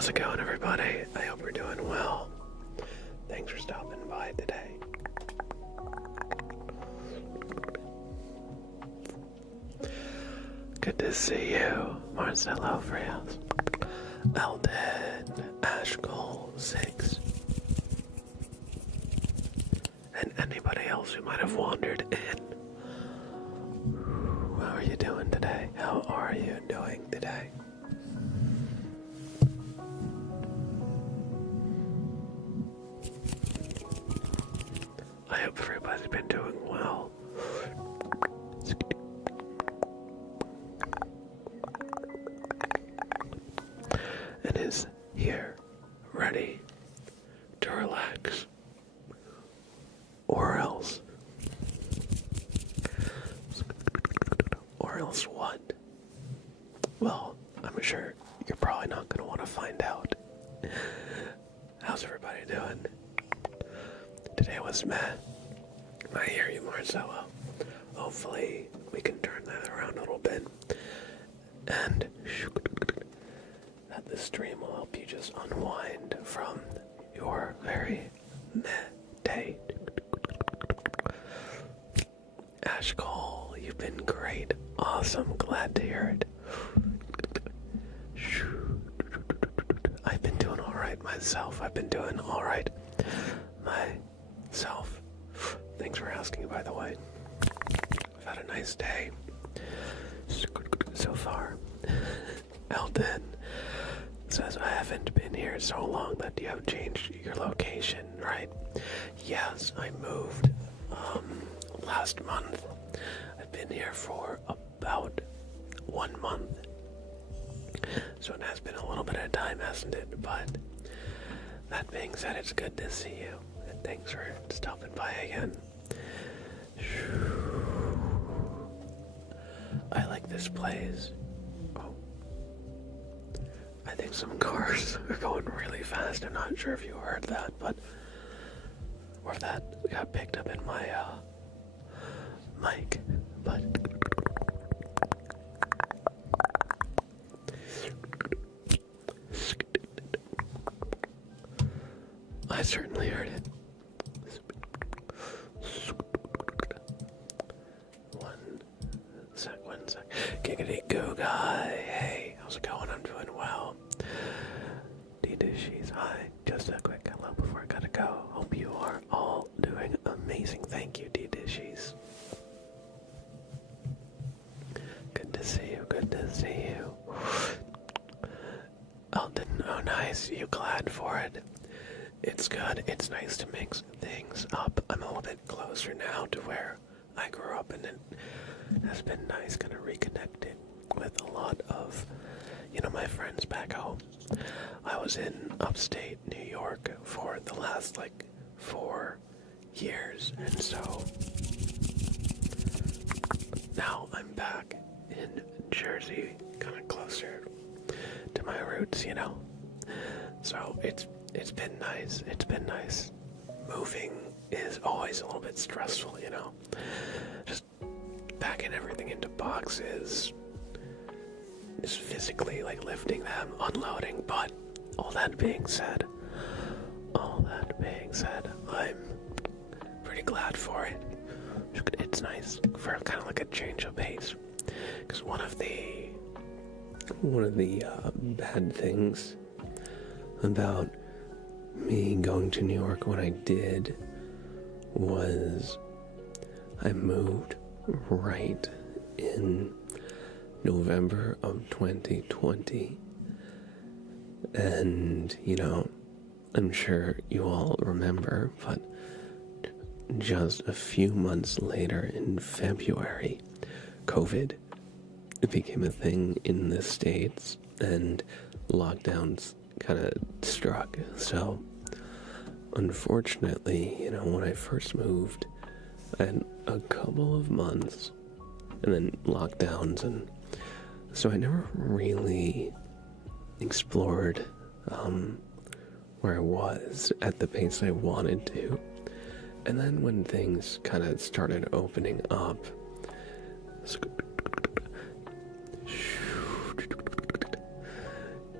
How's it going, everybody? I hope you're doing well. Thanks for stopping by today. Good to see you, Marcelo Frias, Eldon, Ashcole 6, and anybody else who might have wandered in. How are you doing today? How are you doing today? I hope everybody's been doing well. And is here, ready to relax, or else. Or else what? Well, I'm sure you're probably not going to want to find out. How's everybody doing? Today was meh. I hear you, Marcelo. Hopefully we can turn that around a little bit. And that this stream will help you just unwind from your very meh day. Ash Cole, you've been great. Awesome. Glad to hear it. I've been doing alright myself. I've been doing alright myself. Thanks for asking, by the way. I've had a nice day so far. Eldon says, I haven't been here so long that you have changed your location, right? Yes, I moved last month. I've been here for about 1 month. So it has been a little bit of time, hasn't it? But that being said, it's good to see you. And thanks for stopping by again. I like this place. Oh. I think some cars are going really fast. I'm not sure if you heard that, but or if that got picked up in my mic, but I certainly heard it. One sec. Giggity goo guy. Hey, how's it going? I'm doing well. D-Dishies, hi. Just a quick hello before I gotta go. Hope you are all doing amazing. Thank you, D-Dishies. Good to see you. Good to see you. Eldon, oh nice. You glad for it? It's good. It's nice to mix things up. I'm a little bit closer now to where I grew up, and it has been nice kind of reconnecting with a lot of, my friends back home. I was in upstate New York for the last, 4 years, and so now I'm back in Jersey, kind of closer to my roots, So it's been nice. It's been nice. Moving is always a little bit stressful, Just packing everything into boxes, just physically lifting them, unloading. But all that being said, I'm pretty glad for it. It's nice for kind of a change of pace. Because one of the bad things about me going to New York when I did was I moved right in November of 2020, and I'm sure you all remember, but just a few months later in February, COVID became a thing in the States and lockdowns kind of struck. So unfortunately, when I first moved, I had a couple of months and then lockdowns, and so I never really explored where I was at the pace I wanted to. And then when things kind of started opening up,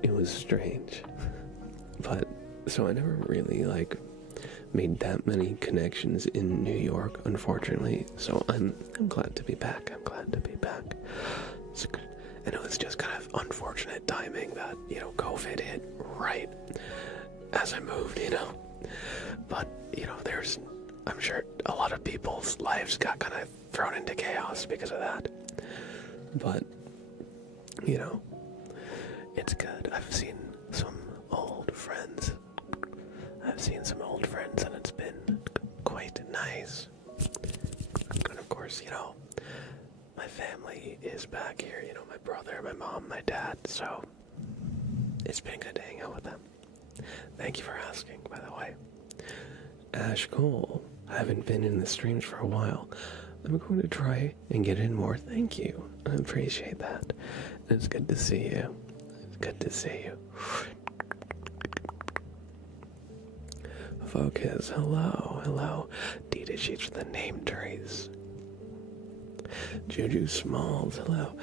it was strange. But, so I never really, like, made that many connections in New York, unfortunately. So I'm glad to be back. I'm glad to be back. I know it's just kind of unfortunate timing that, COVID hit right as I moved, But, I'm sure a lot of people's lives got kind of thrown into chaos because of that. But, it's good. I've seen some old friends. And it's been quite nice. And of course, my family is back here, my brother, my mom, my dad, so it's been good to hang out with them. Thank you for asking, by the way. Ash Cole, I haven't been in the streams for a while. I'm going to try and get in more. Thank you. I appreciate that. It's good to see you. It's good to see you. Focus, hello. Dita Sheets for the name trees. Juju Smalls, hello.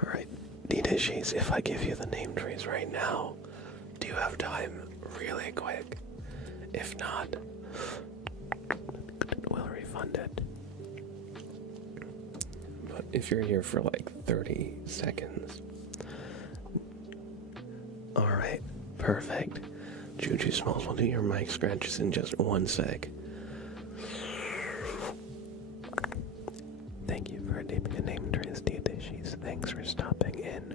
Alright, Dita Sheets, if I give you the name trees right now, do you have time really quick? If not, we'll refund it. But if you're here for like 30 seconds. Alright, perfect. Juju Smalls will do your mic scratches in just 1 sec. Thank you for naming a name trees, Tia Dishes. Thanks for stopping in.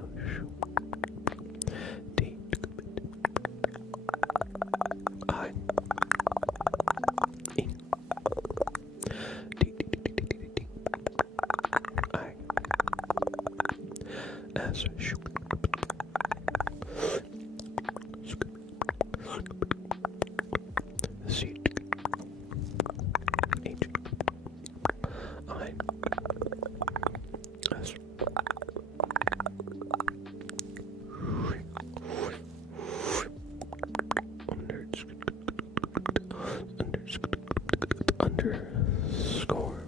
Underscore.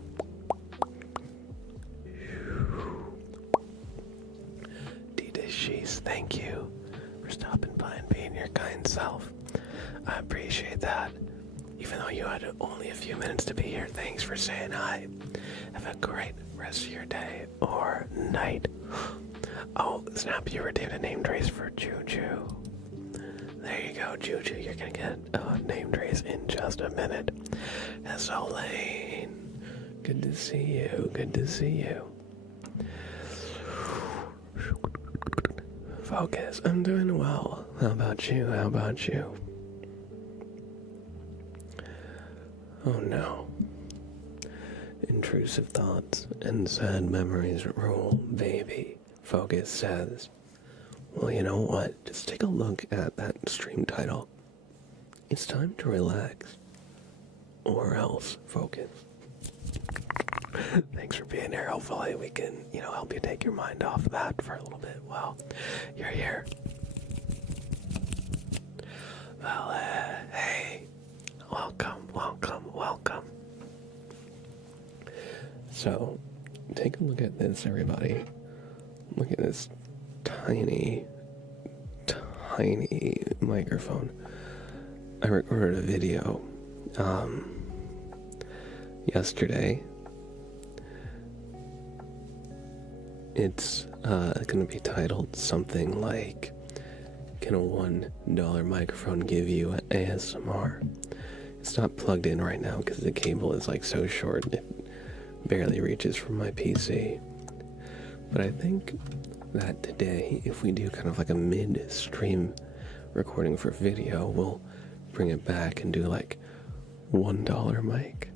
She's thank you for stopping by and being your kind self. I appreciate that. Even though you had only a few minutes to be here, thanks for saying hi. Have a great rest of your day or night. Oh, Snap, you redeemed a name trace for Juju. There you go, Juju. You're gonna get a name trace in just a minute. S.O. Lane. Good to see you. Good to see you. Focus. I'm doing well. How about you? How about you? Oh no. Intrusive thoughts and sad memories rule, baby. Focus says. Well, you know what? Just take a look at that stream title. It's time to relax. Or else, focus. Thanks for being here. Hopefully we can, help you take your mind off that for a little bit while you're here. Well, hey. Welcome. So, take a look at this, everybody. Look at this tiny microphone. I recorded a video yesterday. It's going to be titled something like, can a $1 microphone give you ASMR? It's not plugged in right now because the cable is like so short it barely reaches from my PC. But I think that today, if we do kind of like a mid-stream recording for video, we'll bring it back and do like $1 mic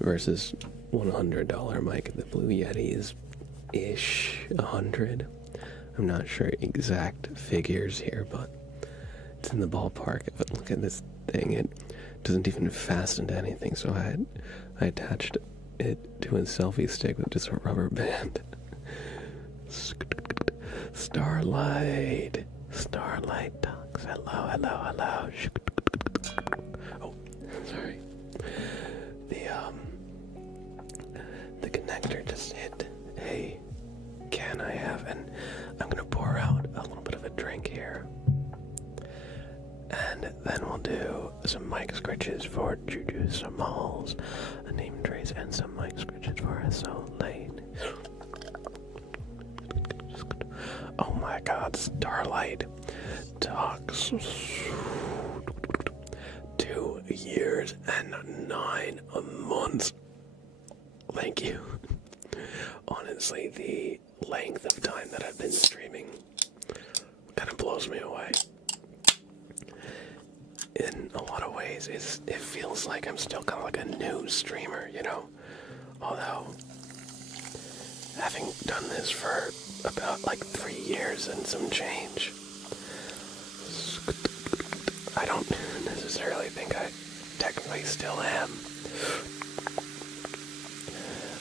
versus $100 mic. The Blue Yeti is ish 100. I'm not sure exact figures here, but it's in the ballpark. But look at this thing, it doesn't even fasten to anything, so I attached it to a selfie stick with just a rubber band. Starlight talks. Hello. Oh, sorry. The connector just hit a can I have, and I'm gonna pour out a little bit of a drink here. And then we'll do some mic scratches for Juju Smalls, a name trace, and some mic scratches for SO Lane. Oh my god, Starlight Talks. 2 years and 9 months. Thank you. Honestly, the length of time that I've been streaming kind of blows me away. In a lot of ways, it feels like I'm still kind of like a new streamer, you know? Although, having done this for about like 3 years and some change, I don't necessarily think I technically still am.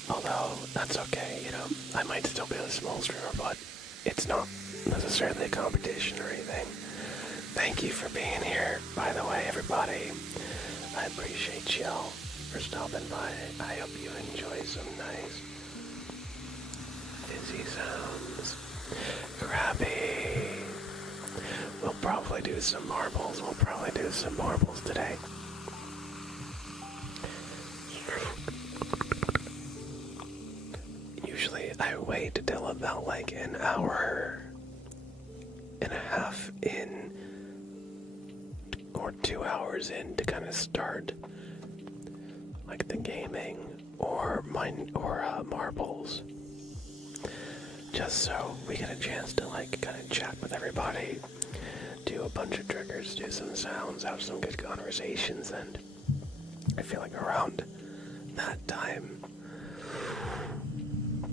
Although, that's okay, you know? I might still be a small streamer, but it's not necessarily a competition or anything. Thank you for being here, by the way, everybody. I appreciate y'all for stopping by. I hope you enjoy some nice fizzy sounds. Grabby. We'll probably do some marbles. Today. Usually I wait till about like an hour and a half in or 2 hours in to kind of start like the gaming or marbles, just so we get a chance to like kind of chat with everybody, do a bunch of triggers, do some sounds, have some good conversations. And I feel like around that time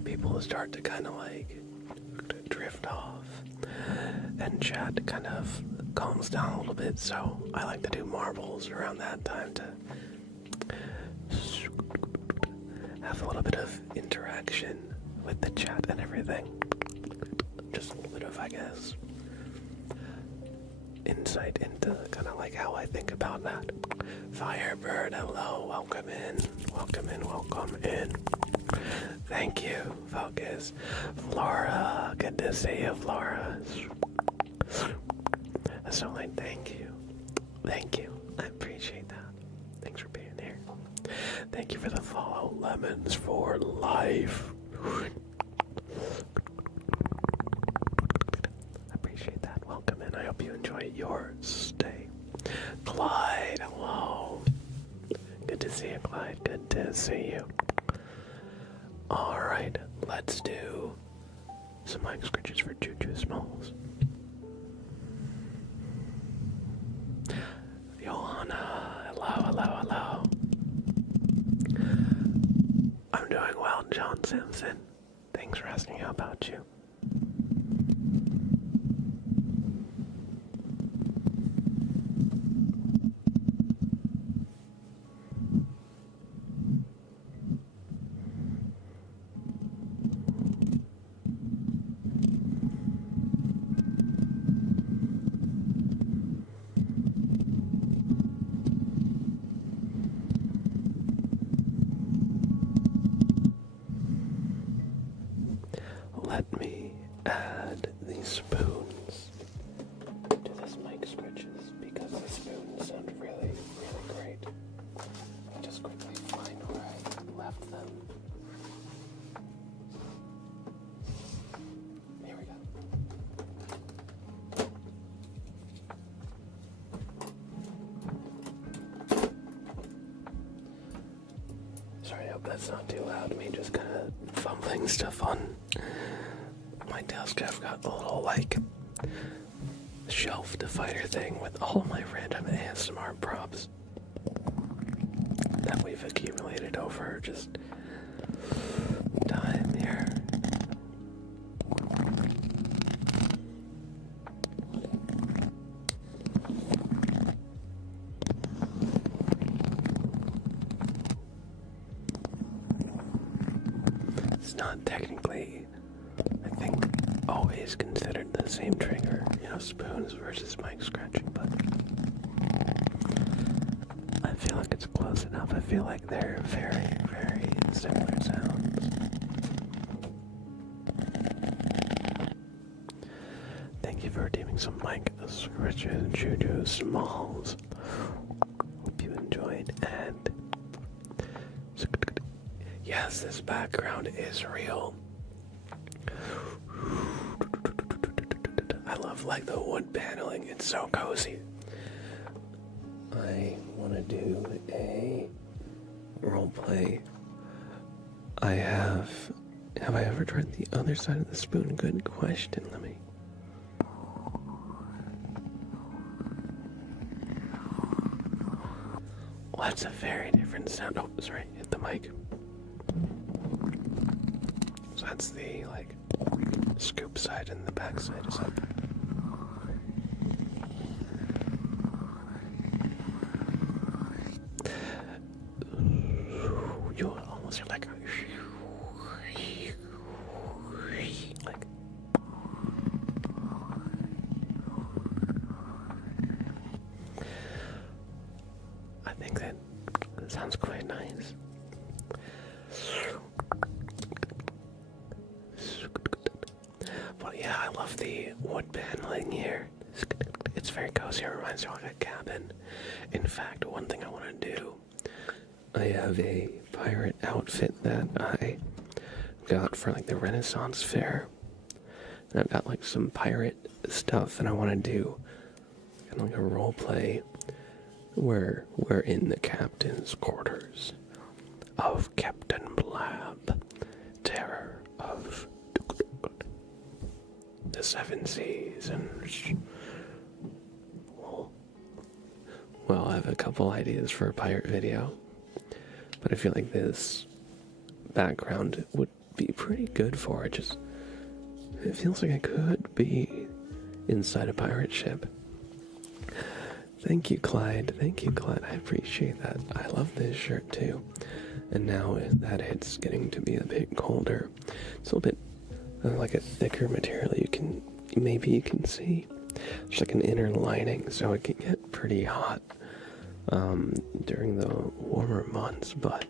people will start to kind of like drift off, and chat kind of calms down a little bit, so I like to do marbles around that time to have a little bit of interaction with the chat and everything. Just a little bit of, I guess, insight into kind of like how I think about that. Firebird, hello, welcome in. Thank you, Focus. Flora, good to see you, Flora. So like, thank you. I appreciate that. Thanks for being here. Thank you for the follow. Lemons for life. I appreciate that. Welcome in. I hope you enjoy your stay. Clyde, hello. Good to see you, Clyde. Good to see you. Alright, let's do some mic scratches for Juju Smalls. Johanna, hello. I'm doing well, John Simpson. Thanks for asking how about you. Let me add these spoons to this mic scratches because the spoons sound really, really great. I'll just quickly find where I left them. Here we go. Sorry, I hope that's not too loud. Me just kind of fumbling stuff on my desk. I've got a little like shelf divider thing with all my random ASMR props that we've accumulated over just time here. It's not technically, I think, always considered the same trigger, you know, spoons versus mic scratching, but I feel like it's close enough. I feel like they're very, very similar sounds. Thank you for redeeming doing some like scratches, juju, smalls. Hope you enjoyed, and yes, this background is real. I love like the wood paneling, it's so cozy. I want to do a role play. Have I ever tried the other side of the spoon? Good question. Let me. Well, that's a very different sound. Oh, sorry, hit the mic. So that's the like scoop side and the back side is up. You almost hear like I think that sounds quite nice. But yeah, I love the wood paneling here. It's very cozy. It reminds me of like a cabin. In fact, one thing I want to do, I have a pirate outfit that I got for like the Renaissance Fair. And I've got like some pirate stuff, and I want to do kind of like a role play where we're in the captain's quarters of Captain Blab, terror of the seven seas, and well, I have a couple ideas for a pirate video, but I feel like this background would be pretty good for it. It feels like I could be inside a pirate ship. Thank you, Clyde. Thank you, Clyde. I appreciate that. I love this shirt too. And now that it's getting to be a bit colder, it's a little bit like a thicker material. Maybe you can see. It's like an inner lining, so it can get pretty hot during the warmer months. But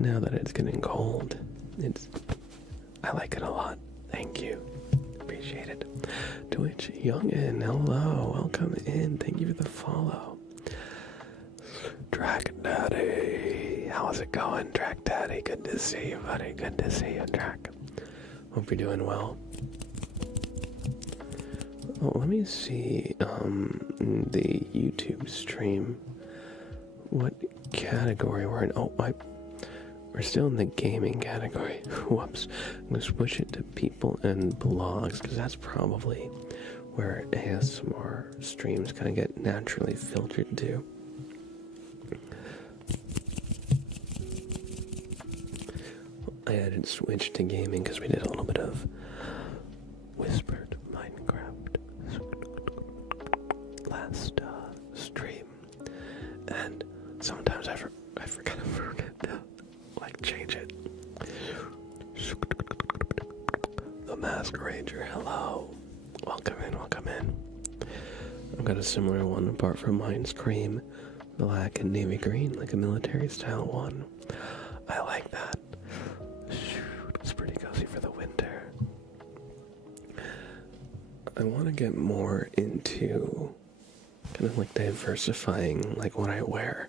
now that it's getting cold, I like it a lot. Thank you. Appreciate it. Twitch Youngin, hello, welcome in. Thank you for the follow. Drac Daddy, how's it going, Drac Daddy? Good to see you, buddy. Good to see you, Drac. Hope you're doing well. Oh, let me see the YouTube stream. What category we're in? Oh, we're still in the gaming category. Whoops. I'm going to switch it to people and blogs, because that's probably where ASMR streams kind of get naturally filtered to. I had switched to gaming because we did a little bit of Whispered Minecraft last stream. And sometimes I forget to change it. The Mask Ranger, hello. Welcome in, welcome in. I've got a similar one apart from mine's cream, black and navy green, like a military style one. I like that. It's pretty cozy for the winter. I want to get more into kind of like diversifying like what I wear.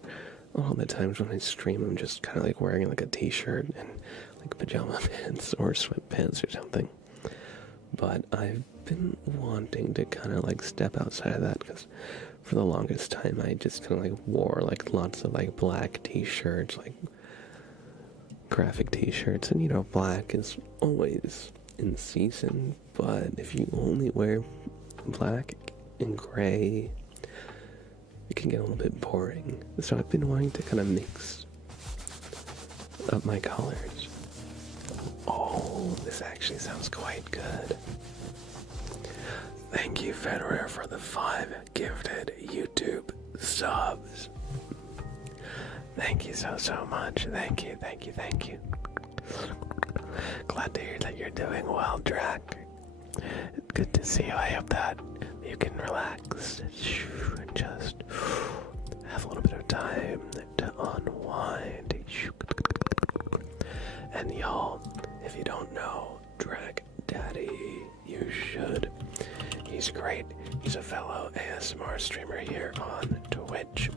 All the times when I stream, I'm just kind of like wearing like a t-shirt and like pajama pants or sweatpants or something. But I've been wanting to kind of like step outside of that, because for the longest time I just kind of like wore like lots of like black t-shirts, like graphic t-shirts, and you know, black is always in season, but if you only wear black and gray, it can get a little bit boring. So I've been wanting to kind of mix up my colors. Oh, this actually sounds quite good. Thank you, Federer, for the 5 gifted YouTube subs. Thank you so much. Thank you. Glad to hear that you're doing well, Drac. Good to see you. I hope that you can relax and just have a little bit of time to unwind. And y'all, if you don't know Drac Daddy, you should. He's great. He's a fellow ASMR streamer here on Twitch.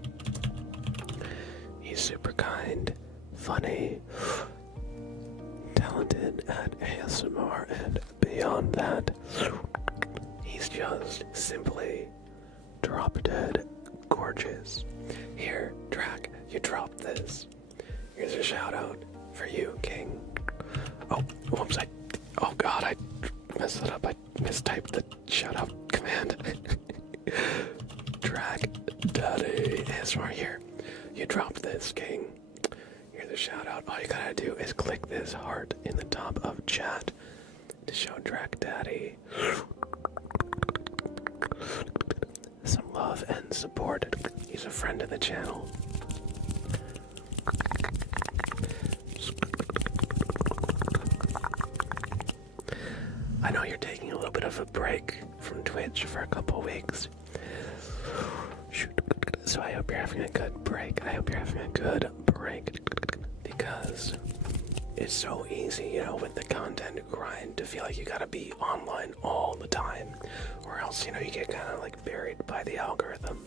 He's super kind, funny, talented at ASMR, and beyond that, he's just simply drop dead gorgeous. Here, Drac, you dropped this. Here's a shout out for you, King. Oh, whoops, oh god, I messed it up. I mistyped the shout out command. Drac Daddy ASMR here. You dropped this, King. Here's a shout out. All you gotta do is click this heart in the top of chat to show Drac Daddy some love and support. He's a friend of the channel. I know you're taking a little bit of a break from Twitch for a couple weeks. So I hope you're having a good break. Because it's so easy, you know, with the content grind to feel like you gotta be online all the time. Or else, you know, you get kind of like buried by the algorithm.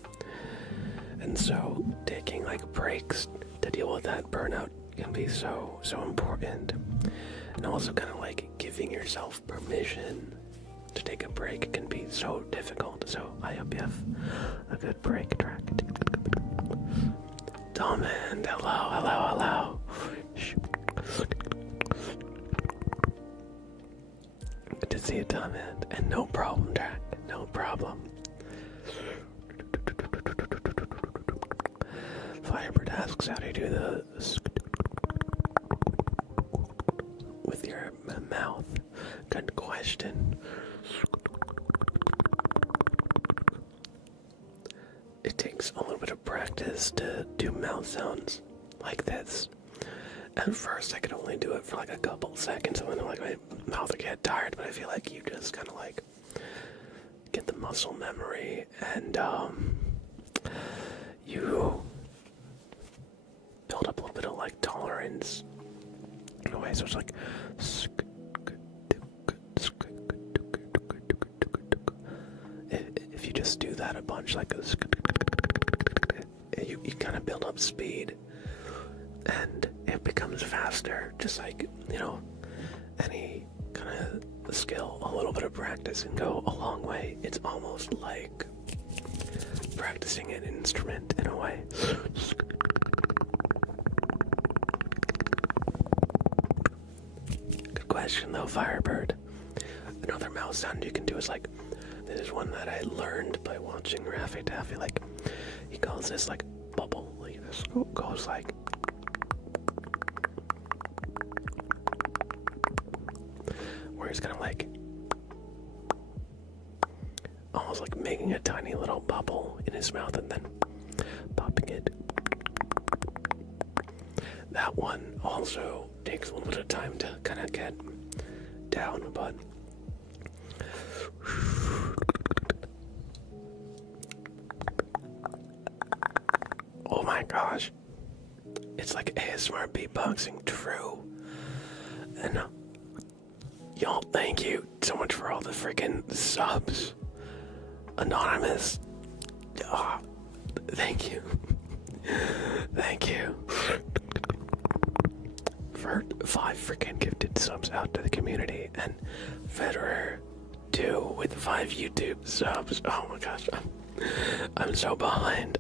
And so taking like breaks to deal with that burnout can be so important. And also kind of like giving yourself permission to take a break can be so difficult. So I hope you have a good break, Track. Diamond, hello. Good to see you, Diamond. And no problem, Track. No problem. Firebird asks how do you do the with your mouth. Good question. It takes a little bit of practice to do mouth sounds like this. At first I could only do it for like a couple seconds and then like my mouth would get tired, but I feel like you just kind of like get the muscle memory and you build up a little bit of like tolerance in a way, so it's like if you just do that a bunch, like you kind of build up speed and it becomes faster, just like, you know, any kind of skill. A little bit of practice can go a long way. It's almost like practicing an instrument in a way. Good question though, Firebird. Another mouse sound you can do is like, this is one that I learned by watching Raffy Taffy. Like, he calls this like bubble. Like this goes like, where he's kind of like almost like making a tiny little bubble in his mouth and then popping it. That one also takes a little bit of time to kind of get down, but oh my gosh, it's like ASMR beatboxing, true. And y'all, thank you so much for all the freaking subs. Anonymous, thank you. Thank you for 5 freaking gifted subs out to the community, and Federer 2 with 5 YouTube subs. Oh my gosh, I'm so behind.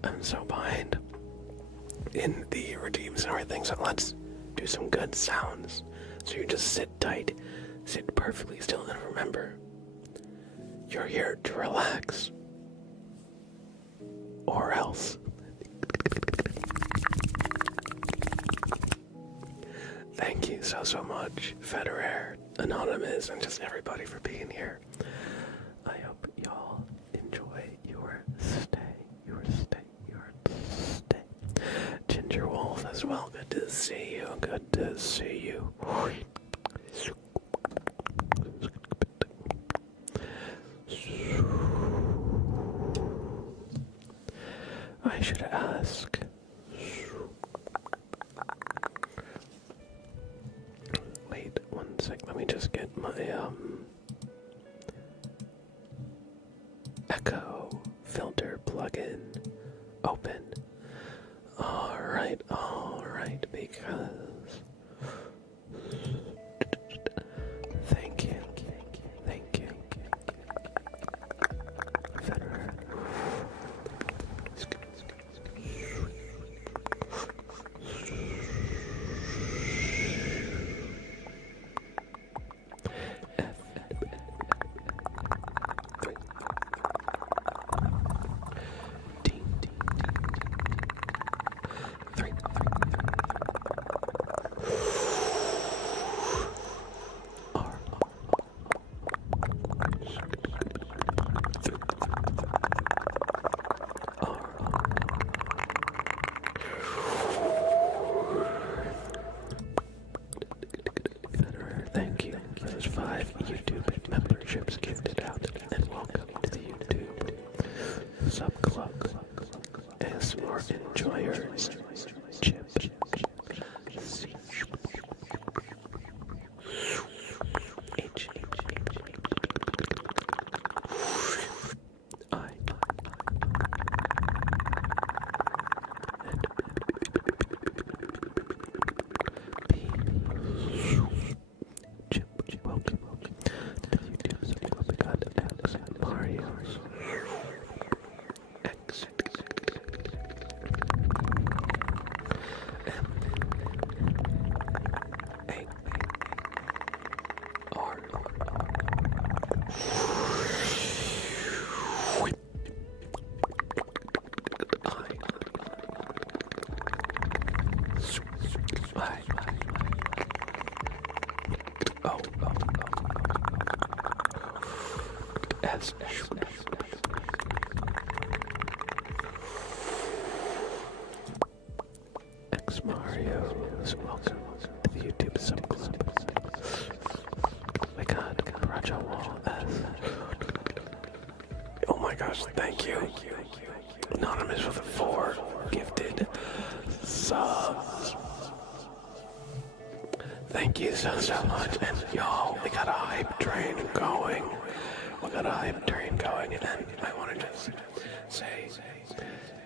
In the redeems and everything, so let's do some good sounds. So you just sit tight, sit perfectly still, and remember, you're here to relax, or else. Thank you so much, Federer, Anonymous, and just everybody for being here. I hope y'all enjoy your stay. Ginger Wolf as well, good to see you, I should ask. Wait 1 sec, let me just get my filter plugin open. Alright, because thank you. Federer. Thank you for those 5 YouTube memberships gifted out, and welcome to the YouTube Sub Club. ASMR enjoyers, Chip, C, H, I, and P. Chip, welcome to the YouTube Sub Club. We got X, Mario, X, M, A, R, I, O, S, X Mario's welcome to the YouTube Sub Club. We got Raja Wall S. Oh my gosh, thank you. Anonymous with 4 gifted subs. Thank you so much. And y'all, we got a hype train going. And I want to just say,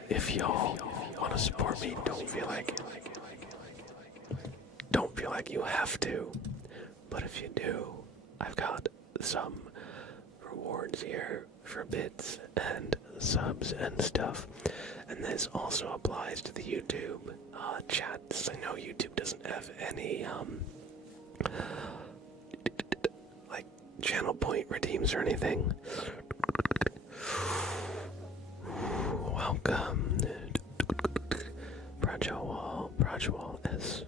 if y'all want to support me, don't feel like you have to. But if you do, I've got some rewards here for bits and subs and stuff. And this also applies to the YouTube chats. I know YouTube doesn't have any like channel point redeems or anything. Welcome, Brajwal S.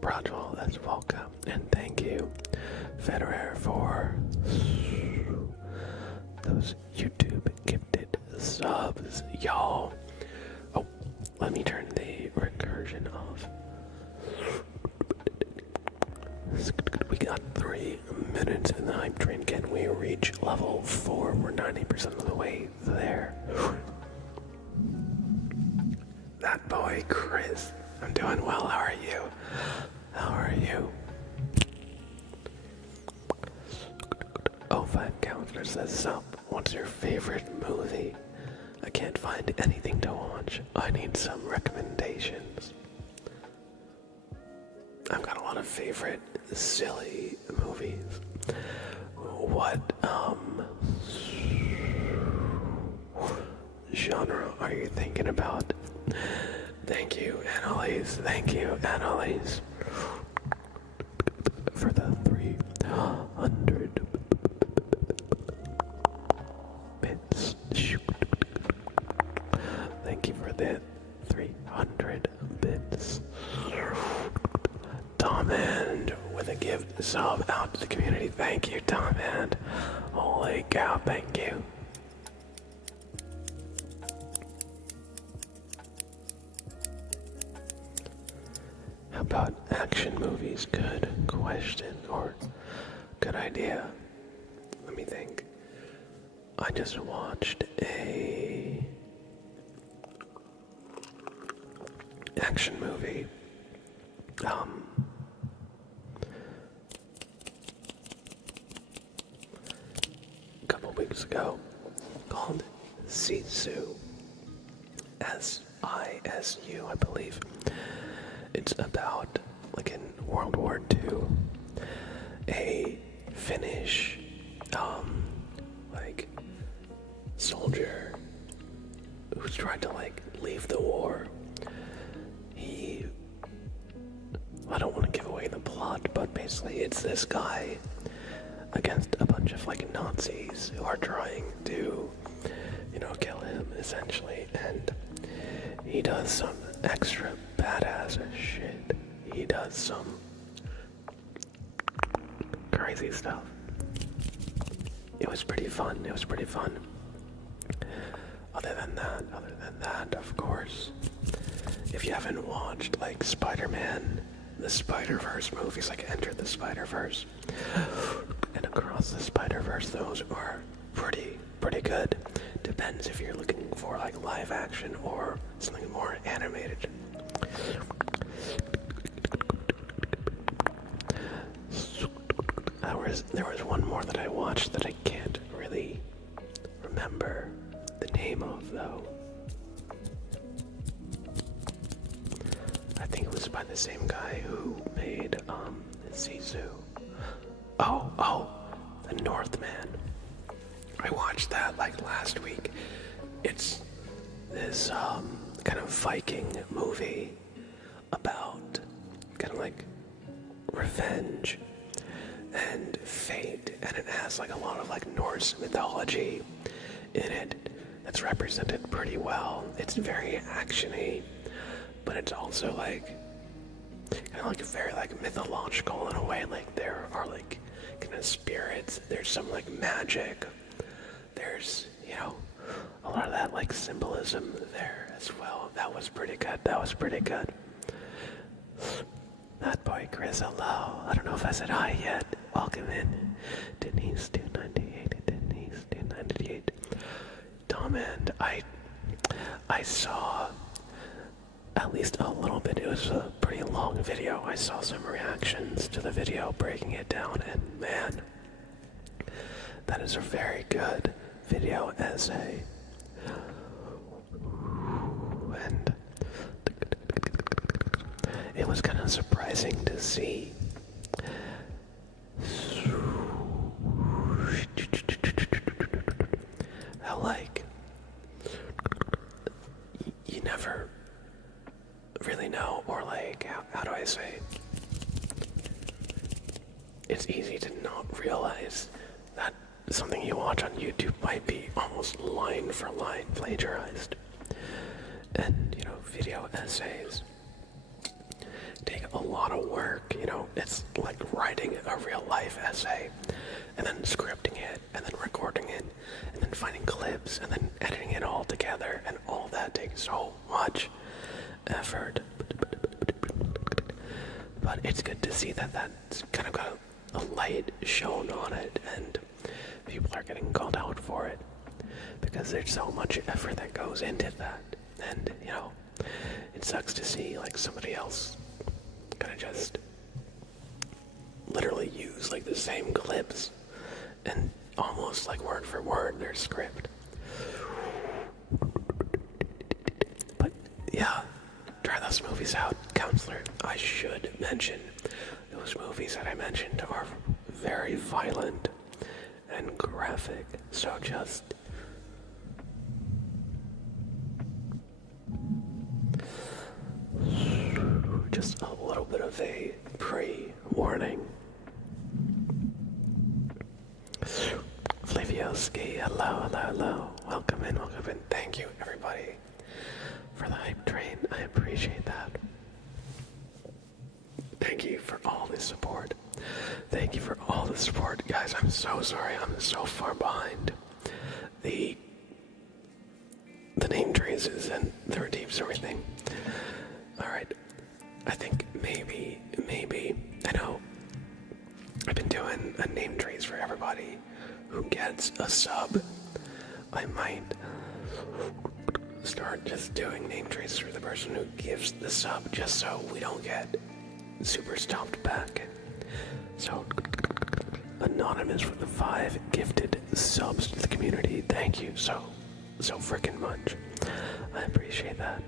Brajwal, that's welcome, and thank you, Federer, for those YouTube gifted subs, y'all. Oh, let me turn the recursion off. We got 3 minutes in the hype train. Can we reach level 4? We're 90% of the way there. That boy, Chris. I'm doing well. How are you? Oh, 5 counselor says up. What's your favorite movie? I can't find anything to watch. I need some recommendations. I've got a lot of favorite silly movies. What genre are you thinking about? Thank you, Annalise. For the 300 bits. Thank you for the 300 bits. Tom and with a gift sub out to the community. Thank you, Tom and. Holy cow, thank you. about action movies? Good question, or good idea. Let me think. I just watched a action movie. A couple weeks ago, called Sisu. SISU, I believe. It's about, like in World War II, a Finnish, like, soldier who's tried to, like, leave the war. I don't want to give away the plot, but basically it's this guy against a bunch of, like, Nazis who are trying to, kill him, essentially, and he does some extra badass shit. He does some crazy stuff. It was pretty fun. Other than that, of course, if you haven't watched, like, Spider-Man, the Spider-Verse movies, like Enter the Spider-Verse and Across the Spider-Verse, those are pretty good. Depends if you're looking for, like, live action or something more animated. There was one more that I watched that I can't really remember the name of, though. I think it was by the same guy who made Sisu. Oh, The Northman. I watched that, like, last week. It's this kind of Viking movie about kind of like revenge and fate, and it has, like, a lot of, like, Norse mythology in it that's represented pretty well. It's very action-y, but it's also, like, kind of, like, very, like, mythological in a way. Like, there are, like, kind of spirits, there's some, like, magic, there's, a lot of that, like, symbolism there as well. That was pretty good. That boy Chris, hello. I don't know if I said hi yet. Welcome in. Denise 298. Tom, and I saw at least a little bit. It was a pretty long video. I saw some reactions to the video, breaking it down, and man, that is a very good video essay. And it was kind of surprising to see how, like, you never really know, or, like, how do I say? It's easy to not realize that something you watch on YouTube might be almost line for line plagiarized. And, video essays take a lot of work, it's like writing a real life essay, and then scripting it, and then recording it, and then finding clips, and then editing it all together, and all that takes so much effort. But it's good to see that that's kind of got a light shown on it, and people are getting called out for it, because there's so much effort that goes into that. And, it sucks to see, like, somebody else kind of just literally use, like, the same clips and almost, like, word for word their script. But yeah, try those movies out. Counselor, I should mention, those movies that I mentioned are very violent and graphic, so just a little bit of a pre-warning. Flavioski, hello. Welcome in. Thank you, everybody, for the hype train. I appreciate that. Thank you for all the support. Guys, I'm so sorry. I'm so far behind the name traces and the redeems and everything. Alright. I think maybe, I know I've been doing a name trees for everybody who gets a sub. I might start just doing name trees for the person who gives the sub, just so we don't get super stomped back. So, Anonymous with the 5 gifted subs to the community. Thank you so freaking much. I appreciate that.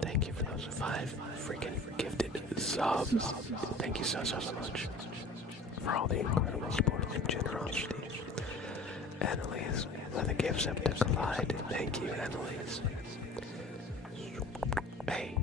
Thank you for those 5 freaking gifted subs. Thank you so much for all the incredible support and generosity. Annalise, for the gifts of the Clyde. Thank you, Annalise. Hey.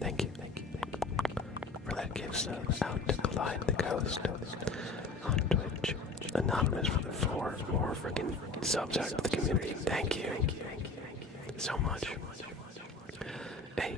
Thank you for that gift out to Clyde the Ghost on Twitch. Anonymous for the 4 more freaking subs out to the community. Thank you so much. Hey.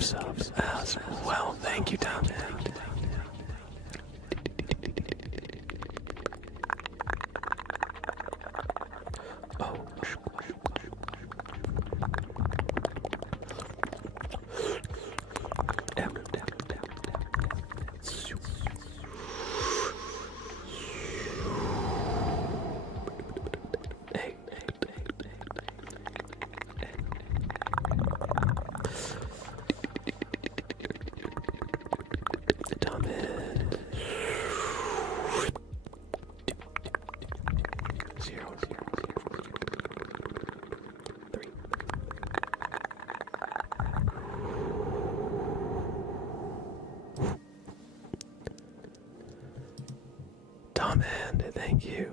Subs as well. Thank you, Tom. Thank you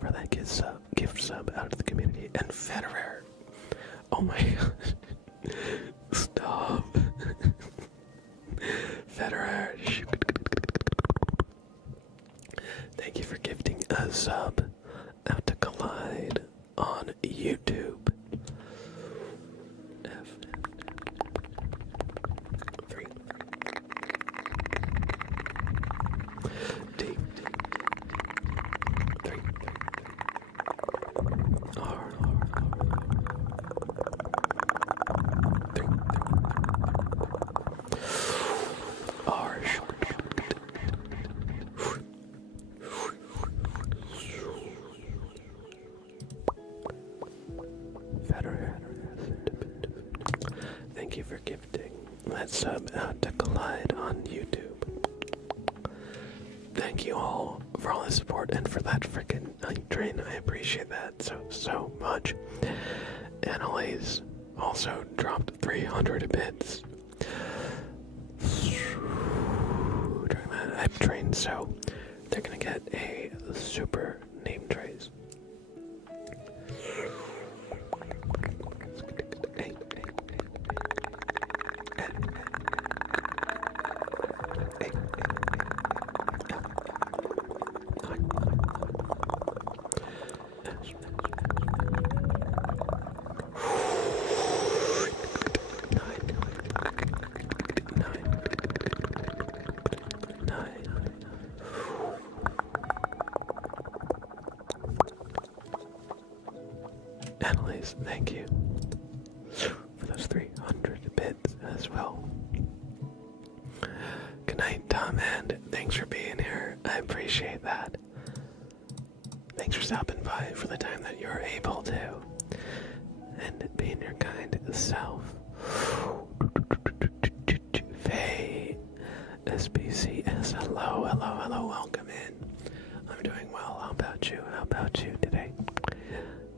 for that gift sub out to the community. And Federer. Oh my gosh. Stop. Federer. Thank you for gifting a sub out to Collide on YouTube. F3. D. Thank you for gifting that sub out to Collide on YouTube. Thank you all for all the support and for that freaking hype train. I appreciate that so much. Annalise also dropped 300 bits. During that hype train, so they're gonna get a super name trace. Annalise, thank you for those 300 bits as well. Good night, Tom, and thanks for being here. I appreciate that. Thanks for stopping by for the time that you're able to, and being your kind self. Faye, SBCS, hello, welcome in. I'm doing well. How about you today?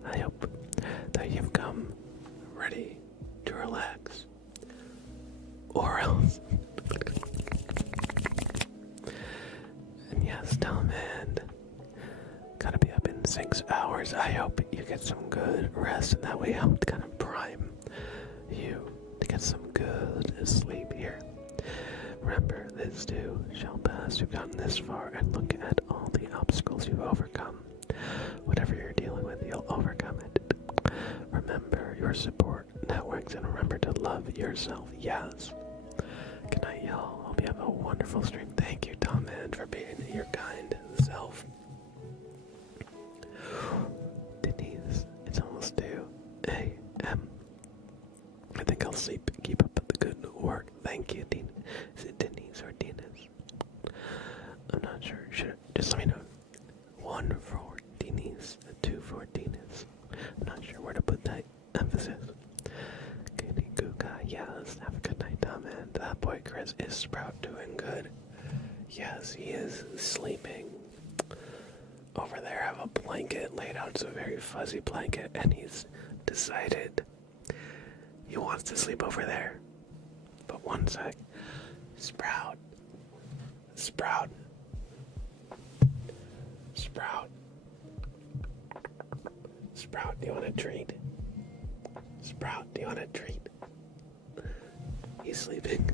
I hope that you've come ready to relax, or else. And yes, Tom, and gotta be up in 6 hours. I hope you get some good rest, and that way help kind of prime you to get some good sleep here. Remember, this too shall pass. You've gotten this far, and look at all the obstacles you've overcome. Whatever you're dealing with, you'll overcome it. Remember your support networks, and remember to love yourself. Yes. Good night, y'all. Hope you have a wonderful stream. Thank you, Tom, man, for being your kind self. Denise, it's almost 2 a.m. I think I'll sleep. Keep up the good work. Thank you, Dean. Is it Denise or Dennis? I'm not sure. Just let me know. 1 for Denise, 2 for Dennis. I'm not sure where to put that emphasis. Goody Guga, yes. Have a good night, Tom. And that boy Chris is Sprout doing good. Yes, he is sleeping. Over there, I have a blanket laid out. It's a very fuzzy blanket, and he's decided he wants to sleep over there. But one sec. Sprout. Sprout. Sprout. Sprout, do you want a treat? Sprout, do you want a treat? He's sleeping.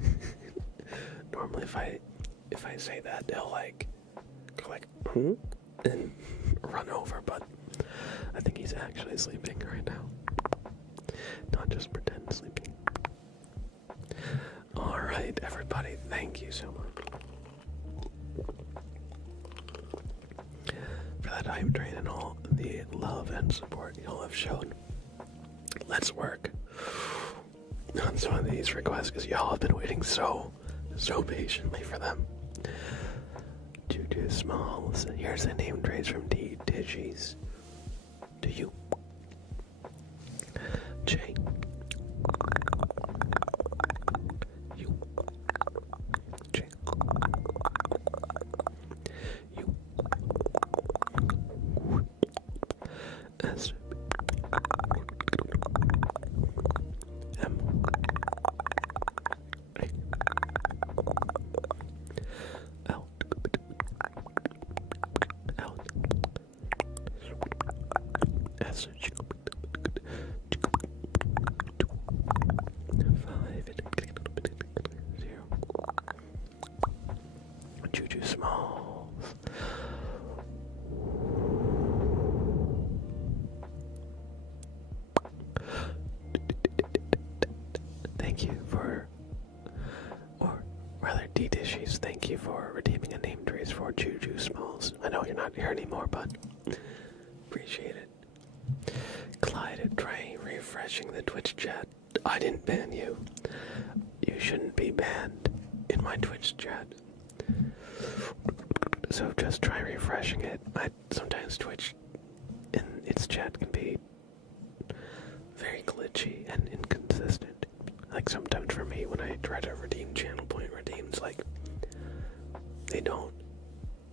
Normally if I say that, he'll go hmm? And run over, but I think he's actually sleeping right now. Not just pretend sleeping. Alright, everybody, thank you so much for that hype train and all the love and support y'all have shown. Let's work on some of these requests, because y'all have been waiting so patiently for them. Juju Smalls, here's a name trace from D Digis. To you. J. You. J. You. S. M. A. L. L. S. 5. 0. Juju Smalls. Thank you for, or rather D-Dishes, thank you for redeeming a name trace for Juju Smalls. I know you're not here anymore, but appreciate it. Clyde, try refreshing the Twitch chat. I didn't ban you. You shouldn't be banned in my Twitch chat. So just try refreshing it. Sometimes Twitch in its chat can be very me when I try to redeem channel point redeems, like, they don't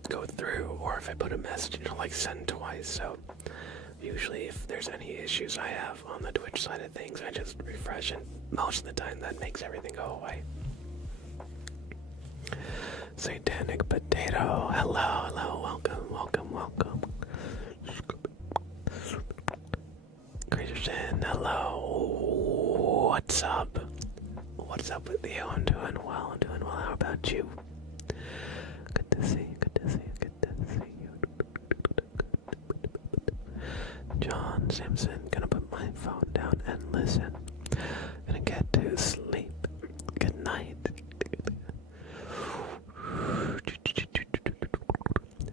go through, or if I put a message, it'll like send twice. So usually if there's any issues I have on the Twitch side of things, I just refresh, and most of the time that makes everything go away. Satanic Potato, hello, welcome. Christian, hello, what's up? What's up with you? I'm doing well, how about you? Good to see you. John Simpson, gonna put my phone down and listen. Gonna get to sleep. Good night.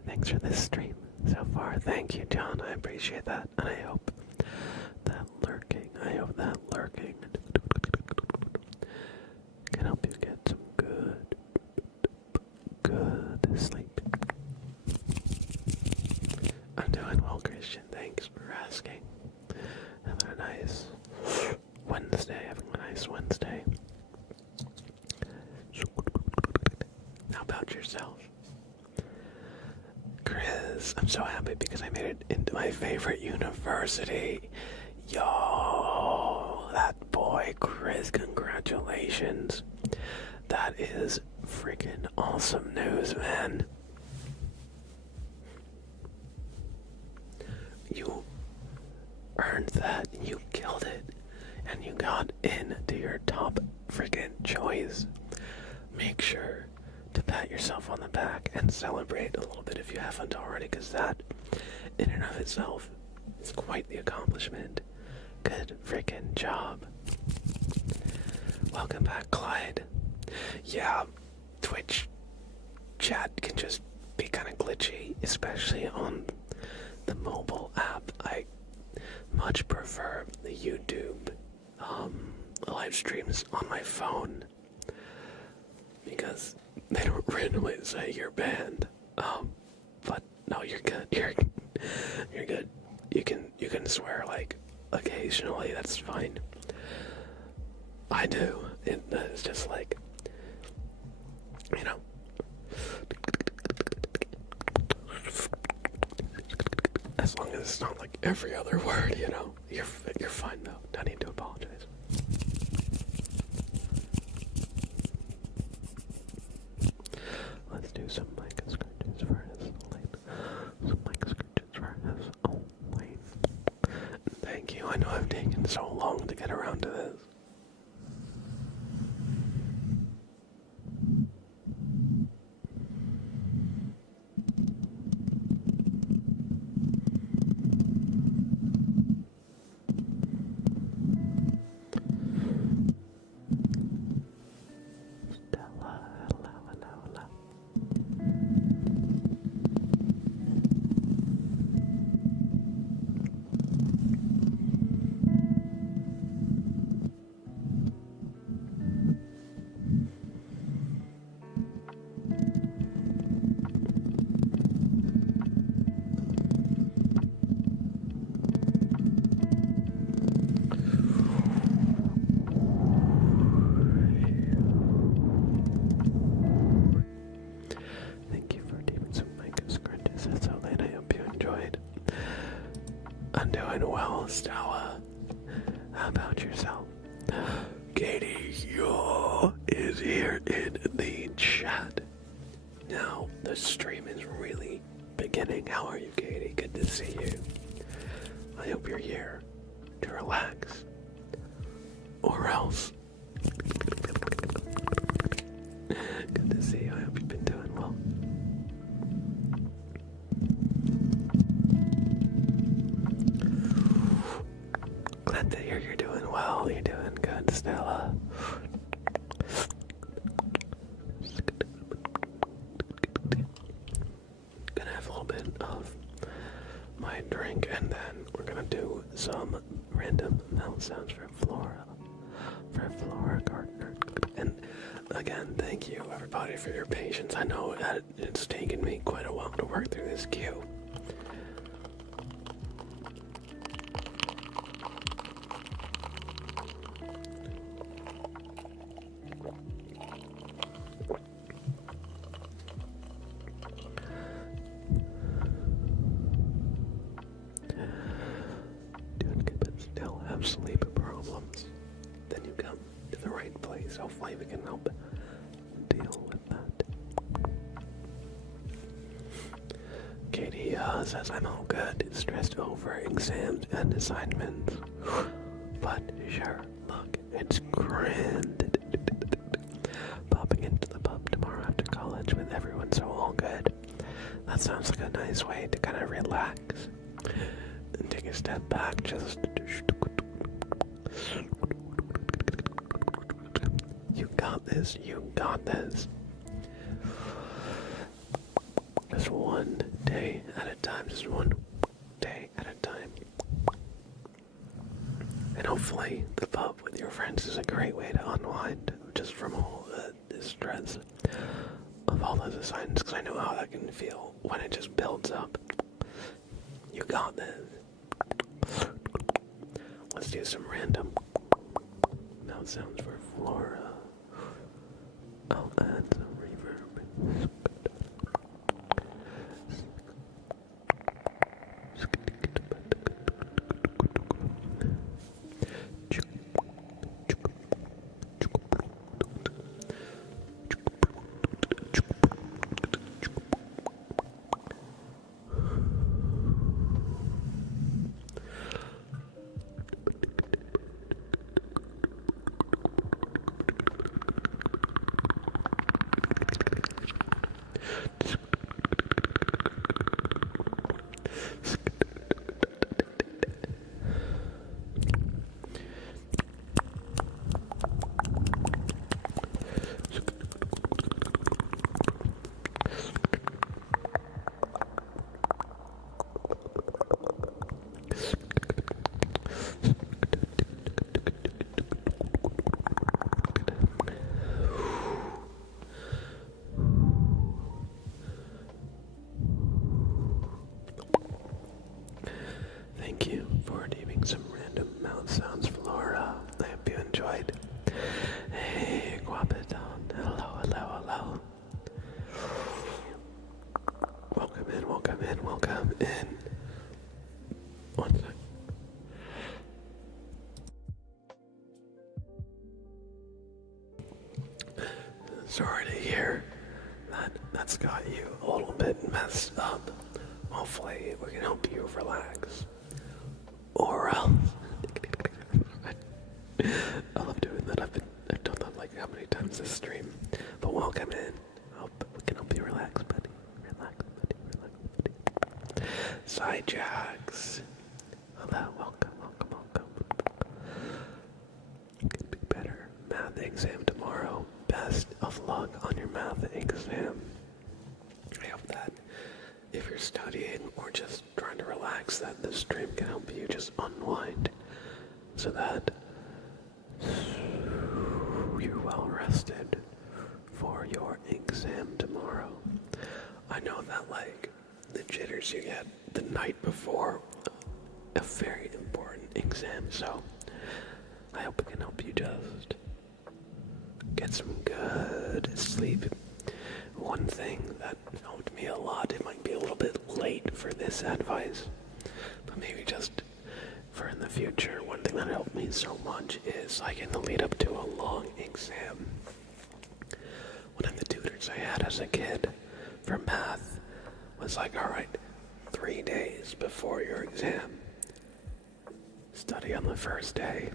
Thanks for this stream so far. Thank you, John. I appreciate that. And I hope that lurking can help you get some good sleep. I'm doing well, Christian. Thanks for asking. Having a nice Wednesday. How about yourself? Chris, I'm so happy because I made it into my favorite university. Yo, that boy, Chris, congratulations. That is freaking awesome news, man. You earned that, you killed it, and you got into your top freaking choice. Make sure to pat yourself on the back and celebrate a little bit if you haven't already, because that, in and of itself, is quite the accomplishment. Good freaking job. Welcome back, Clyde. Yeah, Twitch chat can just be kind of glitchy, especially on the mobile app. I much prefer the YouTube live streams on my phone because they don't randomly say you're banned. But no, you're good. You're good. You can swear like occasionally. That's fine. I do. It's just like, you know. As long as it's not like every other word, you know. You're fine though. Don't need to apologize. Let's do some mic scratches for his lane. Some mic scratches for his own lane. Thank you. I know I've taken so long to get around to this. Stella, how about yourself? Katie, is here in the chat. Now, the stream is really beginning. How are you, Katie? Good to see you. I hope you're here to relax. Or else. Good to see you. I hope you've been doing well. Glad to hear you're doing well. You're doing good, Stella. Gonna have a little bit of my drink, and then we're gonna do some random mouth sounds for Flora Gardner. And again, thank you everybody for your patience. I know that it's taken me quite a while to work through this queue. So hopefully we can help deal with that. Katie says I'm all good, stressed over exams and assignments. But sure, look, it's grand. Popping into the pub tomorrow after college with everyone, so all good. That sounds like a nice way to kind of relax and take a step back. Just you got this. You got this. Just one day at a time. Just one day at a time. And hopefully the pub with your friends is a great way to unwind just from all the stress of all those assignments, because I know how that can feel when it just builds up. You got this. Let's do some random mouth sounds for Flora. I'll add some reverb. Thank you for leaving some random mouth sounds, Flora. I hope you enjoyed. Hey, Guapadon. Hello, hello, hello. Welcome in, welcome in, welcome in. One sec. Sorry to hear that's got you a little bit messed up. Hopefully we can help you relax. Or else. I love doing that. I've done that like how many times this stream. But welcome in. Hope we can help you relax, buddy. Relax, buddy. Relax, buddy. Sidejacks. Hello, welcome, welcome, welcome. Could be better. Math exam tomorrow. Best of luck on your math exam. I hope that if you're studying or just trying to relax, that this stream can help you just unwind so that you're well rested for your exam tomorrow. I know that like the jitters you get the night before a very important exam, so I hope it can help you just get some good sleep. One thing that helped me a lot, it might be a little bit late for this advice, but maybe just for in the future, one thing that helped me so much is like in the lead up to a long exam. One of the tutors I had as a kid for math was like, alright, 3 days before your exam, study on the first day,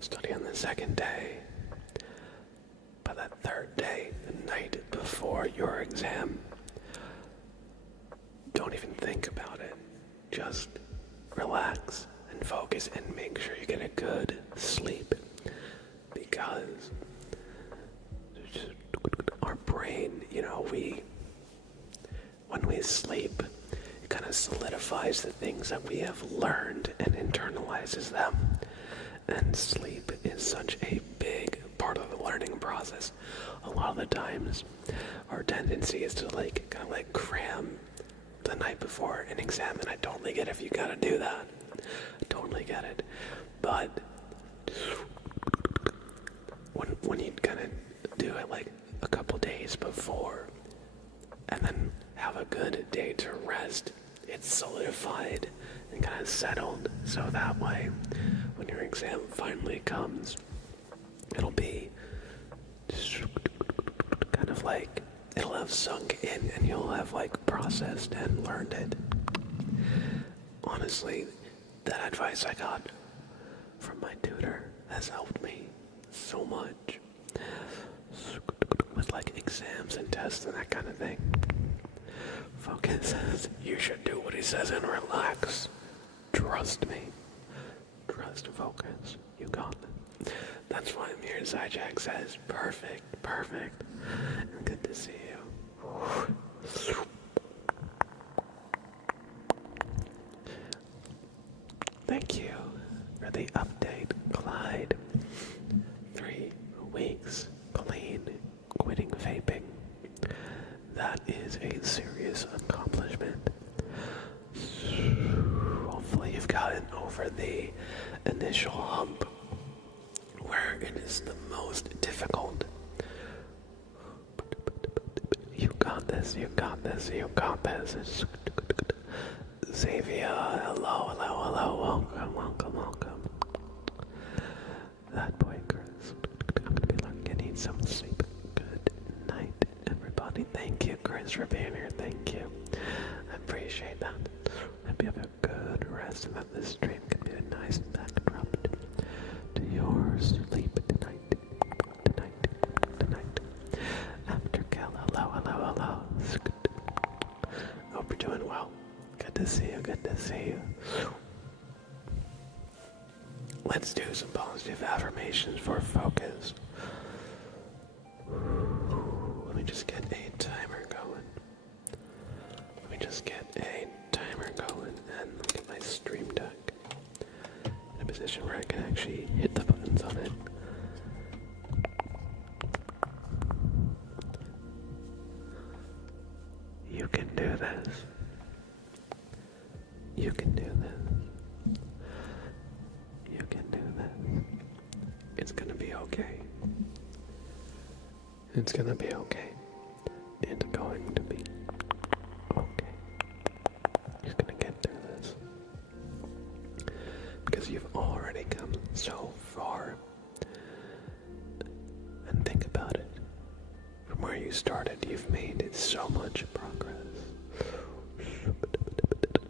study on the second day. By that third day, the night before your exam, don't even think about it. Just relax and focus and make sure you get a good sleep. Because our brain, when we sleep, it kind of solidifies the things that we have learned and internalizes them. And sleep is such a big part of the learning process. A lot of the times, our tendency is to kind of cram the night before an exam, and I totally get if you gotta do that. I totally get it. But when you kind of do it a couple days before, and then have a good day to rest, it's solidified and kind of settled, so that way when your exam finally comes, it'll be kind of like, it'll have sunk in and you'll have like processed and learned it. Honestly, that advice I got from my tutor has helped me so much with like exams and tests and that kind of thing. Focus says you should do what he says and relax. Trust me. Trust focus. You got it. That's why I'm here. Zyjack says perfect, perfect. Good to see you. Thank you for the update, Clyde. 3 weeks clean, quitting vaping. That is a serious accomplishment. Hopefully you've gotten over the initial hump where it is the most difficult. You got this, you got this, you got this. Xavier, hello, hello, hello, welcome, welcome, welcome. That boy, Chris. I'm gonna be lucky. I need some sleep. Good night, everybody. Thank you, Chris, for being here. Thank you. I appreciate that. Hope you have a good rest and that this stream can be a nice backdrop to your sleep tonight. Tonight. After Kel, hello, hello, hello. Hope you're doing well. Good to see you, good to see you. Let's do some positive affirmations for focus. Let me just get a timer going. And get my stream deck in a position where I can actually hit the buttons on it. You can do this. You can do this. You can do this. It's gonna be okay. It's gonna be okay. It's going to be okay. You're gonna get through this. Because you've already come so far. And think about it. From where you started, you've made so much progress.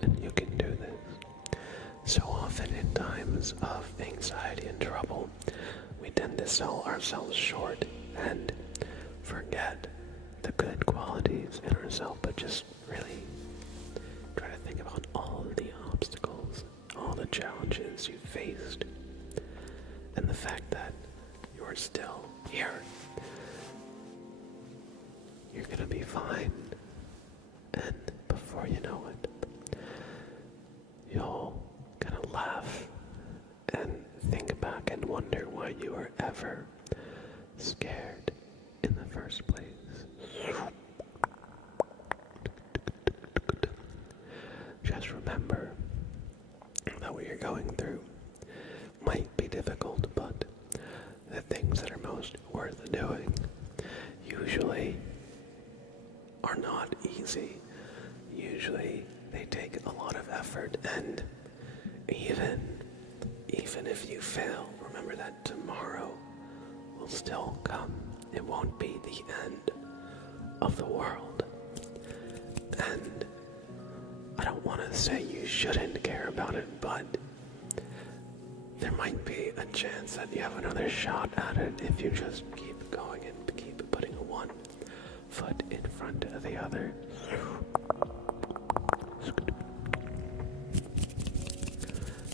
And you can do this. So often in times of anxiety and trouble, we tend to sell ourselves short and forget the good qualities in ourselves, but just really try to think about all the obstacles, all the challenges you faced, and the fact that you're still here. You're gonna be fine, and before you know it, you'll kind of laugh and think back and wonder why you were ever scared in the first place. Just remember that what you're going through might be difficult, but the things that are most worth doing usually are not easy. Usually they take a lot of effort, and even if you fail, remember that tomorrow will still come. It won't be the end of the world. And I don't want to say you shouldn't care about it, but there might be a chance that you have another shot at it if you just keep going and keep putting one foot in front of the other.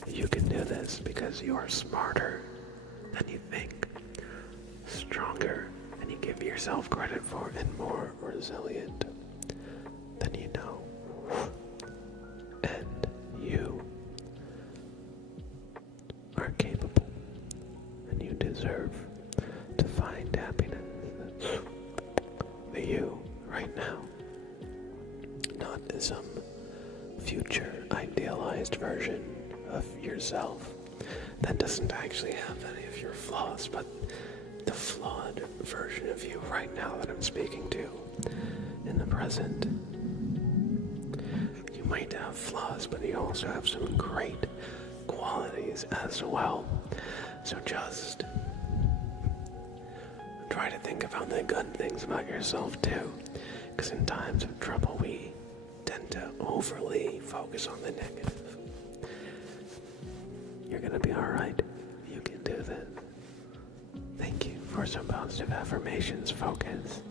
You can do this because you are smarter than you think, stronger than you give yourself credit for, and more resilient than you know. And you are capable, and you deserve to find happiness. That's the you right now, not some future idealized version of yourself that doesn't actually have any of your flaws, but the flawed version of you right now that I'm speaking to in the present. You might have flaws, but you also have some great qualities as well. So just try to think about the good things about yourself too, because in times of trouble we tend to overly focus on the negative. You're gonna be alright. You can do this. Thank you for some positive affirmations, focus.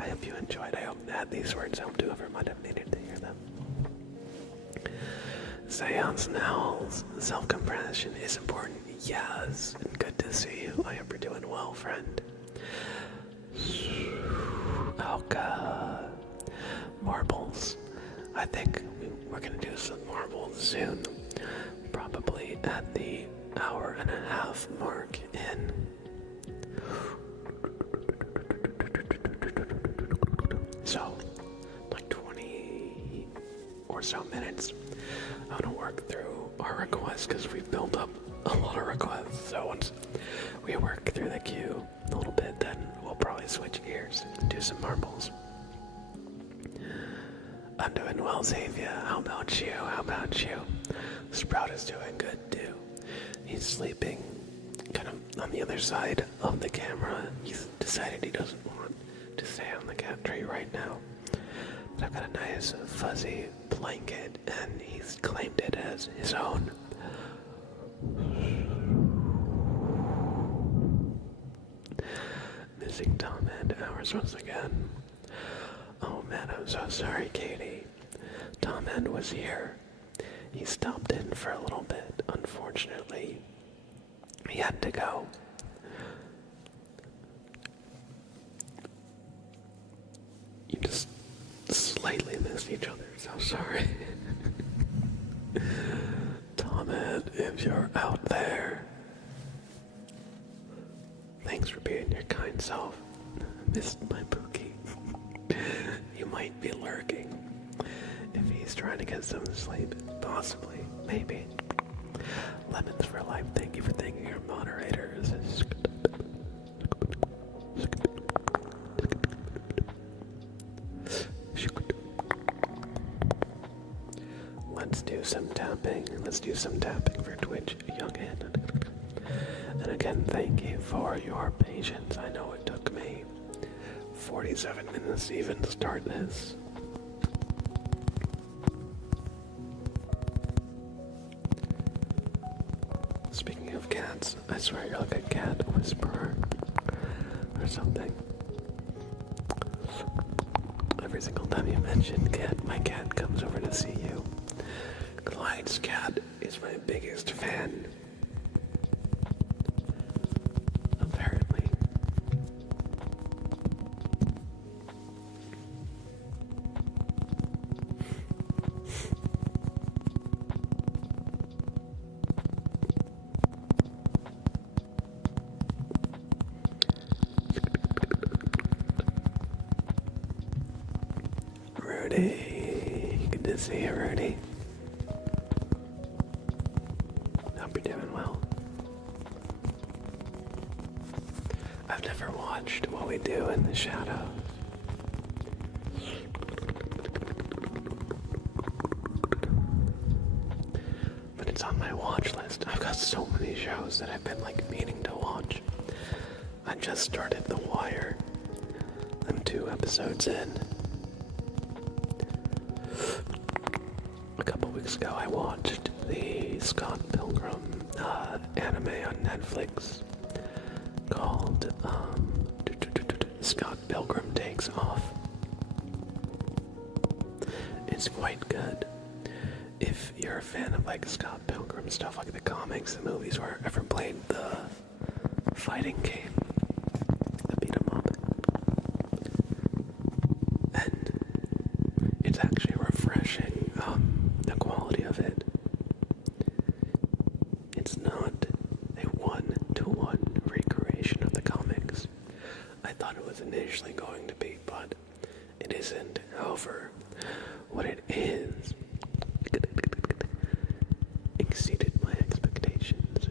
I hope you enjoyed. I hope that these words helped whoever might have needed to hear them. Seance now. Self-compassion is important. Yes, and good to see you. I hope you're doing well, friend. Alka. Marbles. I think we're gonna do some marbles soon. Probably at the hour and a half mark in. So, like 20 or so minutes. I'm gonna work through our requests because we've built up a lot of requests. So once we work through the queue a little bit, then we'll probably switch gears and do some marbles. I'm doing well, Xavier. How about you? How about you? Sprout is doing good too. He's sleeping kind of on the other side of the camera. He's decided he doesn't want to stay on the cat tree right now. But I've got a nice fuzzy blanket and he's claimed it as his own. Missing Tom and hours once again. Oh man, I'm so sorry, Katie. Tom End was here. He stopped in for a little bit. Unfortunately, he had to go. You just slightly missed each other. So sorry. Tom End, if you're out there, thanks for being your kind self. I missed my Pookie. You might be lurking. If he's trying to get some sleep, possibly, maybe. Lemons for life, thank you for thanking your moderators. Let's do some tapping. Let's do some tapping for Twitch, Youngin. And again, thank you for your patience. I know it took me 47 minutes to even start this. Speaking of cats, I swear you're like a cat whisperer or something. Every single time you mention cat, my cat comes over to see you. Clyde's cat is my biggest fan. Apparently. Rudy, good to see you, Rudy. Hope you're doing well. I've never watched What We Do in the Shadows. But it's on my watch list. I've got so many shows that I've been like meaning to watch. I just started The Wire. I'm 2 episodes in. A couple weeks ago I watched the Scott Pilgrim anime on Netflix called Scott Pilgrim Takes Off. It's quite good. If you're a fan of like Scott Pilgrim stuff, like the comics, the movies, or ever played the fighting game, the beat 'em up, and it's actually refreshing. The quality of it. It's not a one-to-one recreation of the comics. I thought it was initially going to be, but it isn't. However, what it is exceeded my expectations.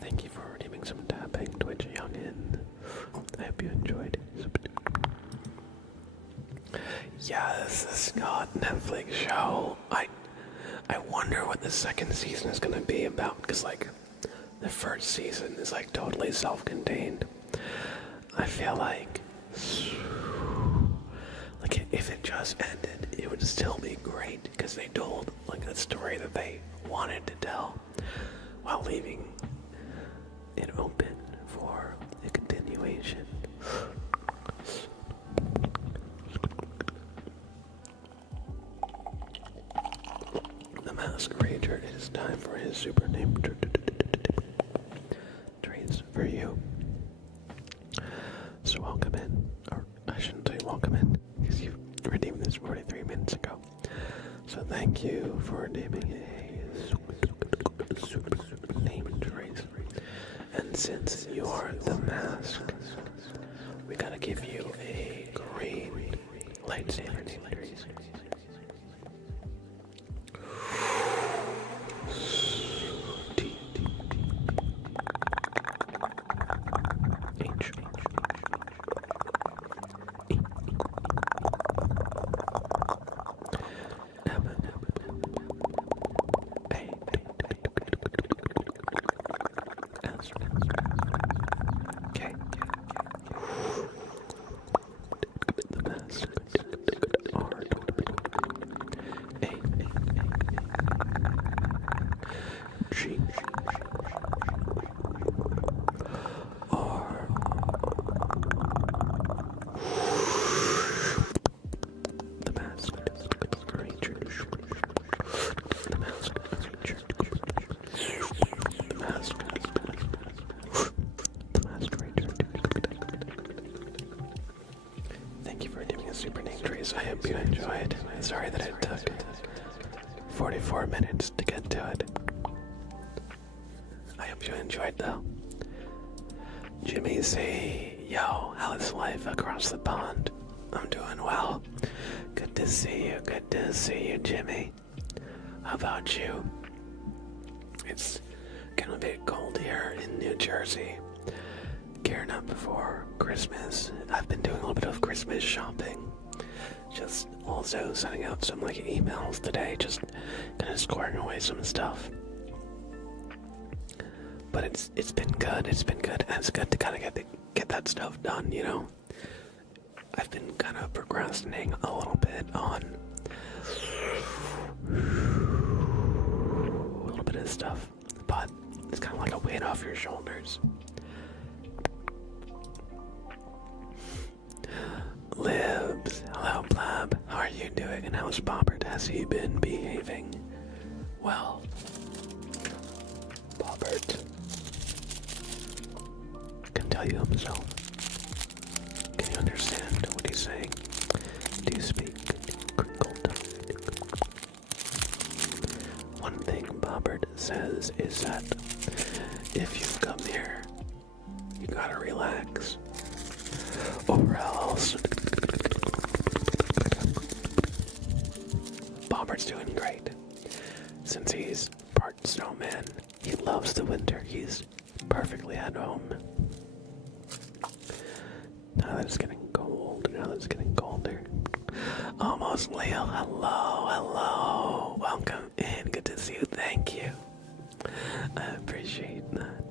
Thank you for redeeming some tapping, Twitch Youngin. I hope you enjoyed. Yes, the Scott Netflix show. I wonder what what the second season is gonna be about, because like the first season is like totally self-contained. I feel like if it just ended, it would still be great because they told like a story that they wanted to tell while leaving it open for a continuation. The Mask Ranger, it is time for his super name traits for you. So welcome in, or I shouldn't say welcome in, because you redeemed this 43 minutes ago. So thank you for redeeming a super name trace. And since you are the mask, we gotta give you a green lightsaber name trace. Super name trees. I hope you enjoyed. Sorry that it took 44 minutes to get to it. I hope you enjoyed though. Jimmy C, yo, how's life across the pond? I'm doing well. Good to see you, Jimmy. How about you? It's getting a bit cold here in New Jersey. Gearing up before Christmas. I've been doing a little bit of Christmas shopping. Just also sending out some like emails today, just kind of scoring away some stuff. But it's been good. And it's good to kind of get that stuff done, you know. I've been kind of procrastinating a little bit on a little bit of stuff, but it's kind of like a weight off your shoulders. Libs, hello Blab, how are you doing and how's Bobbert? Has he been behaving well? Bobbert can tell you himself. Can you understand what he's saying? Do you speak crinkle tongue? One thing Bobbert says is that if you come here, you gotta relax, or else. Bobbert's doing great. Since he's part snowman, he loves the winter. He's perfectly at home. Now that it's getting cold, now that it's getting colder. Almost Leo, hello. Welcome in, good to see you, thank you. I appreciate that.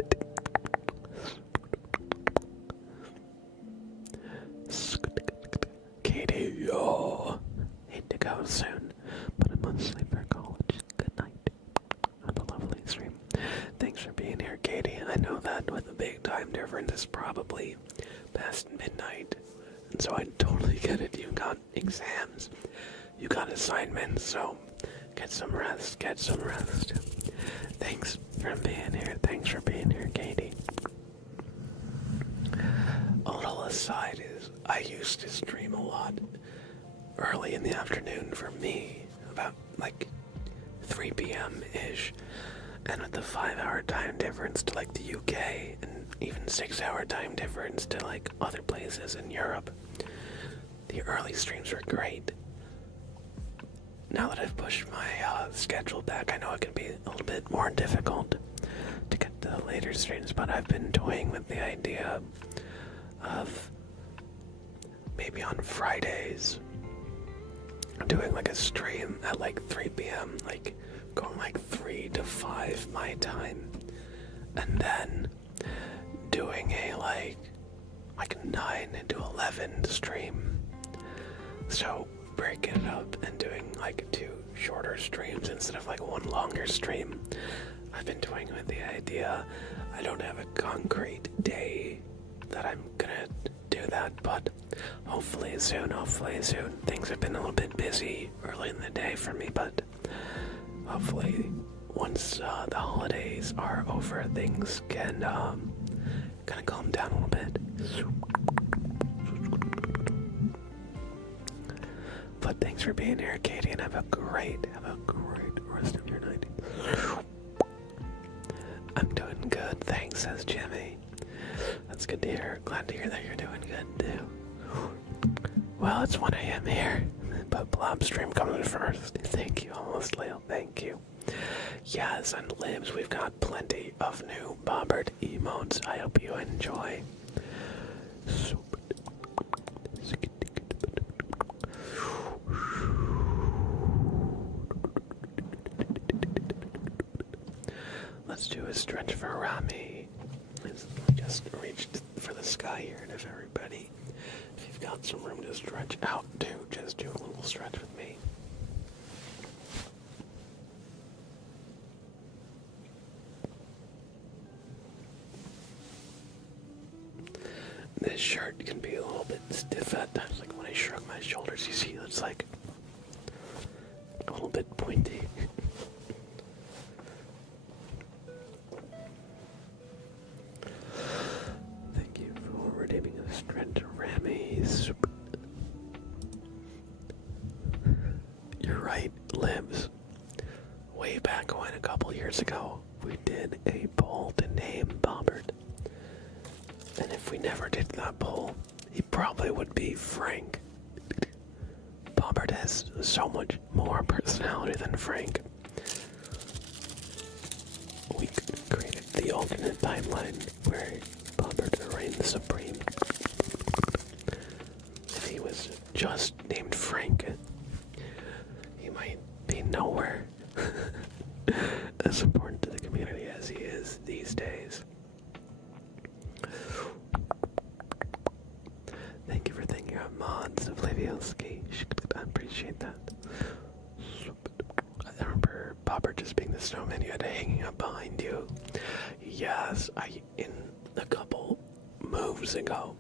Katie, yo. Hate to go soon, but I must sleep for college. Good night. Have a lovely stream. Thanks for being here, Katie. I know that with a big time difference, it's probably past midnight. And so I totally get it. You got exams. You got assignments, so get some rest. Thanks for being here, Katie. A little aside is, I used to stream a lot early in the afternoon for me, about like 3 p.m.-ish, and with the 5-hour time difference to like the UK, and even 6-hour time difference to like other places in Europe, the early streams were great. Now that I've pushed my schedule back, I know it can be a little bit more difficult to get to the later streams, but I've been toying with the idea of maybe on Fridays doing like a stream at like 3 p.m. like going like 3 to 5 my time, and then doing a like 9 to 11 stream. So breaking it up and doing like 2 shorter streams instead of like 1 longer stream. I've been toying with the idea. I don't have a concrete day that I'm gonna do that, but hopefully soon. Things have been a little bit busy early in the day for me, but hopefully once the holidays are over, things can kind of calm down a little bit. But thanks for being here, Katie, and have a great rest of your night. I'm doing good, thanks, says Jimmy. That's good to hear. Glad to hear that you're doing good, too. Well, it's 1 a.m. here, but Blob stream coming first. Thank you, Almost Leo, thank you. Yes, and Libs, we've got plenty of new Bobbert emotes. I hope you enjoy. Let's do a stretch for Rami. We just reached for the sky here, and if everybody, if you've got some room to stretch out, just do a little stretch with me. This shirt can be a little bit stiff at times, like when I shrug my shoulders, you see it's like a little bit pointy. Thank you for redeeming a stretch, Rammies. You're right, Libs. Way back when, a couple years ago, we did a poll to name Bobbert. And if we never did that poll, he probably would be Frank. Bobbert has so much more personality than Frank. We created the alternate timeline where Bobbert reigns supreme. If he was just named Frank, he might be nowhere as important to the community as he is these days. Thank you for thinking of mods of Levioski. I appreciate that. I remember Bobbert just being the snowman you had hanging up behind you. Yes, in a couple moves ago,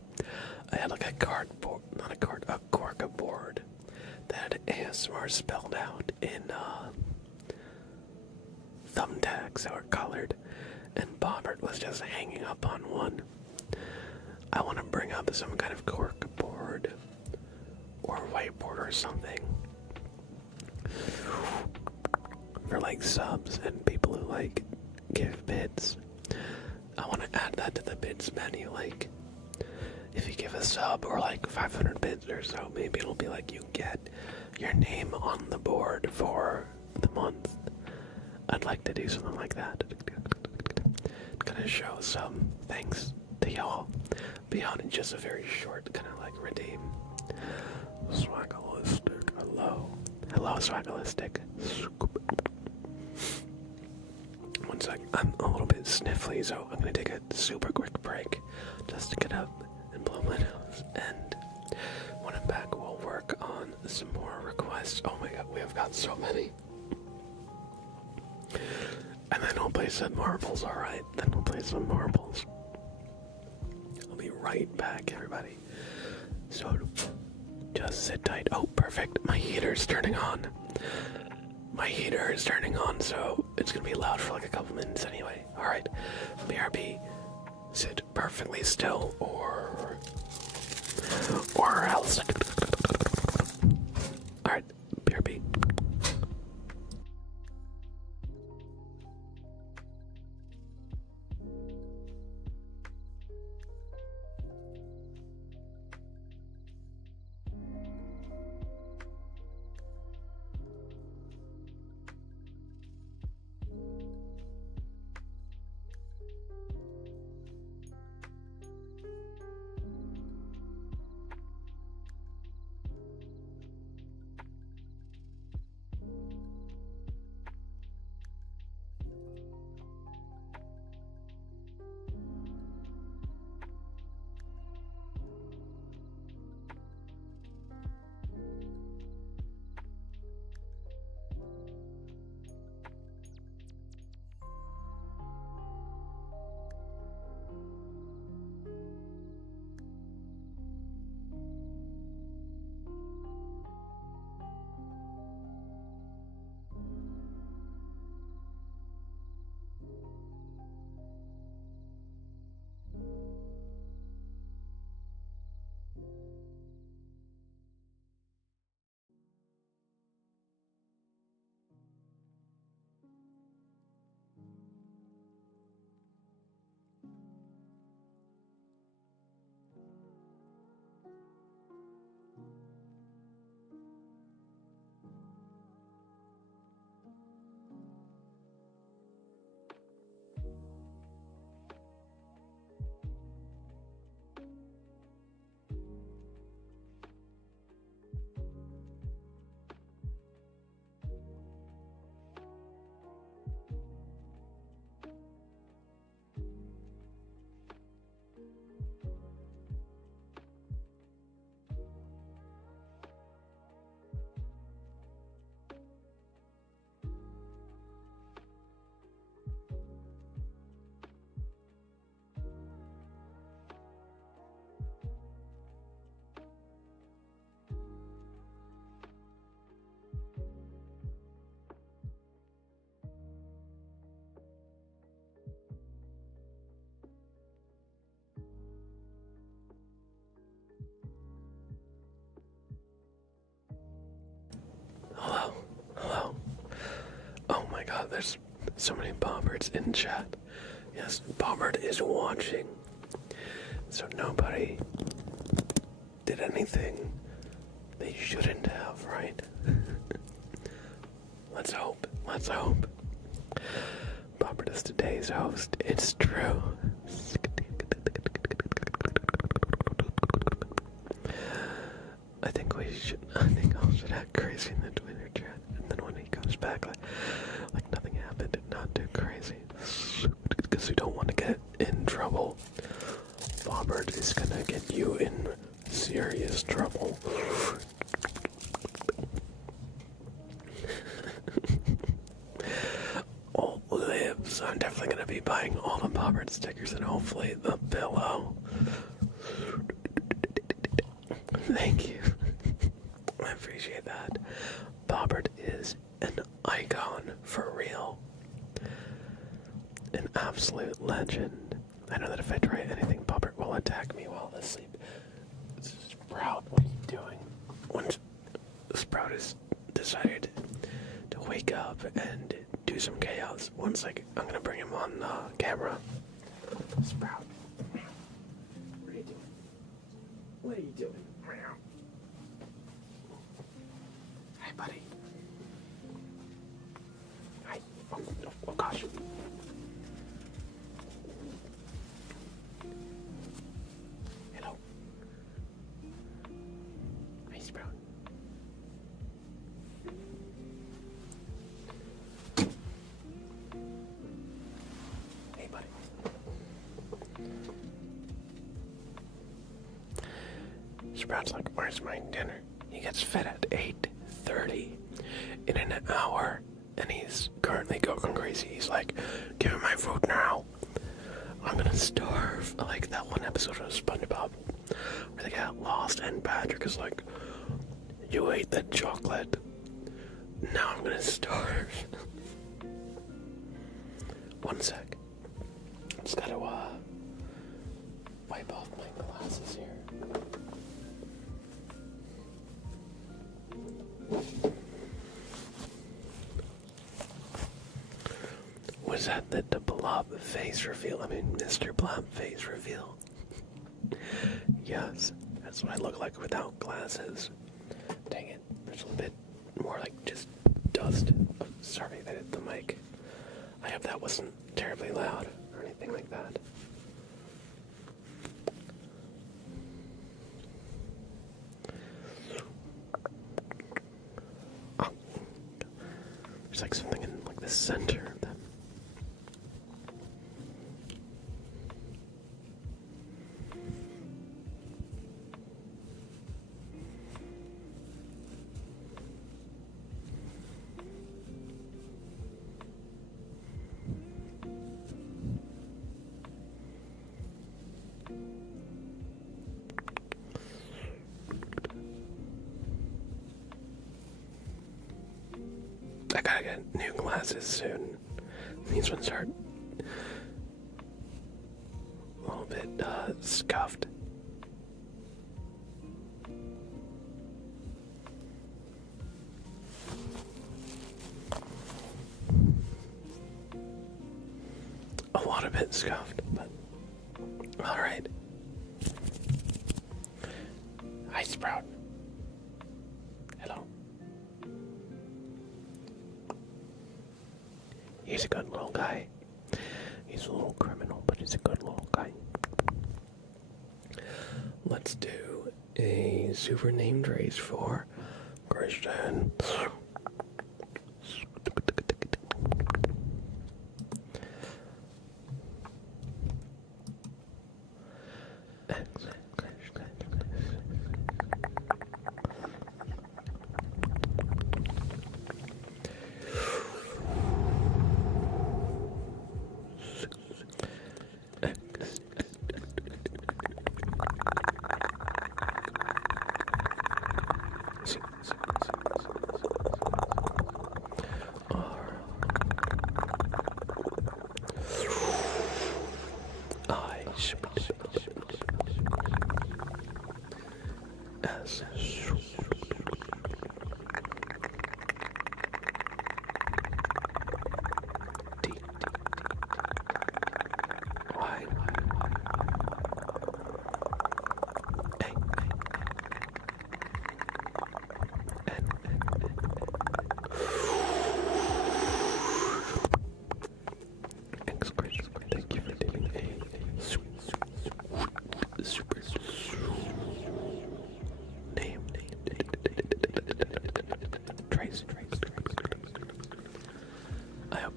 I had like a cardboard, a cork board that had ASMR spelled out in thumbtacks that were colored, and Bobbert was just hanging up on one. I want to bring up some kind of cork board or whiteboard or something for like subs and people who like give bits. I want to add that to the bits menu. Like, if you give a sub or like 500 bits or so, maybe it'll be like you get your name on the board for the month. I'd like to do something like that. Kind of show some thanks to y'all beyond just a very short kind of like redeem. Swagalistic, hello Swagalistic. One sec, I'm a little bit sniffly, so I'm gonna take a super quick break just to get up and blow my nose, and when I'm back we'll work on some more requests. Oh my god, we have got so many. And then we'll play some marbles, alright? Then we'll play some marbles. I'll be right back, everybody. So, just sit tight. Oh, perfect. My heater's turning on. So it's gonna be loud for like a couple minutes anyway. Alright. BRB, sit perfectly still, or else. Alright, BRB. Oh my god, there's so many Bobberts in chat. Yes, Bobbert is watching. So nobody did anything they shouldn't have, right? Let's hope. Let's hope. Bobbert is today's host. It's true. I think I should act crazy in the Twitter chat, and then when he comes back, like nothing happened, not too crazy, because we don't want to get in trouble. Bobbert is gonna get you in serious trouble. All lives. I'm definitely gonna be buying all the Bobbert stickers and hopefully the pillow. Thank you. I appreciate that. Bobbert is an icon for real. An absolute legend. I know that if I try anything, Bobbert will attack me while asleep. Sprout, what are you doing? Once Sprout has decided to wake up and do some chaos, I'm gonna bring him on camera. Sprout. What are you doing? What are you doing? Hi, buddy. Hi. Oh gosh. Hello. Hi, Sprout. Hey, buddy. Sprout's like, where's my dinner? He gets fed at 8:30 in an hour, and he's currently going crazy. He's like, give me my food now. I'm gonna starve. I like that one episode of SpongeBob where they got lost and Patrick is like, you ate that chocolate. Now I'm gonna starve. One sec. Just gotta wipe off my glasses here. Was that the Blob face reveal? I mean, Mr. Blob face reveal. Yes, that's what I look like without glasses. Dang it, there's a little bit more like just dust. Oh, sorry, that hit the mic. I hope that wasn't terribly loud or anything like that. Oh, there's like something in like the center of them. I gotta get new glasses soon. These ones are a little bit scuffed. A lot of it scuffed, but alright. Hi, Sprout. Hello. He's a good little guy. He's a little criminal, but he's a good little guy. Let's do a super named race for Christian.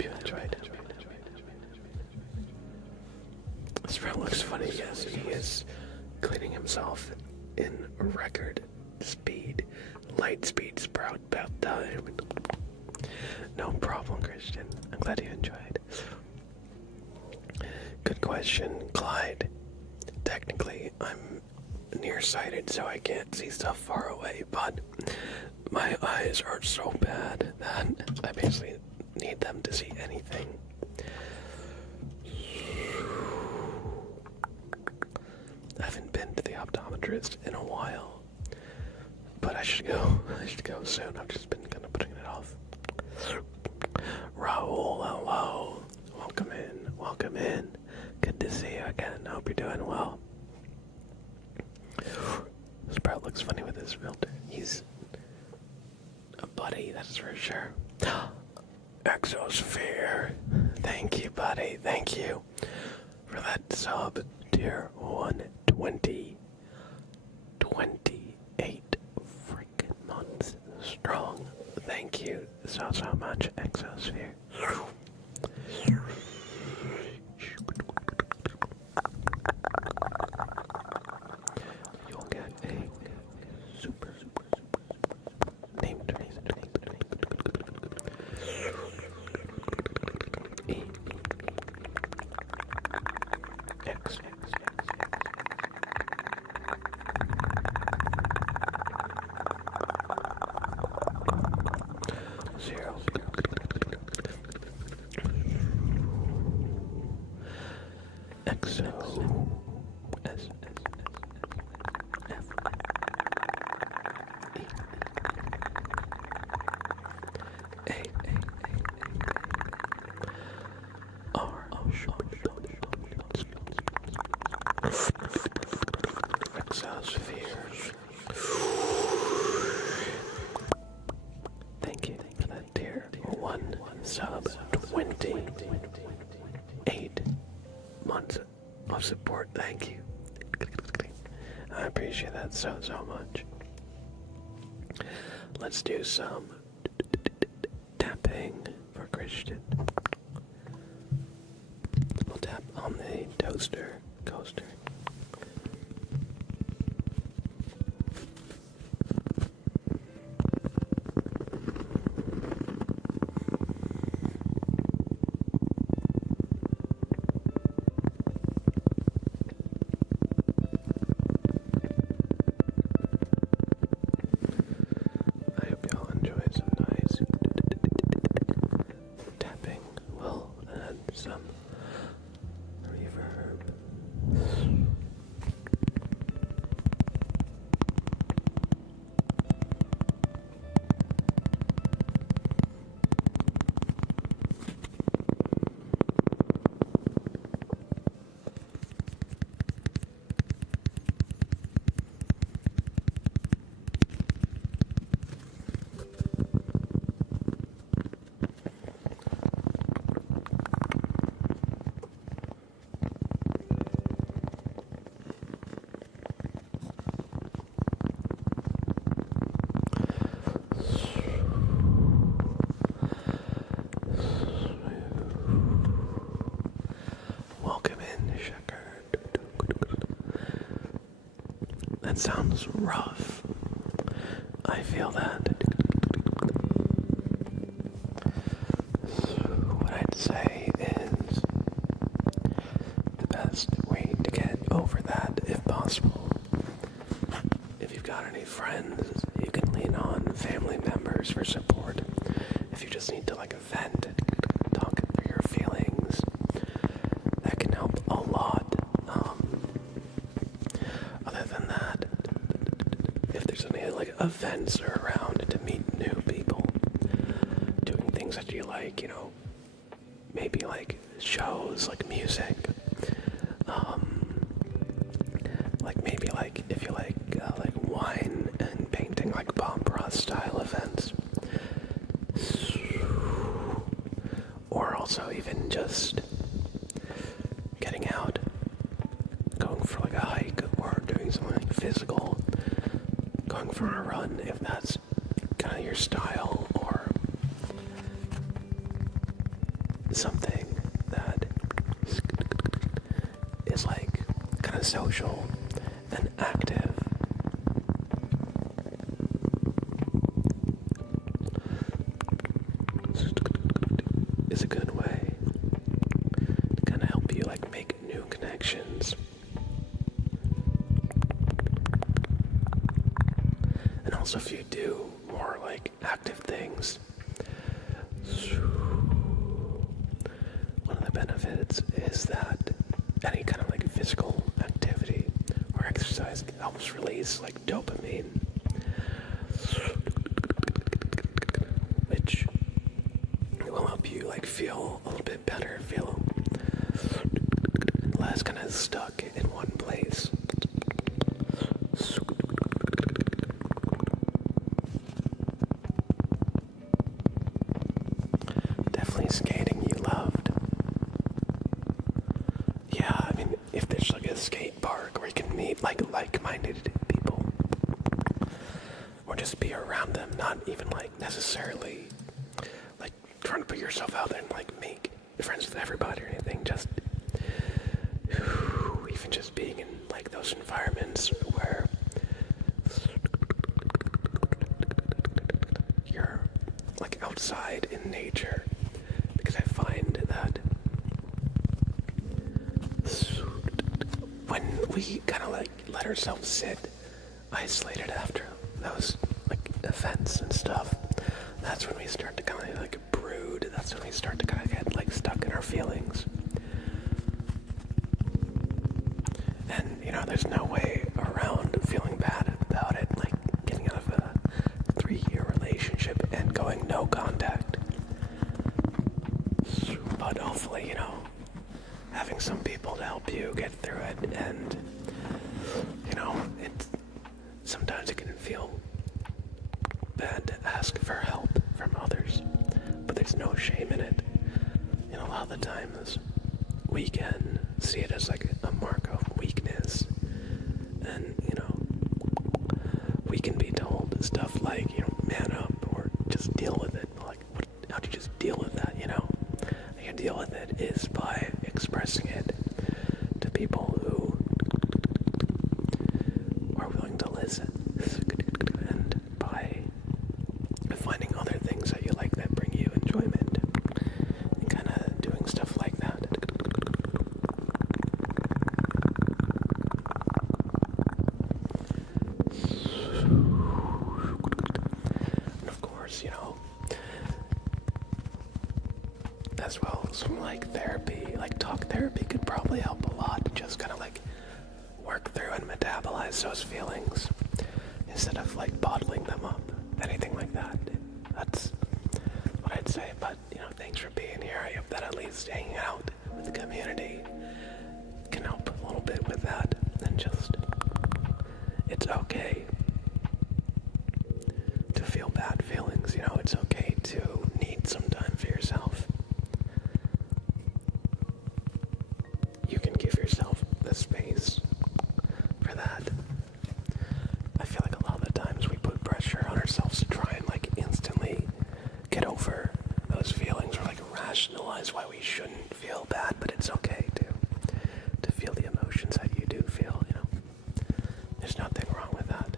hope you enjoyed. This friend looks funny, yes, he is cleaning himself in record speed. Light speed, Sprout, about time. No problem, Christian. I'm glad you enjoyed. Good question, Clyde. Technically, I'm nearsighted, so I can't see stuff far away, but my eyes are so bad that I basically need them to see anything. I haven't been to the optometrist in a while, but I should go. I should go soon. I've just been kind of putting it off. Raul, hello. Welcome in. Welcome in. Good to see you again. Hope you're doing well. Sprout looks funny with his filter. He's a buddy, that's for sure. Exosphere. Thank you, buddy. Thank you for that sub. Tier 120. 28 freaking months strong. Thank you so much, Exosphere. You'll get a super name tag. Thank you for that tier 1 sub 28 months of support. Thank you. I appreciate that so much. Let's do some tapping for Christian. We'll tap on the coaster. Some reverb. That sounds rough. I feel that. What I'd say is the best way to get over that, if possible. If you've got any friends, you can lean on family members for support. If you just need to vent, talk through your feelings, that can help a lot. Other than that, if there's any events or around to meet new people, doing things that you like, maybe shows, music, maybe if you like wine and painting, Bob Ross style events, or also even just getting out, going for a hike or doing something physical, going for a run if that's kind of your style, or something that is like kind of social and active. Is a good way to kind of help you like make new connections. And also if you do more like active things, one of the benefits is that any kind of like physical activity or exercise helps release like dopamine, which will help you like feel a little bit better, feel less kind of stuck in one place. Definitely skating you loved. Yeah, I mean, if there's like a skate park where you can meet like-minded people, or just be around them, not even like necessarily like trying to put yourself out there and like make friends with everybody or anything, just even just being in like those environments where you're like outside in nature, because I find that when we kind of like let ourselves sit isolated after those like events and stuff, that's when we start to kind of like brood. That's when we start to kind of get like stuck in our feelings. And you know, there's no way around feeling bad about it, like getting out of a 3-year relationship and going no contact. But hopefully, you know, having some people to help you get through it, and you know, sometimes it can feel bad to ask for help from others, but there's no shame in it. You know, a lot of the times we can see it as like a mark of weakness, and you know, we can be told stuff like, you know, man up or just deal with it. Like, how do you just deal with that? You know, how you deal with it is by expressing it to people who are willing to listen, and by finding other things that you like that bring you enjoyment, and kind of doing stuff like that. And of course, you know, as well, some like therapy, like talk therapy could probably help a lot. Just kind of like work through and metabolize those feelings instead of like bottling them up, anything like that. That's what I'd say. But you know, thanks for being here. I hope that at least hanging out with the community can help a little bit with that. And just, it's okay to feel bad feelings. You know, it's okay to need some time for yourself. You can give yourself the space for that. I feel like a lot of the times we put pressure on ourselves to try and like instantly get over those feelings, or like rationalize why we shouldn't feel bad, but it's okay to feel the emotions that you do feel, you know. There's nothing wrong with that.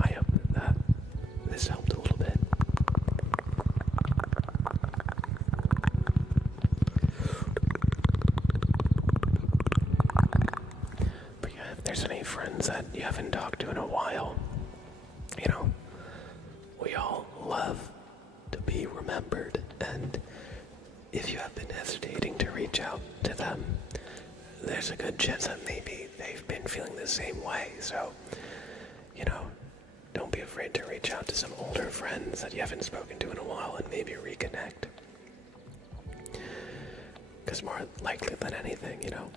I hope that this helped a little bit. But yeah, if there's any friends that you haven't talked to in a while, you know, we all love to be remembered, and if you have been hesitating to reach out to them, there's a good chance that maybe they've been feeling the same way. So, you know, don't be afraid to reach out to some older friends that you haven't spoken to in a while and maybe reconnect. Because more likely than anything, you know,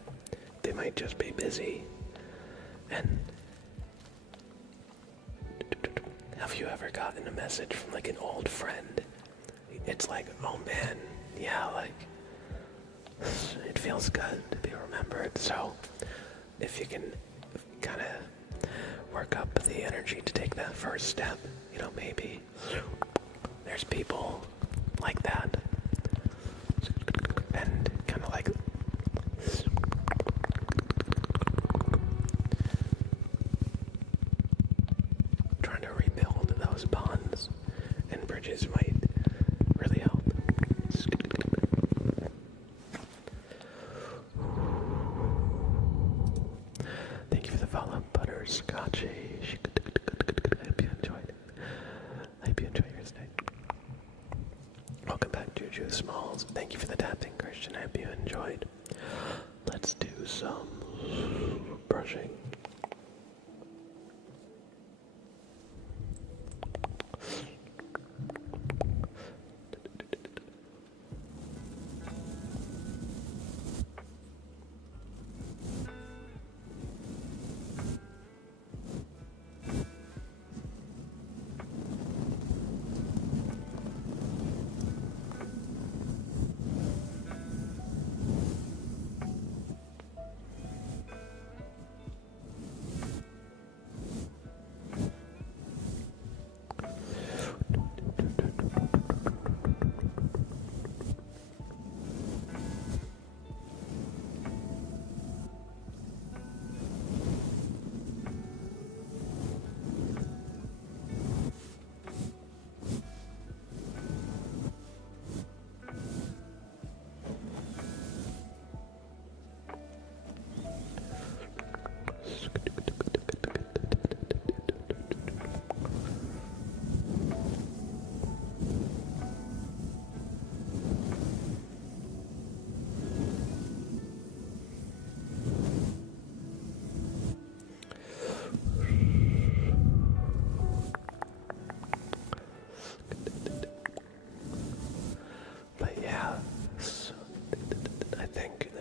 they might just be busy. And have you ever gotten a message from like an old friend? it's like, oh man, yeah, like, it feels good to be remembered. So if you can kind of work up the energy to take that first step, maybe there's people like that, and kind of like trying to rebuild those bonds and bridges might really help. Thank you for the follow, Butterscotchy. I hope you enjoyed. I hope you enjoy your stay. Welcome back, Juju Smalls. Thank you for the tapping, Christian. I hope you enjoyed. Let's do some brushing.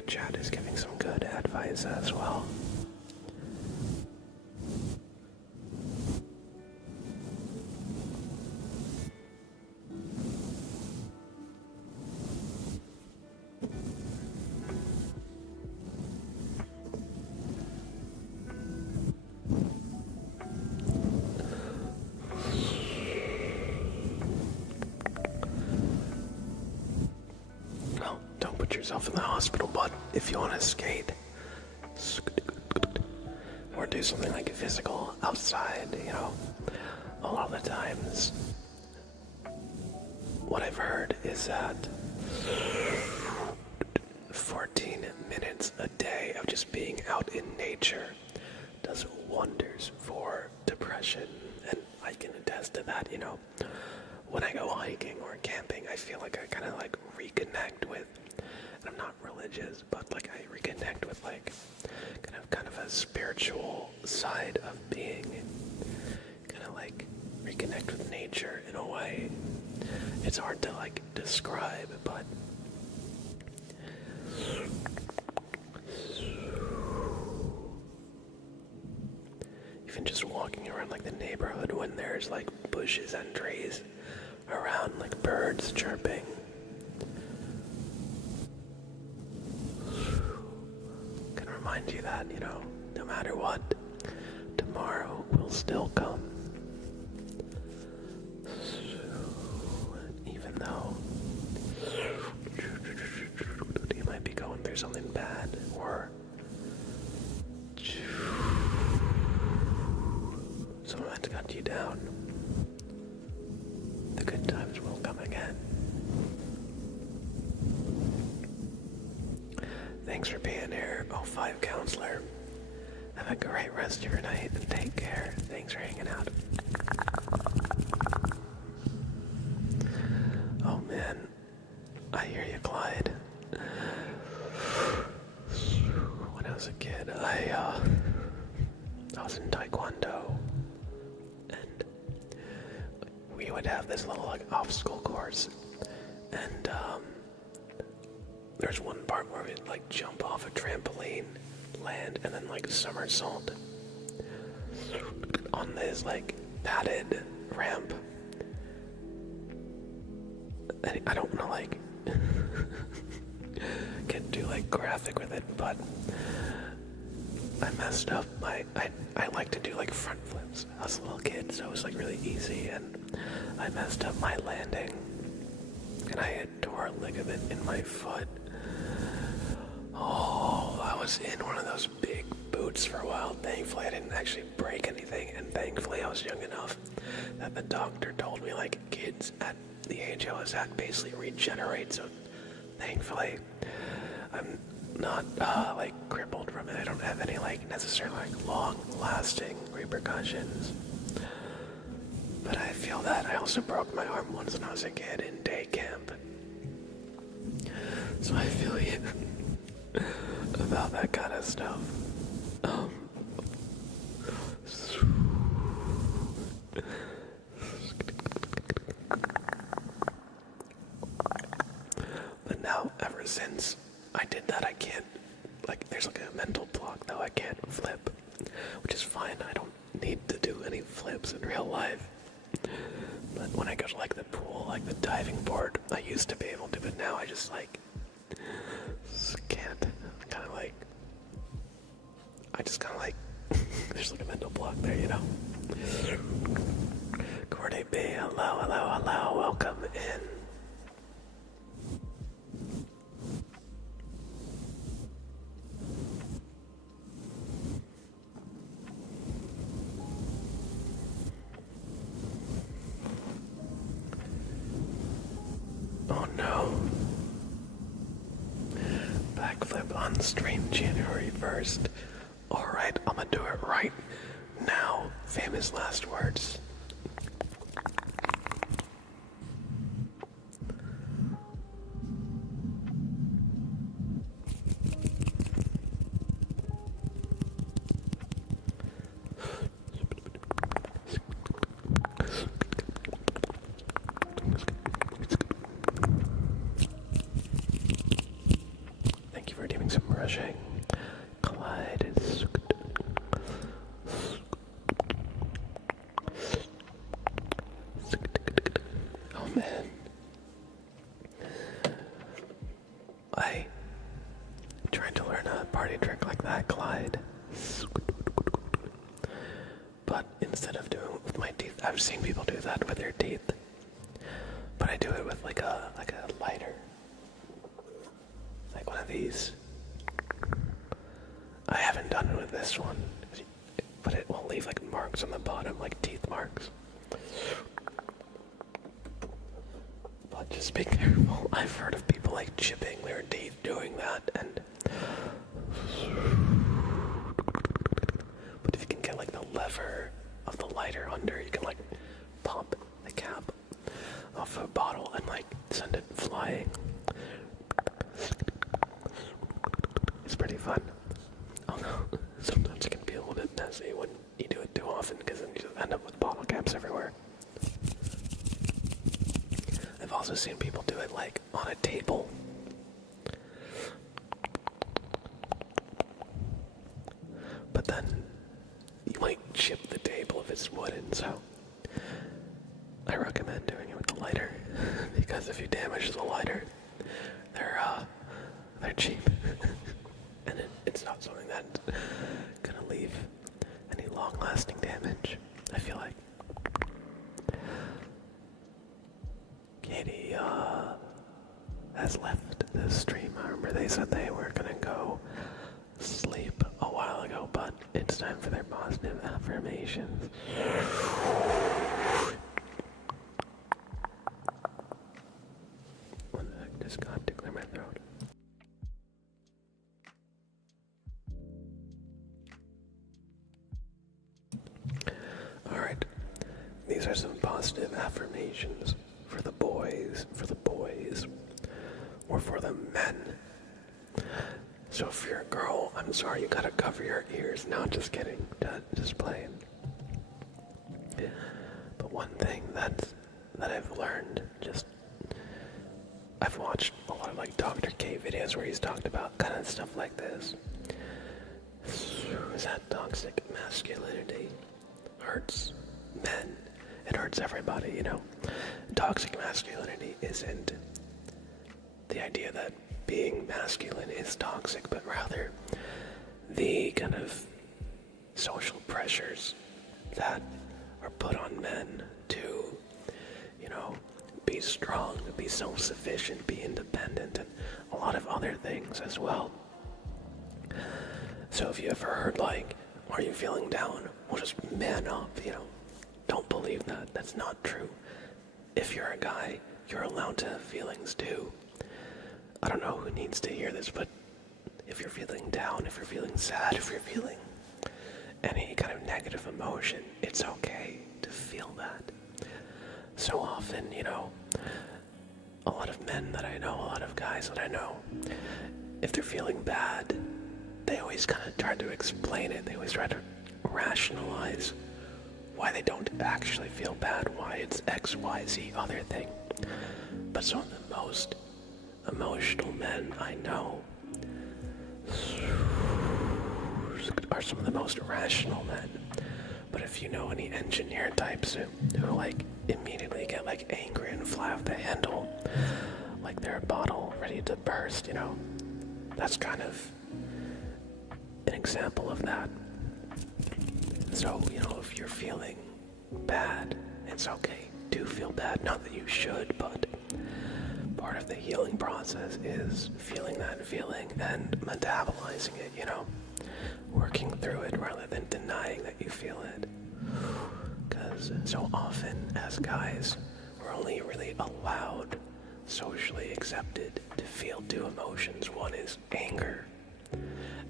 Chat is giving some good advice as well. Don't put yourself in the hospital, but if you want to skate or do something like physical outside, a lot of the times what I've heard is that 14 minutes a day of just being out in nature does wonders for depression, and I can attest to that. When I go hiking or camping, I feel like I kind of like reconnect with, and I'm not religious, but like I reconnect with like kind of a spiritual side of being, kind of like reconnect with nature in a way. It's hard to like describe, but even just walking around like the neighborhood when there's like bushes and trees around, like birds chirping, can remind you that, no matter what, tomorrow will still come. Even though you might be going through something bad, or someone that's got you down, the good times will come again. Thanks for being here, 05 Counselor. Have a great rest of your night and take care. Thanks for hanging out. Oh man, I hear you, Clyde. When I was a kid, I was in Taekwondo, and we would have this little like obstacle course, and there's one part where we'd like jump off a trampoline, land, and then like somersault on this like padded ramp. I don't want to like get too like graphic with it, but I messed up I like to do like front flips. I was a little kid, so it was like really easy, and I messed up my landing, and I had tore a ligament in my foot. Oh, I was in one of those big boots for a while. Thankfully, I didn't actually break anything, and thankfully I was young enough that the doctor told me like kids at the age I was at basically regenerate, so thankfully I'm not like crippled from it. I don't have any like necessarily like long-lasting repercussions. But I feel that I also broke my arm once when I was a kid in day camp. So I feel you about that kind of stuff. But now, ever since I did that, I can't, like, there's like a mental block though, I can't flip, which is fine. I don't need to do any flips in real life. But when I go to like the pool, like the diving board, I used to be able to, but now I just like can't. Kind of like, I just kind of like, there's like a mental block there, you know. Cordy B, hello, hello, hello, welcome in. Oh no. Backflip on stream January 1st. Alright, I'm gonna do it right now. Famous last words. Thank you for doing some brushing. Clyde is... Oh man. I tried to learn a party trick like that, Clyde. But instead of doing it with my teeth, I've seen people do that with their teeth. But I do it with like a lighter. Like one of these. I haven't done it with this one, but it will leave like marks on the bottom, like teeth marks. But just be careful. I've heard of people like chipping their teeth doing that, and but if you can get like the lever of the lighter under, you can like pop the cap off a bottle and like send it flying. It's pretty fun. Oh no, sometimes it can be a little bit messy when you do it too often, because then you just end up with bottle caps everywhere. I've also seen people do it like on a table. But then you might chip the table if it's wooden, so I recommend doing it with the lighter, because if you damage the lighter, they're cheap. And it's not something that's gonna leave any long-lasting damage, I feel like. Katie, has left the stream. I remember they said they were gonna go sleep a while ago, but it's time for their positive affirmations. One sec, just got to clear my throat. Alright, these are some positive affirmations for the boys, or for the men. So if you're a girl, I'm sorry, you gotta cover your ears. No, just kidding, just playing. But one thing that I've learned, I've watched a lot of like Dr. K videos where he's talked about kind of stuff like this. Is that toxic masculinity hurts men it hurts everybody, you know. Toxic masculinity isn't the idea that being masculine is toxic, but rather the kind of social pressures that are put on men to, you know, be strong, be self-sufficient, be independent, and a lot of other things as well. So if you ever heard like, are you feeling down? Well, just man up, you know. Don't believe that. That's not true. If you're a guy, you're allowed to have feelings too. I don't know who needs to hear this, but if you're feeling down, if you're feeling sad, if you're feeling any kind of negative emotion, it's okay to feel that. So often, you know, a lot of men that I know, a lot of guys that I know, if they're feeling bad, they always kind of try to explain it. They always try to rationalize why they don't actually feel bad, why it's X, Y, Z, other thing. But some of the most emotional men I know are some of the most rational men. But if you know any engineer types who like immediately get like angry and fly off the handle, like they're a bottle ready to burst, you know, that's kind of an example of that. So, you know, if you're feeling bad, it's okay. Do feel bad. Not that you should, but part of the healing process is feeling that feeling and metabolizing it, you know? Working through it rather than denying that you feel it. Because so often, as guys, we're only really allowed, socially accepted, to feel two emotions. One is anger,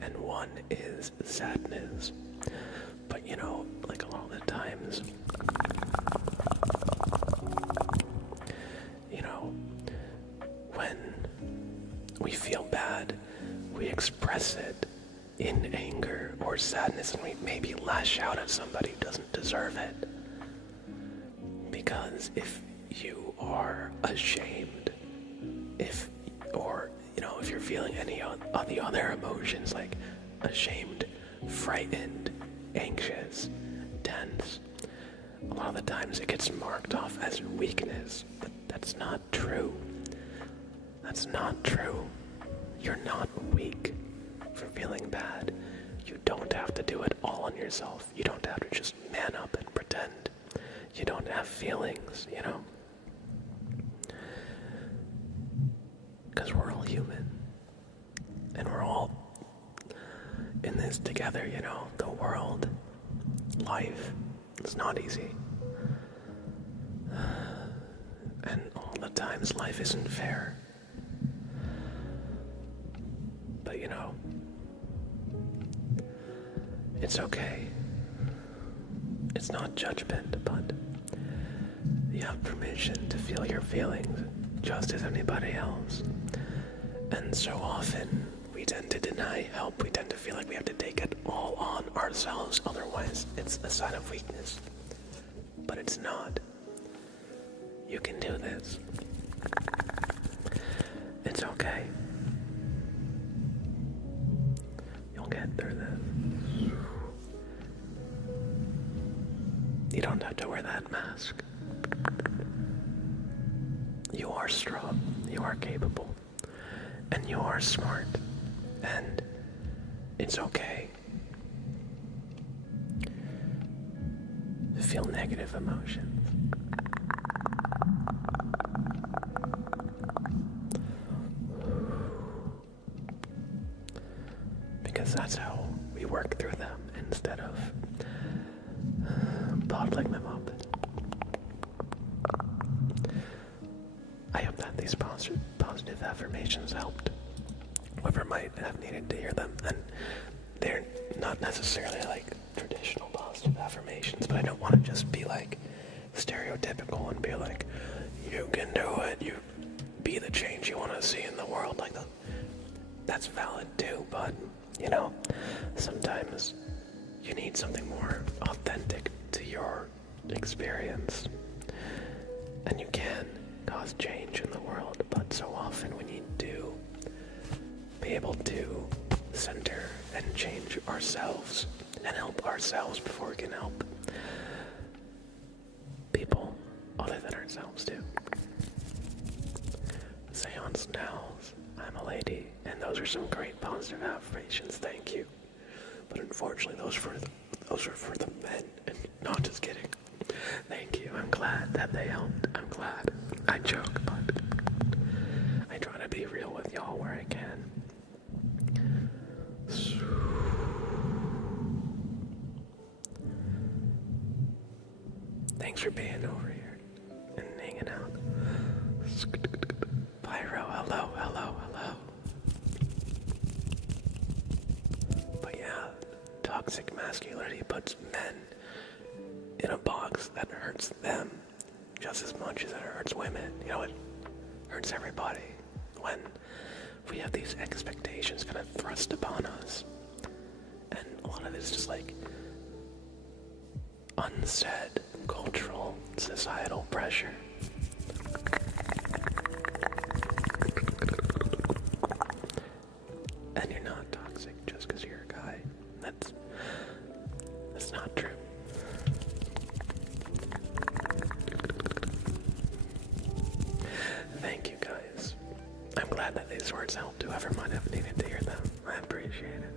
and one is sadness. But you know, like a lot of the times, you know, when we feel bad, we express it in anger or sadness, and we maybe lash out at somebody who doesn't deserve it. Because if you are ashamed, if you're feeling any of the other emotions like ashamed, frightened, anxious, tense, a lot of the times it gets marked off as weakness, but that's not true. That's not true. You're not weak for feeling bad. You don't have to do it all on yourself. You don't have to just man up and pretend you don't have feelings, you know? Because we're all human. And we're all in this together, you know? The world, life, it's not easy. And all the times life isn't fair. But you know, it's okay. It's not judgment, but you have permission to feel your feelings just as anybody else. And so often we tend to deny help. We tend to feel like we have to take it all on ourselves, otherwise it's a sign of weakness. But it's not. You can do this. It's okay. You'll get through this. You don't have to wear that mask. You are strong, you are capable, and you are smart, and it's okay to feel negative emotions. Because that's how we work through them instead of bottling them up. I hope that these positive affirmations helped whoever might have needed to hear them. And they're not necessarily like traditional positive affirmations, but I don't want to just be like stereotypical and be like, you can do it, you be the change you want to see in the world. Like that's valid too, but you know, sometimes you need something more authentic to your experience. And you can cause change in the world, but so often we need to be able to center and change ourselves and help ourselves before we can help people ourselves too. Seance nows, I'm a lady, and those are some great positive affirmations, thank you. But unfortunately, those are for the men, and not just kidding. Thank you, I'm glad that they helped, I'm glad. I joke, but I try to be real with y'all where I can. Thanks for being over here and hanging out. Pyro, hello, hello, hello. But yeah, toxic masculinity puts men in a box that hurts them just as much as it hurts women. You know, it hurts everybody when we have these expectations kind of thrust upon us. And a lot of it's just like unsaid cultural, societal pressure. And you're not toxic just because you're a guy. That's not true. Thank you guys. I'm glad that these words helped whoever might have needed to hear them. I appreciate it.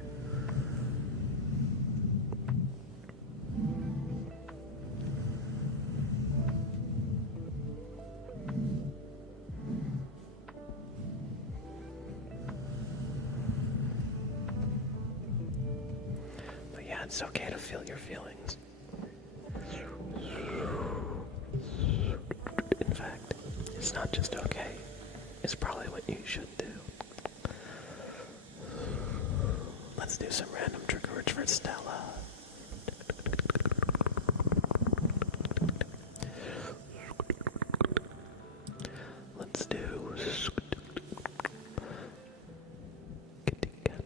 It's okay to feel your feelings. In fact, it's not just okay. It's probably what you should do. Let's do some random trigger words for Stella. Let's do kitty cat.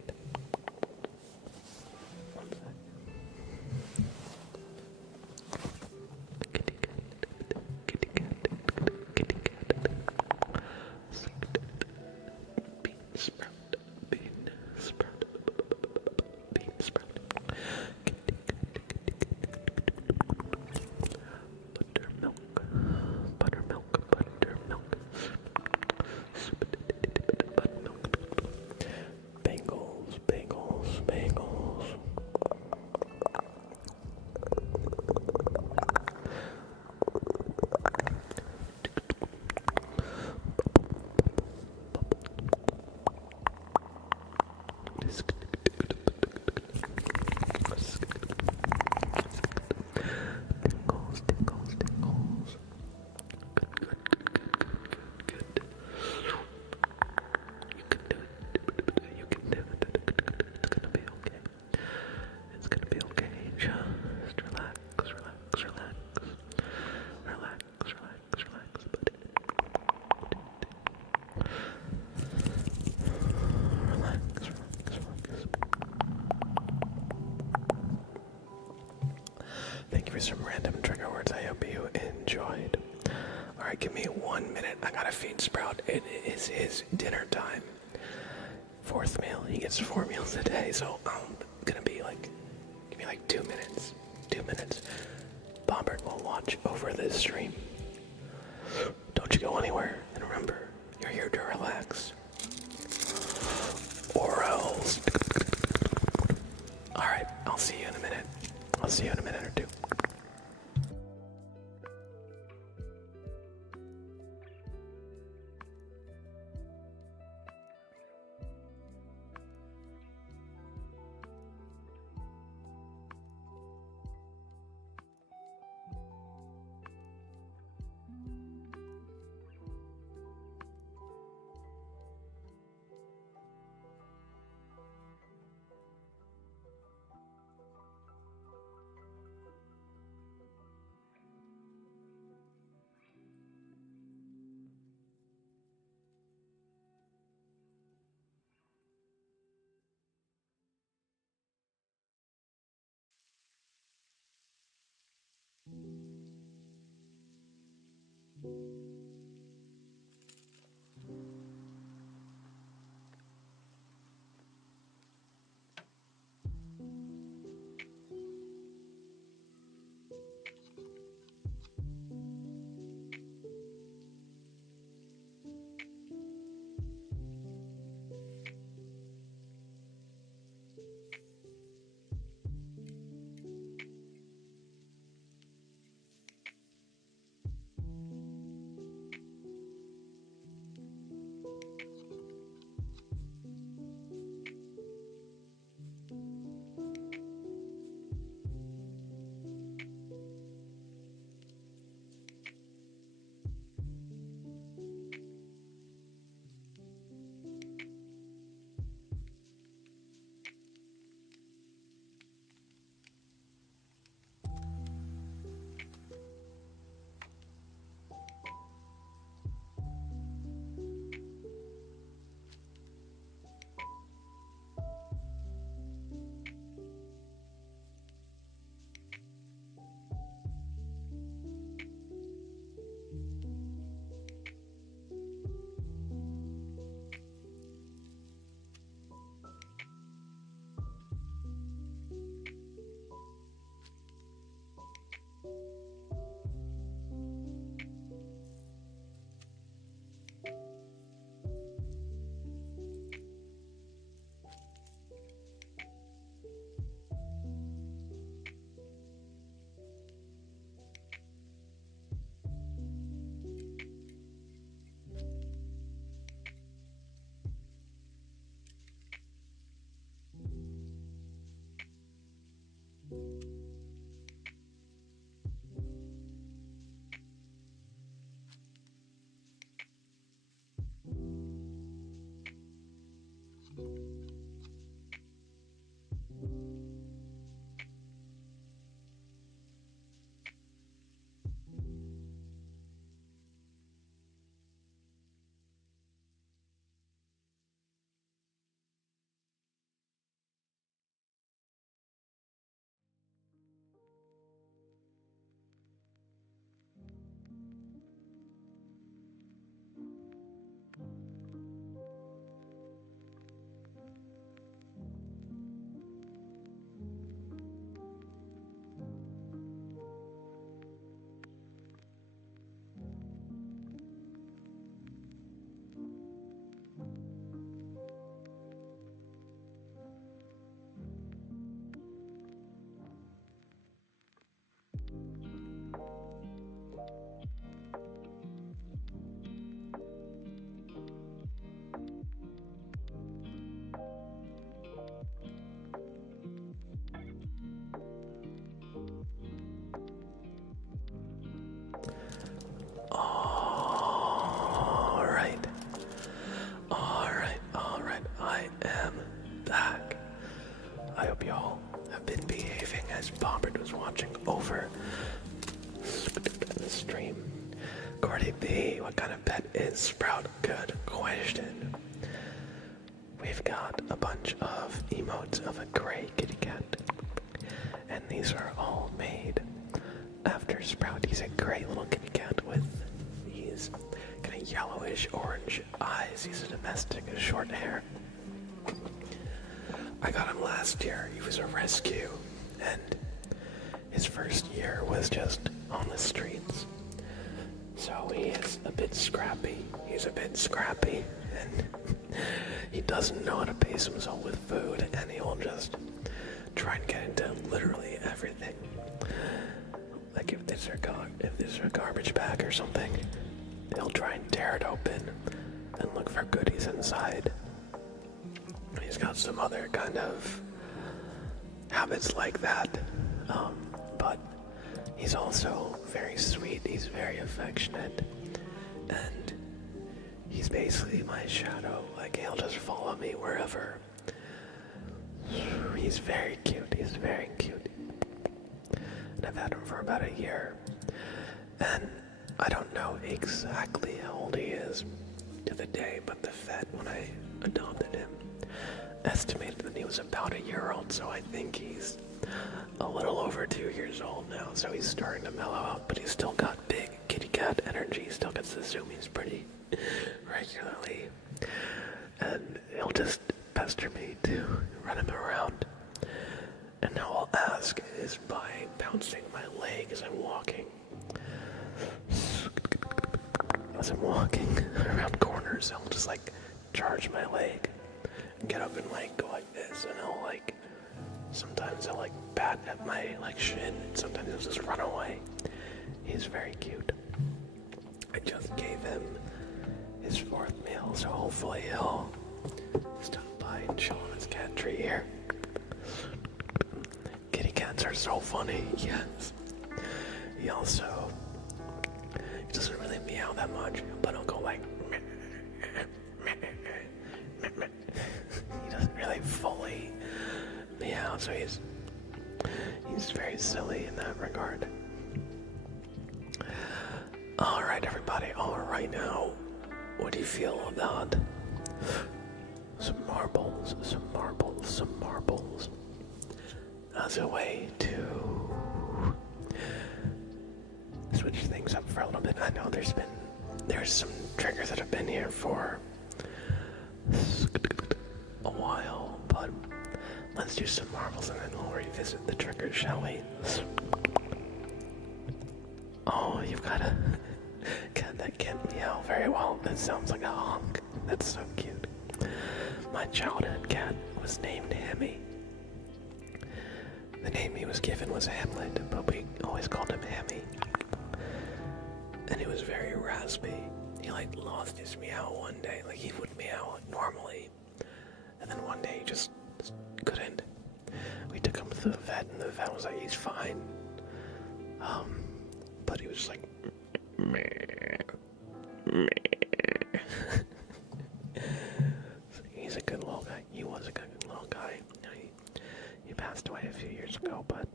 One sec. Kitty cat. Kitty cat. Kitty cat. Bean sprout. Bean sprout. Bean sprout. Kitty cat. Buttermilk. Buttermilk. Buttermilk. Buttermilk. Bagels. Bagels. Bagels. Tingles, tingles, tingles. Good, good, good, good, good. You can do it. You can do it. It's gonna be okay. It's gonna be okay. Just relax, relax, relax. Relax, relax, relax, buddy. Relax, relax, relax. Thank you for some random trigger words. I hope you enjoyed. Alright, give me 1 minute. I gotta feed Sprout. It is his dinner time. 4th meal. He gets 4 meals a day, so I'm gonna be like, give me like 2 minutes. 2 minutes. Bombert will watch over this stream. Don't you go anywhere. And remember, you're here to relax. Or else. Alright, I'll see you in a minute. I'll see you in a minute or two. Alright, I am back. I hope y'all have been behaving as Bobbert was watching over the stream. Cordy B, what kind of pet is Sprout? Good question. We've got a bunch of emotes of a gray kitty cat, and these are all made after Sprout. He's a gray little kitty cat with these kind of yellowish orange eyes. He's a domestic, short hair. I got him last year. He was a rescue, and his first year was just on the streets. So he is a bit scrappy. He's a bit scrappy, and he doesn't know how to pace himself with food, and he'll just try and get into literally everything. Like if there's a garbage bag or something, he'll try and tear it open and look for goodies inside. He's got some other kind of habits like that, but he's also very sweet. He's very affectionate, and he's basically my shadow. Like, he'll just follow me wherever. He's very cute. He's very cute. And I've had him for about a year, and I don't know exactly how old he is to the day, but the vet, when I adopted him, estimated that he was about a year old, so I think he's a little over 2 years old now, so he's starting to mellow out, but he's still got big kitty cat energy. He still gets the zoomies pretty regularly, and he'll just pester me to run him around. And how I'll ask is by bouncing my leg as I'm walking. As I'm walking around corners, I'll just like charge my leg and get up and like go like this, and he'll like, sometimes he'll like bat at my like shin, and sometimes he'll just run away. He's very cute. I just gave him his 4th meal, so hopefully he'll stop by and chill on his cat tree here. Kitty cats are so funny, yes. He doesn't really meow that much, but he'll go like he doesn't really fully meow, so he's very silly in that regard. Alright everybody, alright now, what do you feel about some marbles as a way to switch things up for a little bit? I know there's some triggers that have been here for a while, but let's do some marbles and then we'll revisit the triggers, shall we? Oh, you've got a cat that can't meow very well. That sounds like a honk. That's so cute. My childhood cat was named Hemi. The name he was given was Hamlet, but we always called him Hemi. And he was very raspy. He like lost his meow one day. Like, he would meow normally, and then one day he just couldn't. We took him to the vet, and the vet was like, he's fine. But he was just like, he's a good little guy. passed away a few years ago, but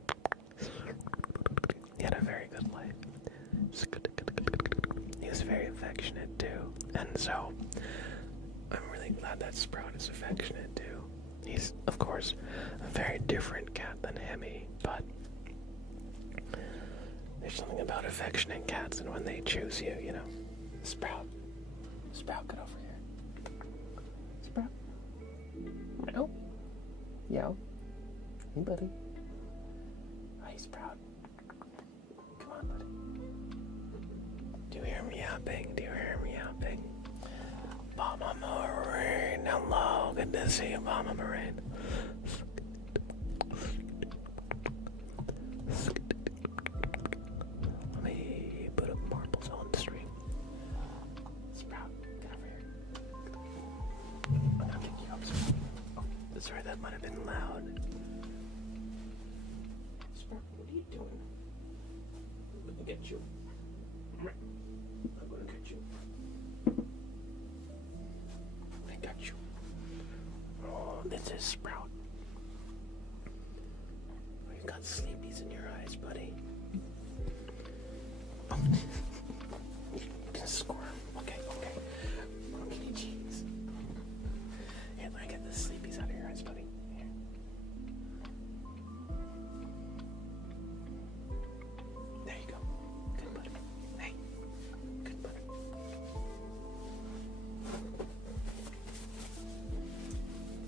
he had a very good life. He was very affectionate too, and so I'm really glad that Sprout is affectionate too. He's, of course, a very different cat than Hemi, but there's something about affectionate cats and when they choose you, you know. Sprout, get over here. Sprout. Meow. Yow. Hey, buddy. Hi, Sprout. Come on, buddy. Do you hear me yapping? Mama Moraine, hello. Good to see you, Mama Moraine. Let me put up marbles on the stream. Sprout, get over here. I'm gonna pick you up, Sprout. Oh, sorry, that might have been loud. Sprout, what are you doing? Let me get you. I'm gonna get you. I got you. Oh, this is Sprout. Oh, you got sleepies in your eyes, buddy. Oh. You're gonna squirm. Okay. Okay, jeez. Here, let me get the sleepies out of your eyes, buddy. Here. There you go. Good buddy. Hey. Good buddy.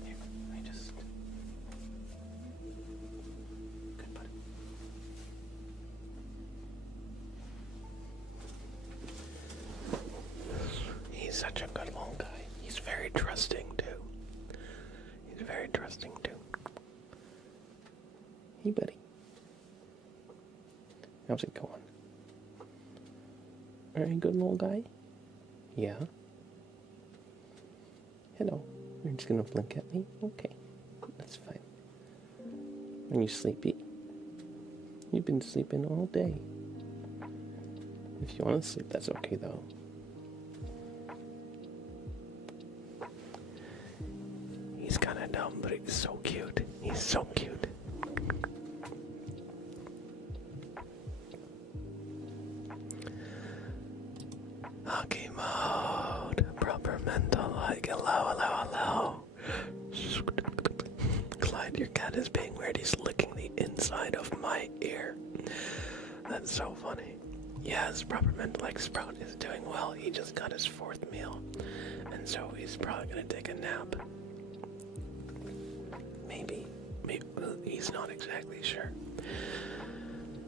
Here, I just... Good buddy. He's such a good little guy. He's very trusting, too. Hey, buddy. How's it going? Are you a good little guy? Yeah. Hello. You're just gonna blink at me? Okay. That's fine. Are you sleepy? You've been sleeping all day. If you want to sleep, that's okay, though. He's kinda dumb, but he's so cute. He's so cute. Hockey mode. Proper mental, like, hello. Clyde, your cat is being weird. He's licking the inside of my ear. That's so funny. Yeah, his proper mental, like, Sprout is doing well. He just got his 4th meal. And so he's probably gonna take a nap. Maybe he's not exactly sure.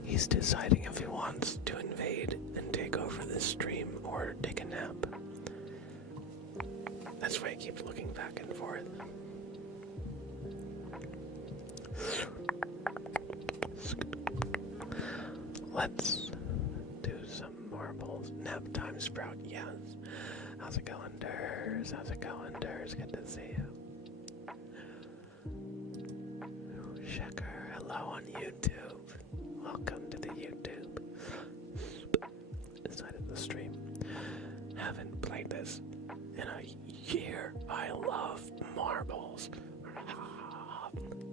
He's deciding if he wants to invade and take over this stream or take a nap. That's why he keeps looking back and forth. Let's do some marbles. Nap time, Sprout, yes. How's it going, Durs? Good to see you. Shecker, hello on YouTube. Welcome to the YouTube side of the stream. Haven't played this in a year. I love marbles.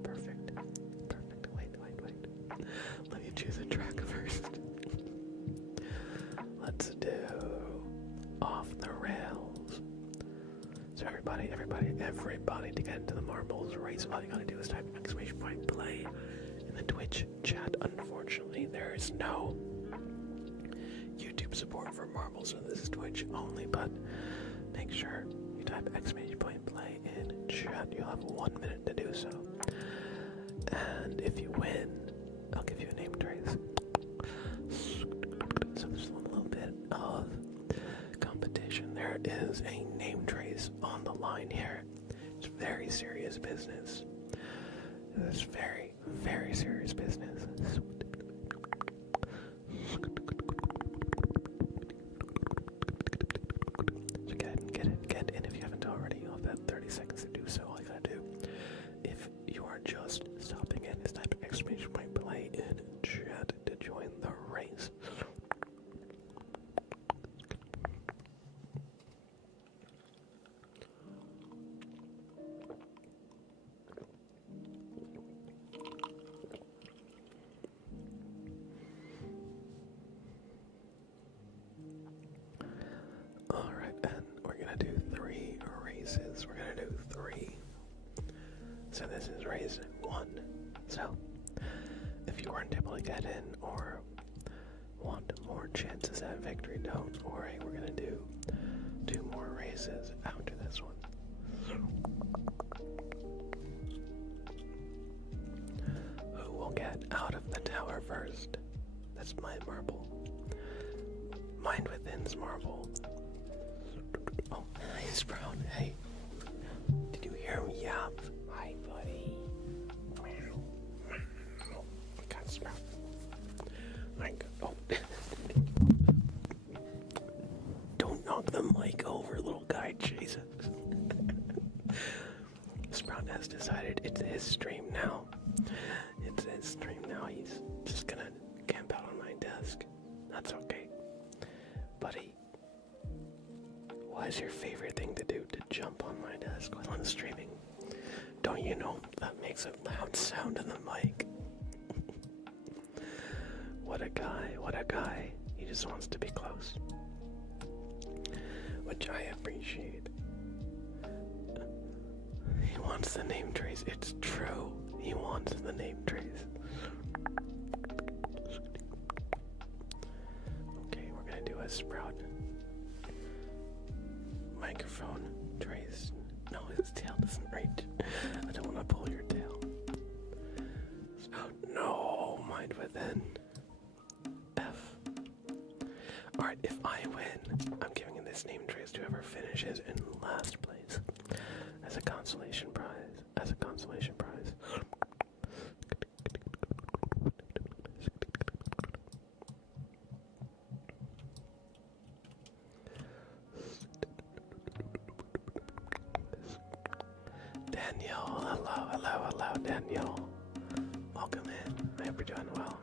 Perfect. Wait. Let me choose a track first. Let's do Off the Rails. So everybody to get into the marbles race, all you gotta do is type !play in the Twitch chat. Unfortunately, there is no YouTube support for marbles, so this is Twitch only, but make sure you type !play in chat. You'll have 1 minute to do so. And if you win, I'll give you a name trace. So there's a little bit of competition. There is a name trace on the line here. It's very serious business. It's very, very serious business. So get in if you haven't already. You'll have that 30 seconds to do so. All you gotta do, if you are just stopping in, is type !play in chat to join the race. So this is race 1. So, if you weren't able to get in or want more chances at victory, don't worry. We're gonna do 2 more races after this one. Who will get out of the tower first? That's my marble. Mind Within's marble. Oh, hey, Sprout. Hey. Did you hear him yap? Hi, buddy. Oh, God, Sprout. Oh. Don't knock the mic over, little guy. Jesus. Sprout has decided it's his stream now. It's his stream now. He's just gonna camp out on my desk. That's okay. Buddy, what is your favorite thing to do to jump on my desk while I'm streaming? Don't you know that makes a loud sound in the mic? What a guy, what a guy. He just wants to be close. Which I appreciate. He wants the name trace. It's true. He wants the name trace. Okay, we're gonna do a Sprout microphone trace. No, his tail doesn't reach. I don't want to pull your tail. No, Mind Within. F. Alright, if I win, I'm giving this name trace to whoever finishes in last place as a consolation prize. As a consolation prize. Daniel, hello, Daniel. Welcome in. I hope you're doing well.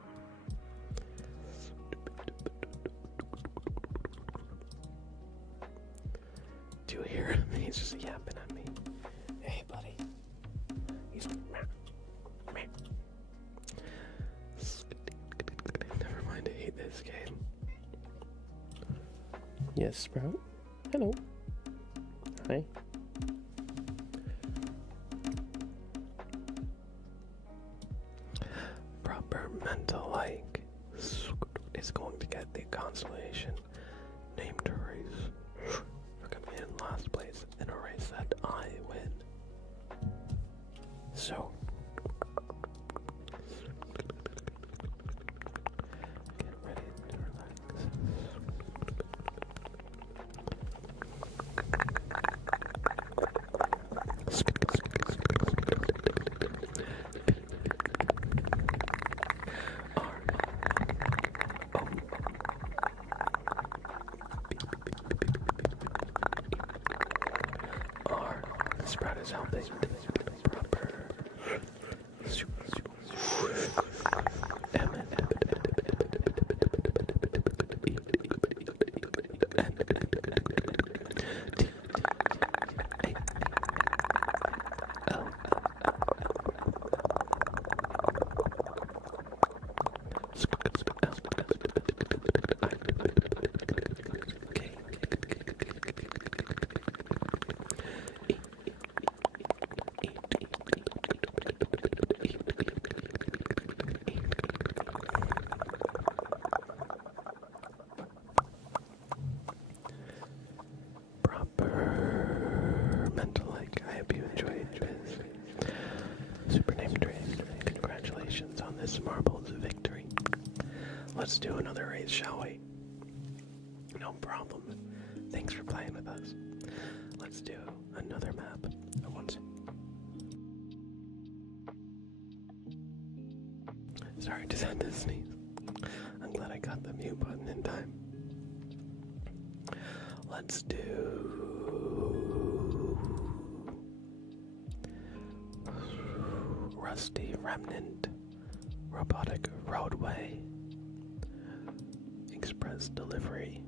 Do you hear him? He's just yapping at me. Hey, buddy. He's like, meh, meh. Never mind, I hate this game. Yes, Sprout. Hello. Hi. Proper mental like is going to get the consolation named race for coming in last place in a race that I win. So get ready to relax. Sprout is helping proper. Marbles victory. Let's do another race, shall we? No problem. Thanks for playing with us. Let's do another map. Sorry, just had to sneeze. I'm glad I got the mute button in time. Let's do Rusty Remnant, Robotic Roadway, Express Delivery,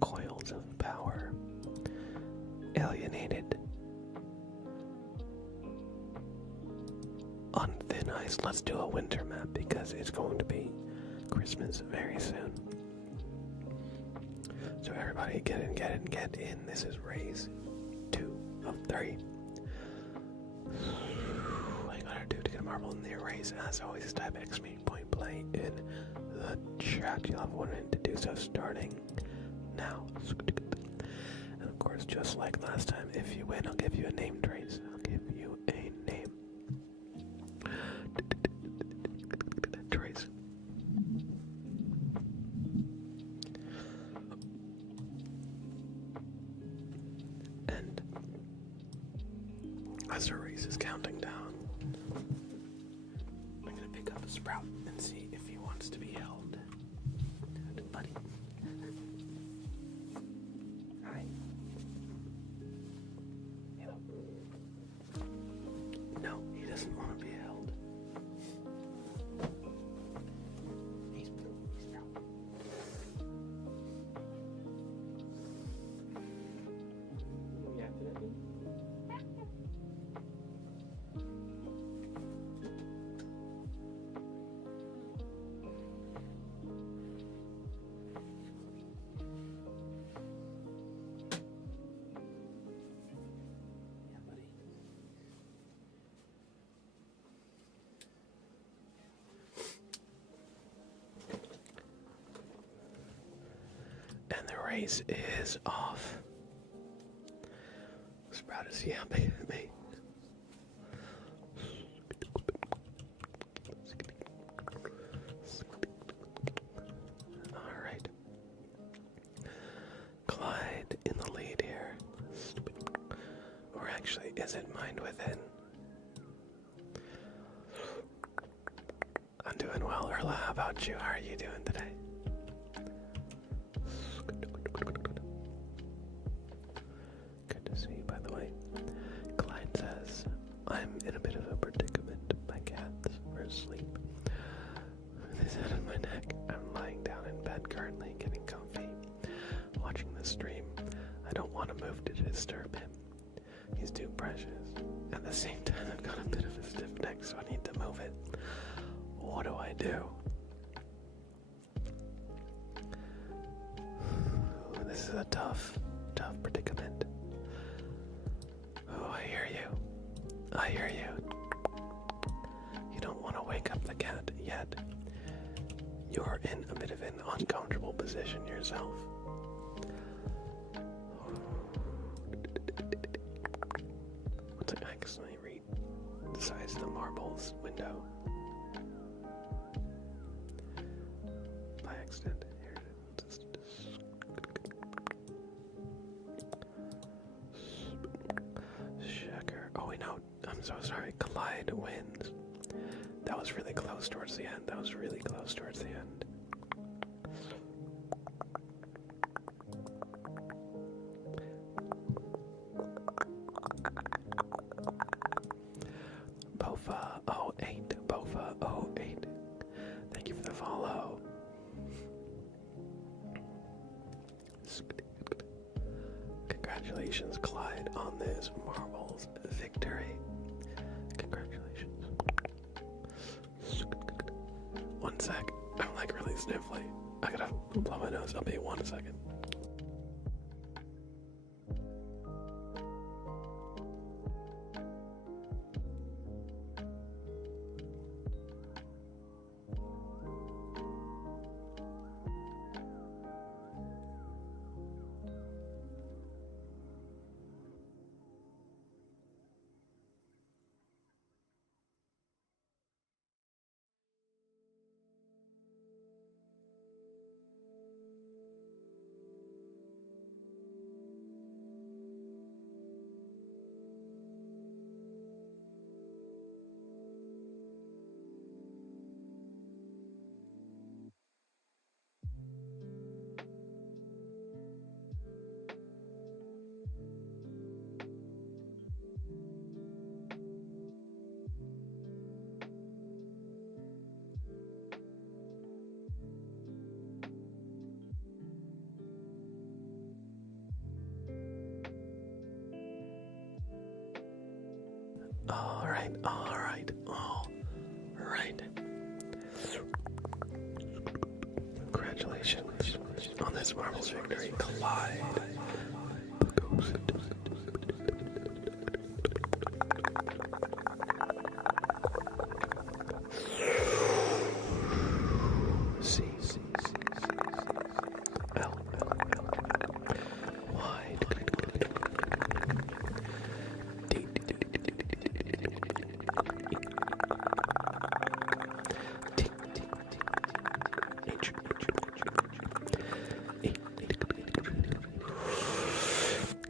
Coils of Power, Alienated, On Thin Ice. Let's do a winter map because it's going to be Christmas very soon. So everybody get in. This is race 2 of 3. I gotta do to get a marble in the race. As always, type exclamation point play in the chat. You'll have one in to do so starting now. And of course, just like last time, if you win, I'll give you a name, Trace. I'll give you a name. Trace. And as the race is counting down, I'm gonna pick up a Sprout and see if he wants to be held. Buddy. Hi. Hello. No, he doesn't want to be held. He's Sprout. Yeah, today. And the race is off. Sprout is yapping at me. Alright. Clyde in the lead here. Or actually, is it Mind Within? I'm doing well, Erla. How about you? How are you doing today? Good to see you, by the way. Clyde says, I'm in a bit of a predicament. My cats are asleep. With his head on my neck, I'm lying down in bed currently, getting comfy, watching the stream. I don't want to move to disturb him. He's too precious. At the same time, I've got a bit of a stiff neck, so I need to move it. What do I do? This is a tough predicament. Oh, I hear you. I hear you. You don't want to wake up the cat yet. You're in a bit of an uncomfortable position yourself. Once I accidentally read the size of the marbles window. By accident. Here it is. Checker. Oh wait, no. I'm so sorry. Clyde wins. That was really close towards the end. Bofa08. Thank you for the follow. Congratulations, Clyde, on this marbles victory. Congratulations. 1 sec. I'm like really sniffly. I gotta blow my nose. I'll be 1 second. Alright. Congratulations on this marbles victory, Clyde.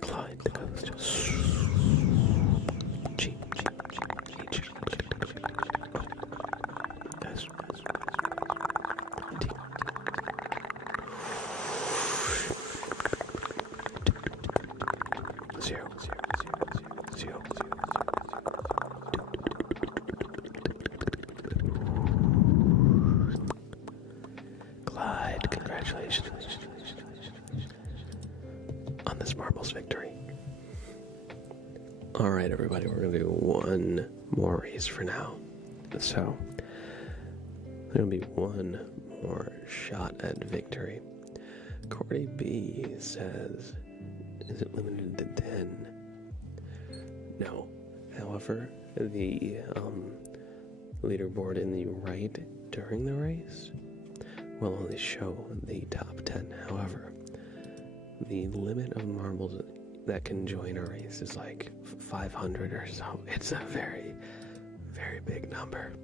Clyde the ghost. Cheep, cheep, cheep, cheep, guys. Zero. Clyde, congratulations on this marbles victory. Alright, everybody, we're going to do one more race for now. So, there's going to be one more shot at victory. Corey B says, is it limited to 10? No. However, the leaderboard in the right during the race will only show the top 10. However, the limit of marbles that can join a race is like 500 or so. It's a very, very big number.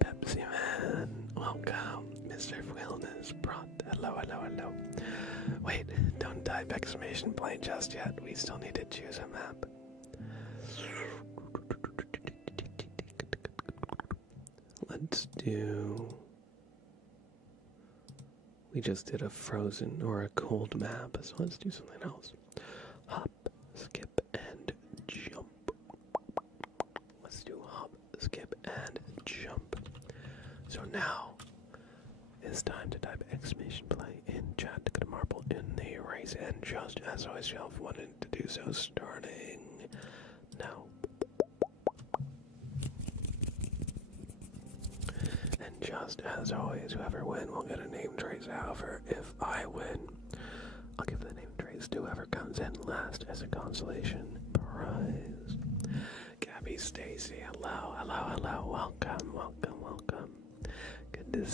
Pepsi Man, welcome. Mr. Wellness brought. Hello. Wait, don't type exclamation point just yet. We still need to choose a map. Let's do... We just did a frozen or a cold map, so let's do something else. Hop, skip, and jump. Let's do hop, skip, and jump. So now, it's time to type exclamation play in chat to get a marble in the race, and just as always, you have wanted to do so, starting now. And just as always, whoever wins will get a name trace. However, if I win, I'll give the name trace to whoever comes in last as a consolation prize. Gabby, Stacy, hello, welcome. Good to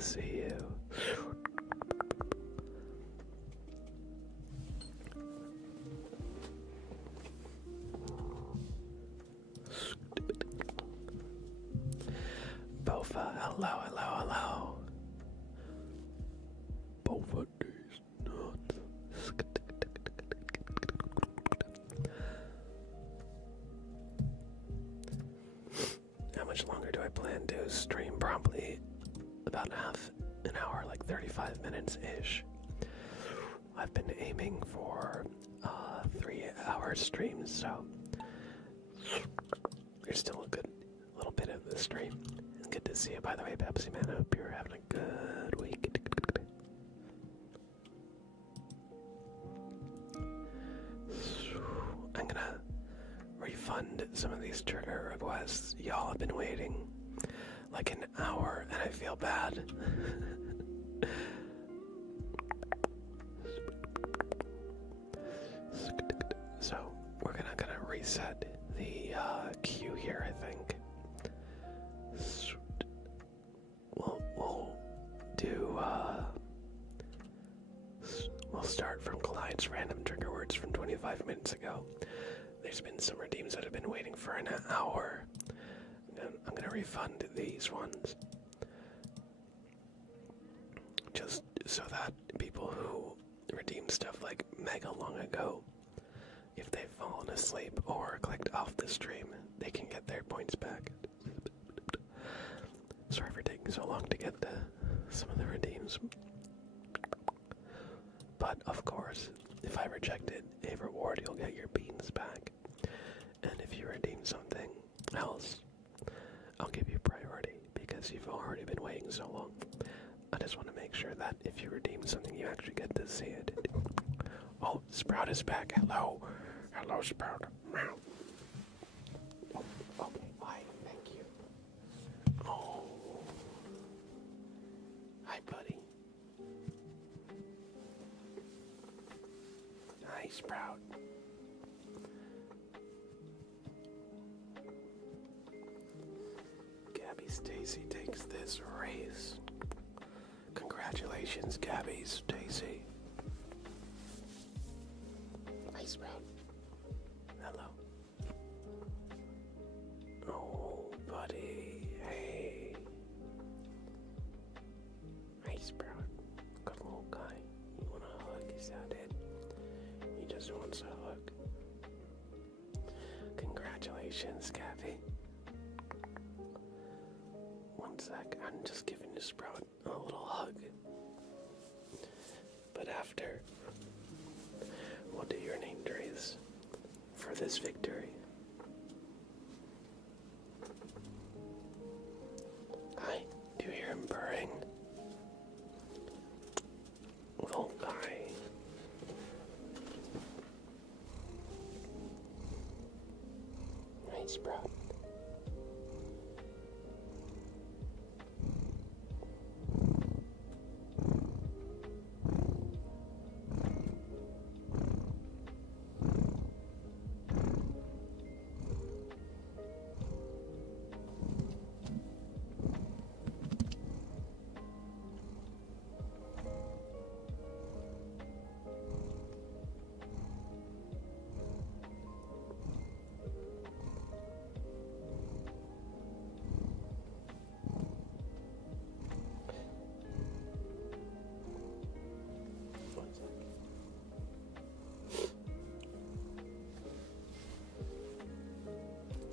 see you. Bofa, hello. Bofa is nuts. How much longer do I plan to stream? Probably about half an hour, like 35 minutes-ish. I've been aiming for 3-hour streams, so there's still a good little bit of the stream. Good to see you, by the way, Pepsi Man. I hope you're having a good week. I'm gonna refund some of these trigger requests. Y'all have been waiting like an hour, and I feel bad. So, we're gonna reset the queue here, I think. We'll start from Clyde's random trigger words from 25 minutes ago. There's been some redeems that have been waiting for an hour. And I'm gonna refund these ones. Just so that people who redeemed stuff like mega long ago, if they've fallen asleep or clicked off the stream, they can get their points back. Sorry for taking so long to get some of the redeems. But, of course, if I rejected a reward, you'll get your beans back. And if you redeem something else, I'll give you priority, because you've already been waiting so long. I just want to make sure that if you redeem something, you actually get to see it. Oh, Sprout is back. Hello, Sprout. Meow. Okay, bye. Thank you. Oh. Hi, buddy. Hi, Sprout. Gabby Stacy takes this race. Congratulations, Gabby Stacy. Hi, Sprout. Hello. Oh, buddy. Hey. Hi, Sprout. Good little guy. You want a hug? Is that it? just wants a hug. Congratulations, Gabby. One sec, I'm just giving you Sprout a little hug. But after, we'll do your name trace for this victory. Hi, do you hear him purring? Little guy. Nice, Sprout.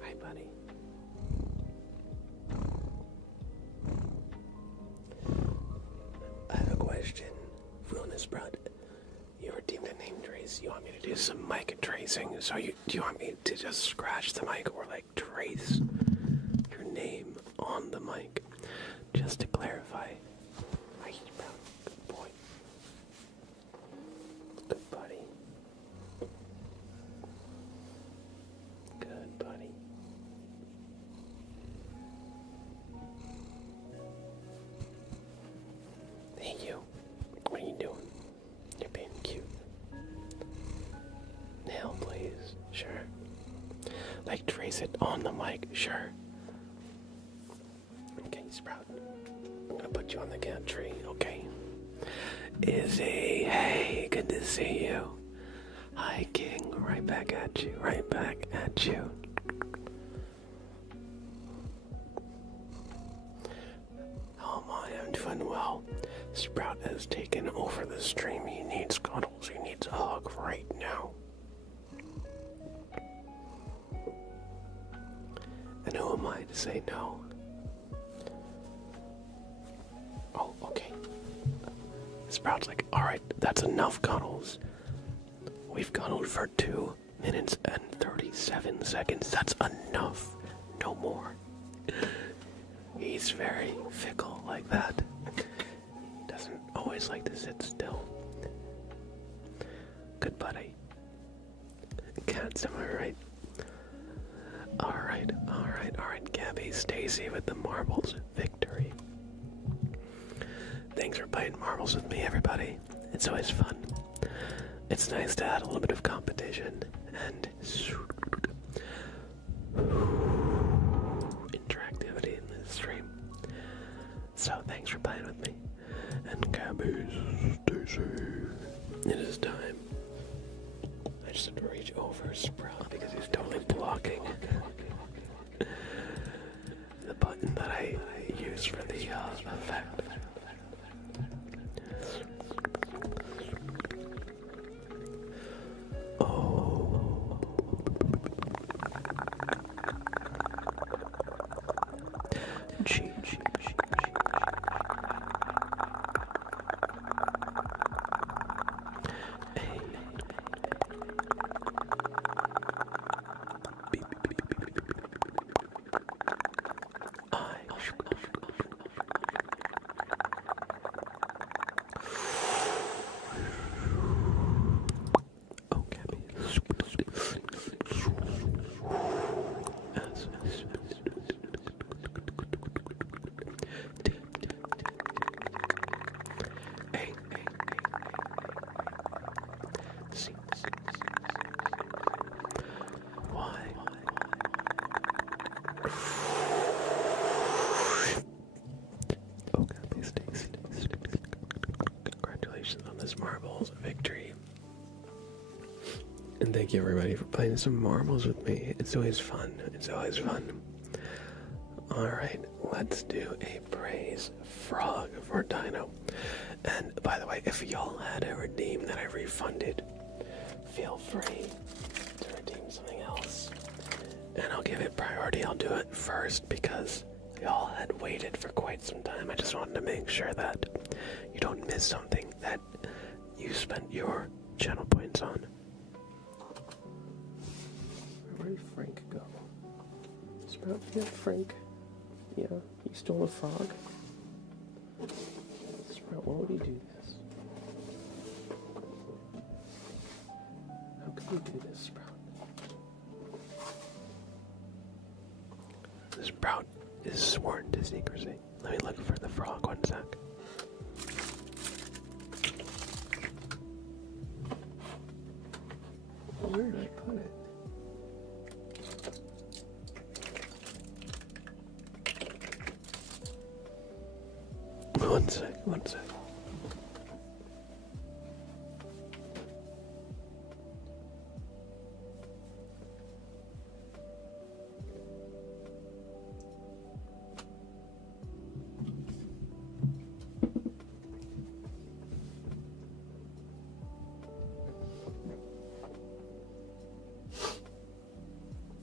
Hi, buddy. I have a question. Wellness Sprout. You were deemed a name trace. You want me to do some mic tracing? So do you want me to just scratch the mic or like trace your name on the mic? Just to clarify. Hi, Sprout. Good boy. Good buddy. Good buddy. Hey you. What are you doing? You're being cute. Nail, please. Sure. Like trace it on the mic. Sure. Okay, Sprout. I'm gonna put you on the cat tree, okay? Izzy, hey, good to see you. Hi, King. Right back at you. Right back at you. Oh my, I'm doing well. Sprout has taken over the stream. He needs cuddles. He needs a hug right now. And who am I to say no? Oh, okay. Sprout's like, alright, that's enough cuddles. We've cuddled for 2 minutes and 37 seconds. That's enough. No more. He's very fickle like that. He doesn't always like to sit still. Good buddy. Cats, am I right? Alright. Gabby, Stacy with the marbles. Victory. Thanks for playing marbles with me, everybody. It's always fun. It's nice to add a little bit of competition and interactivity in this stream. So thanks for playing with me. And Gabby, Stacy. It is time. I just have to reach over Sprout because he's totally blocking the button that I use for the effect. Oh. Gee. Hey. Marbles victory. And thank you everybody for playing some marbles with me. It's always fun. Alright, let's do a praise frog for Dino. And by the way, if y'all had a redeem that I refunded feel free to redeem something else. And I'll give it priority. I'll do it first because y'all had waited for quite some time. I just wanted to make sure that you don't miss something that you spent your channel points on. Where did Frank go? Sprout, you got Frank? Yeah, he stole a frog. Sprout, why would he do this? How could he do this, Sprout? Sprout is sworn to secrecy. Let me look for the frog, 1 sec. Where did I put it? One sec.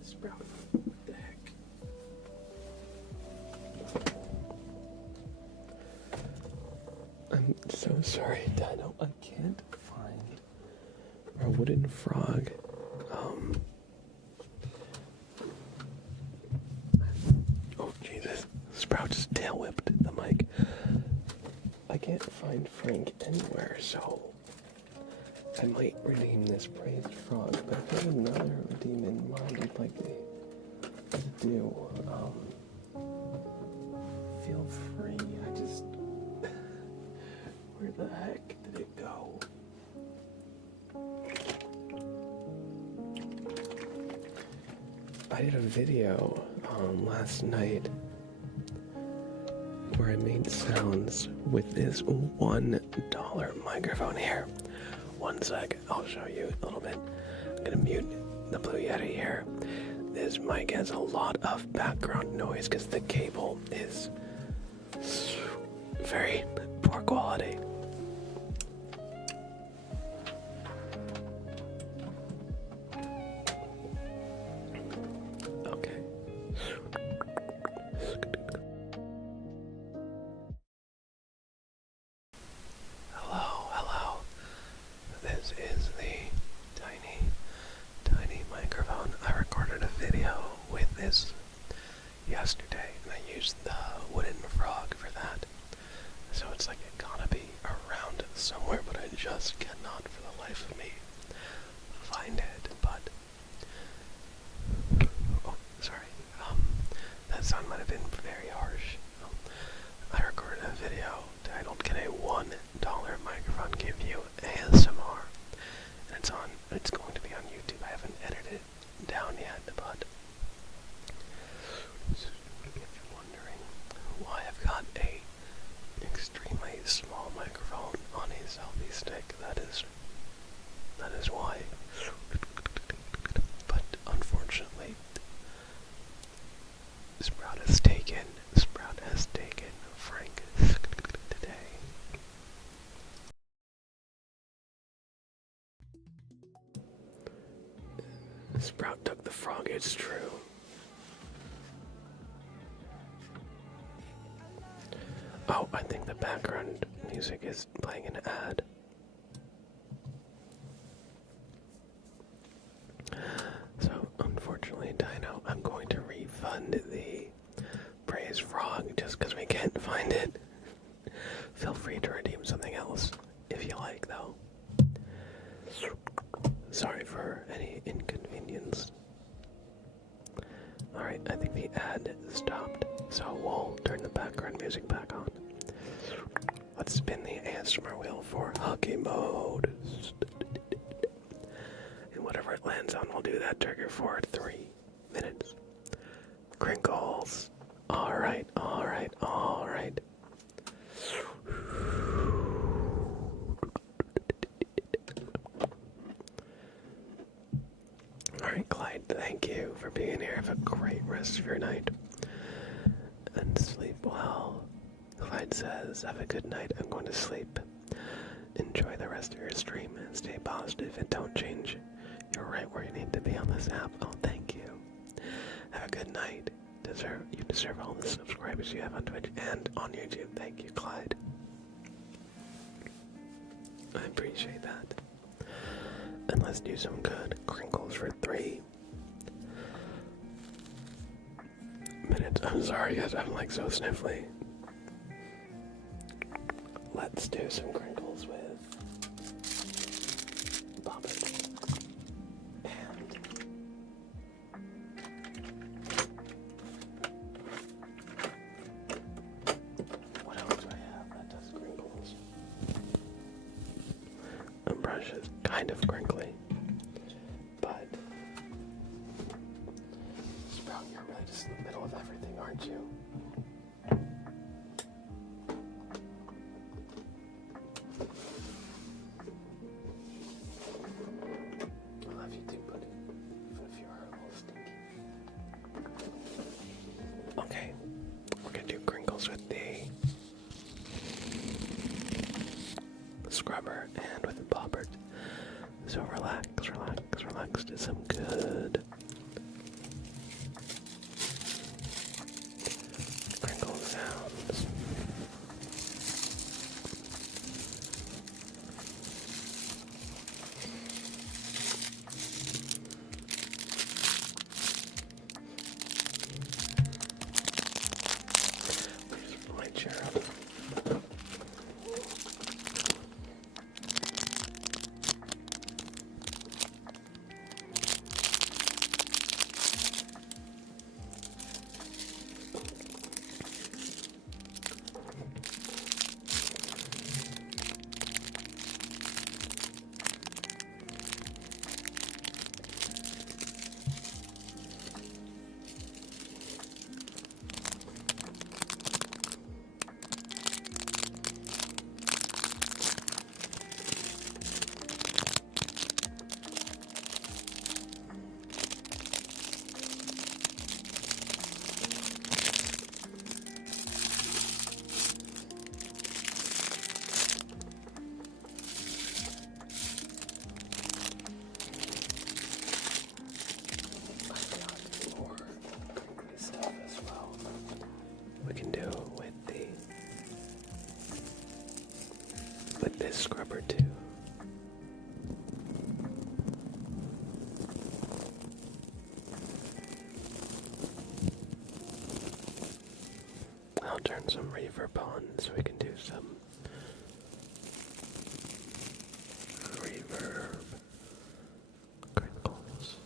Sprout, what the heck? I'm so sorry, Dino. I can't find our wooden frog. Oh, Jesus. Sprout just tail whipped the mic. I can't find Frank anywhere, so I might redeem this praised frog, but if you have another redeem in mind you'd like me to do, feel free. I just... Where the heck did it go? I did a video last night where I made sounds with this $1 microphone here. 1 sec, I'll show you a little bit. I'm gonna mute the Blue Yeti here. This mic has a lot of background noise because the cable is very poor quality. Okay. Hello. This is the tiny microphone. I recorded a video with this yesterday, and I used the wooden frog for that. So it's like it gotta be around somewhere, but I just cannot for the life of me find it. But oh, sorry. That sound might have been very harsh. I recorded a video titled "Can a $1 microphone give you ASMR?" and it's going to be on YouTube. I haven't edited it down yet, but if you're wondering why I've got a extremely small microphone on a selfie stick, that is why. But unfortunately, Sprout has taken Frank today. Sprout took the frog, it's true. Oh, I think the background music is playing an ad. So, unfortunately, Dino, I'm going to refund the praise frog just because we can't find it. Feel free to redeem something else if you like, though. Sorry for any inconvenience. Alright, I think the ad stopped, so we'll turn the background music back on. Let's spin the ASMR wheel for hockey mode. And whatever it lands on, we'll do that trigger for 3 minutes. Crinkles. Alright. Alright, Clyde, thank you for being here. Have a great rest of your night. And sleep well. Clyde says, have a good night. I'm going to sleep. enjoy the rest of your stream and stay positive and don't change. You're right where you need to be on this app. Oh, thank you. Have a good night. You deserve all the subscribers you have on Twitch and on YouTube. Thank you, Clyde. I appreciate that. And let's do some good crinkles for 3 minutes. I'm sorry guys, I'm like so sniffly. Let's do some crinkles with Bobbit. And what else do I have that does crinkles? A brush is kind of crinkly, but Sprout, you're really just in the middle of everything, aren't you? I love you too, buddy. Even if you are a little stinky. Okay, we're gonna do crinkles with the scrubber and with the bobbert. So relax, relax, relax. Do some good crinkle sounds. Just put my chair up. This scrubber too. I'll turn some reverb on so we can do some reverb crinkles.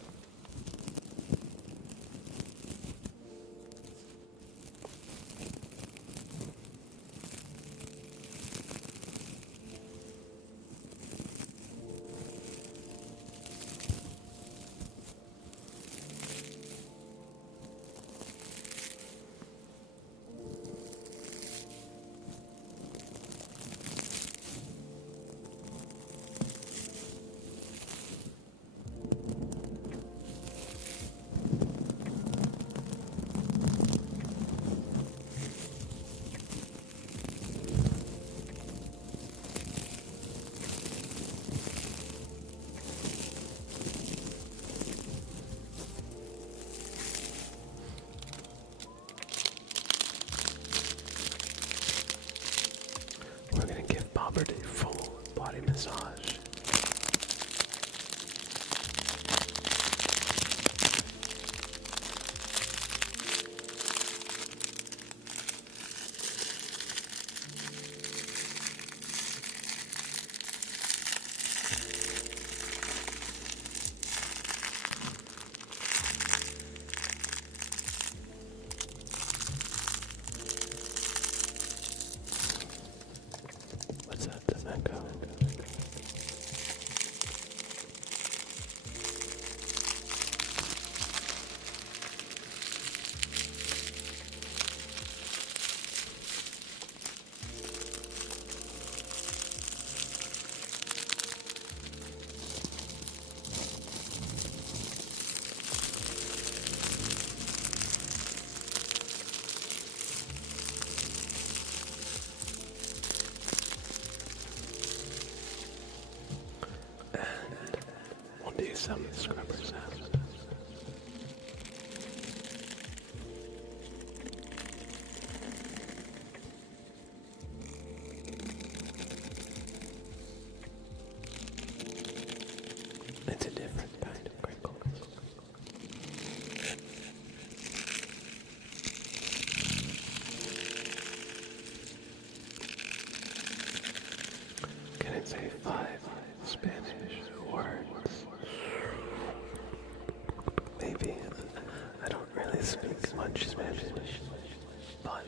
some scrubber sounds. It's a different kind of crinkle. Can it say 5 Spanish words? Maybe. I don't really speak much Spanish, but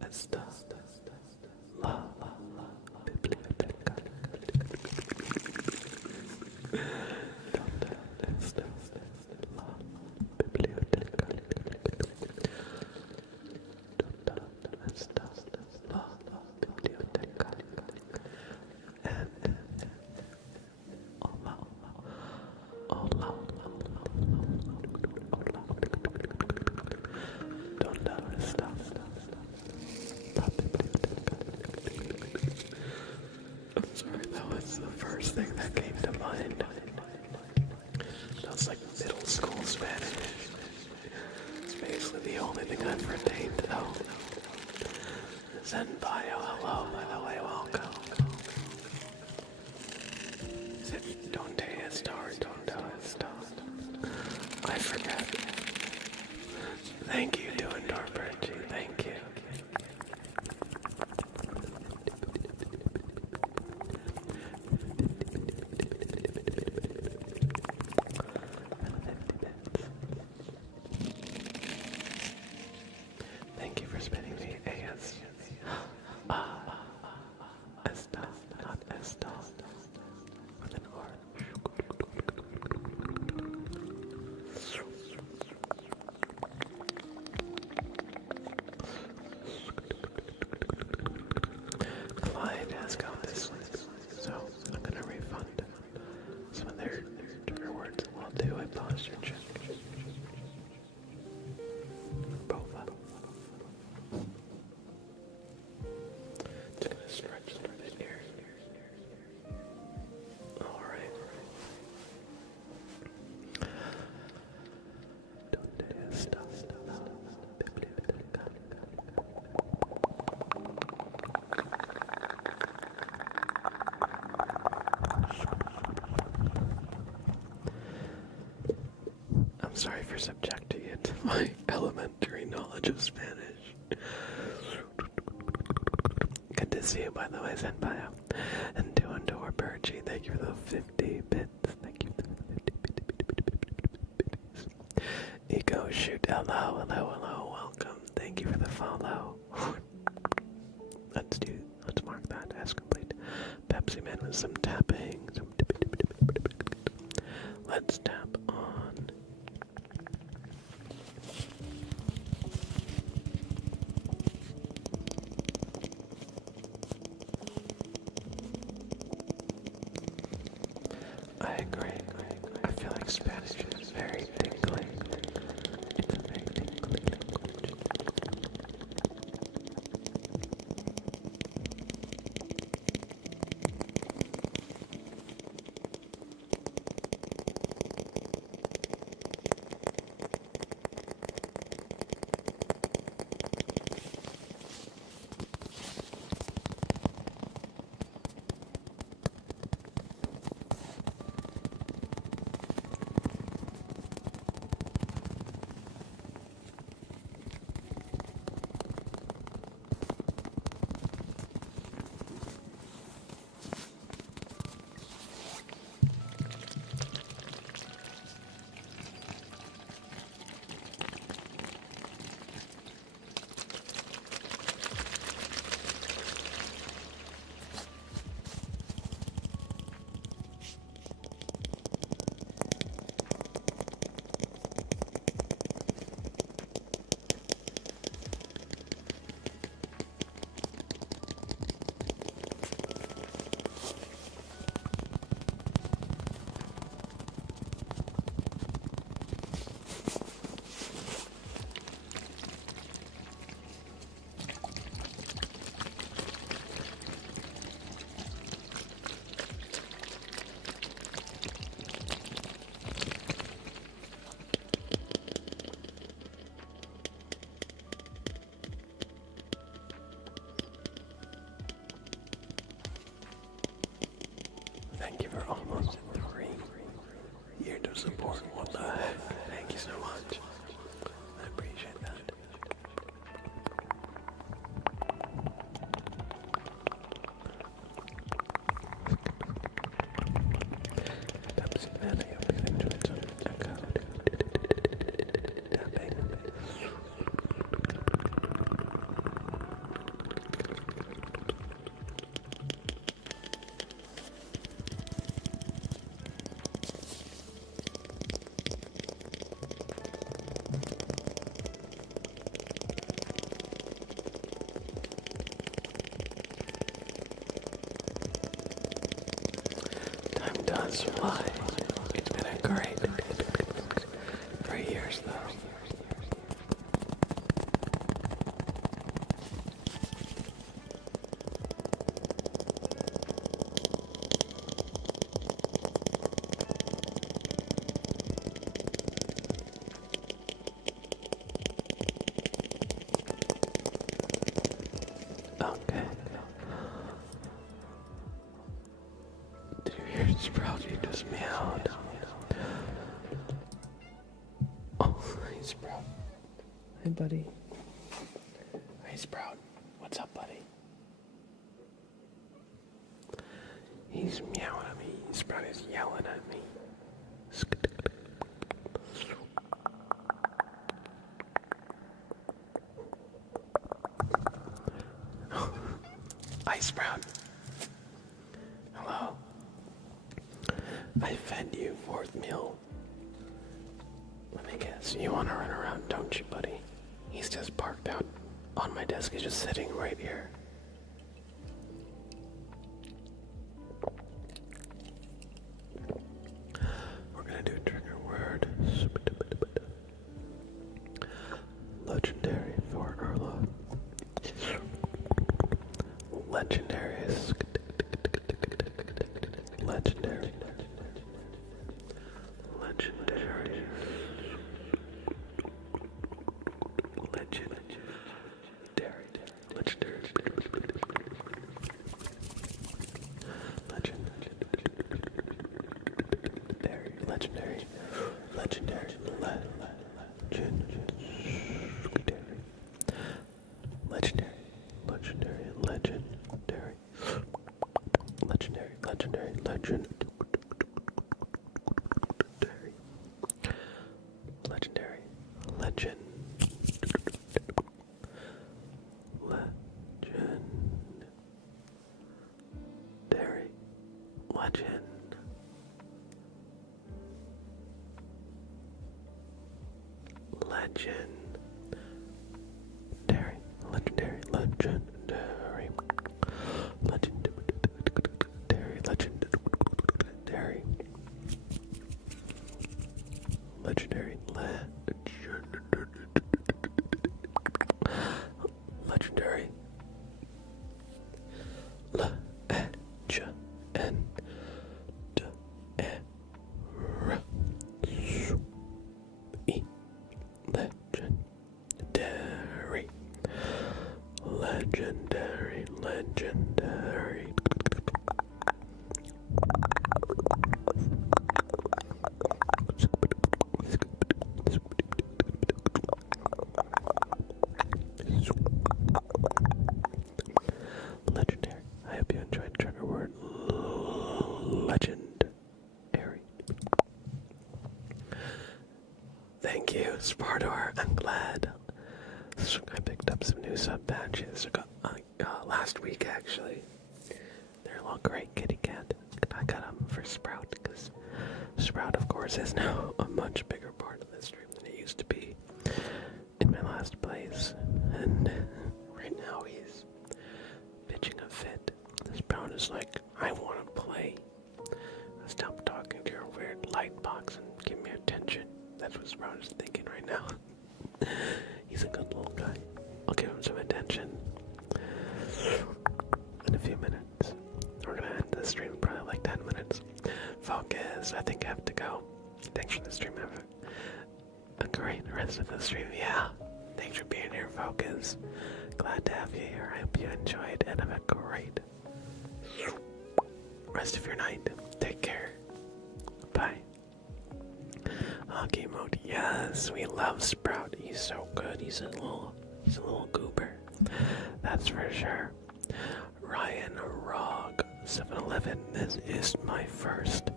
esta la biblioteca. ¿Dónde está la biblioteca? ¿Dónde está la biblioteca? And hola, hola, ¿dónde está la biblioteca? I'm sorry, that was the first thing that came to mind. That's like middle school Spanish. It's basically the only thing I've retained, though. Zenbayo, hello, by the way, welcome. Is it Donde Esta or Donde Esta? I forget. Thank you, Duendor Bertie, thank you. Thank you for spinning the AS. Esta, not Esta. With an R. Clyde has gone this week, so I'm going to refund some of their trigger words while do a posture check. Both up. Just going to stretch a little bit here. Alright. ¿Dónde está la biblioteca? I'm sorry for subjecting it to my elementary knowledge of Spanish. Good to see you, by the way, Zenbaya. And Duendor Bergie, thank you for the 50 bits. Thank you for the 50 bits. Eco Shoot, hello, welcome. Thank you for the follow. Let's mark that as complete. Pepsi Man with some tapping. Let's tap on. I agree. I feel like Spanish is very tingly. It's a very tingly language. ask why. It's been a great 3 years though. Okay. Did you hear Sprout? You just meowed. Oh, hey Sprout. Hey buddy. Hey Sprout. What's up, buddy? He's meowing at me. Sprout is yelling at me. Hi, Sprout. Hello. I fed you 4th meal. Let me guess, you want to run around, don't you, buddy? He's just parked out on my desk. He's just sitting right here. We're gonna do a trigger word. Legendary for Erla. Legendary. Legendary. Legendary. Legendary. Legendary. Legendary. I hope you enjoyed trigger word legendary. Thank you, Spardor. I'm glad. I picked up some new sub badges last week, actually. They're all great, kitty cat. I got them for Sprout because Sprout, of course, is now a much bigger part of the stream than it used to be in my last place. And right now he's pitching a fit. Sprout is like, I want to play. Stop talking to your weird light box and give me attention. That's what Sprout is thinking right now. He's a good little guy. I'll give him some attention in a few minutes. We're gonna end the stream in probably like 10 minutes. Focus, I think I have to go. Thanks for the stream, have a great rest of the stream. Yeah, thanks for being here, Focus. Glad to have you here. I hope you enjoyed and have a great rest of your night. Take care. Bye. Hockey mode, yes, we love Sprout. He's so good. He's a little goober. That's for sure. Ryan Rog 711. This is my first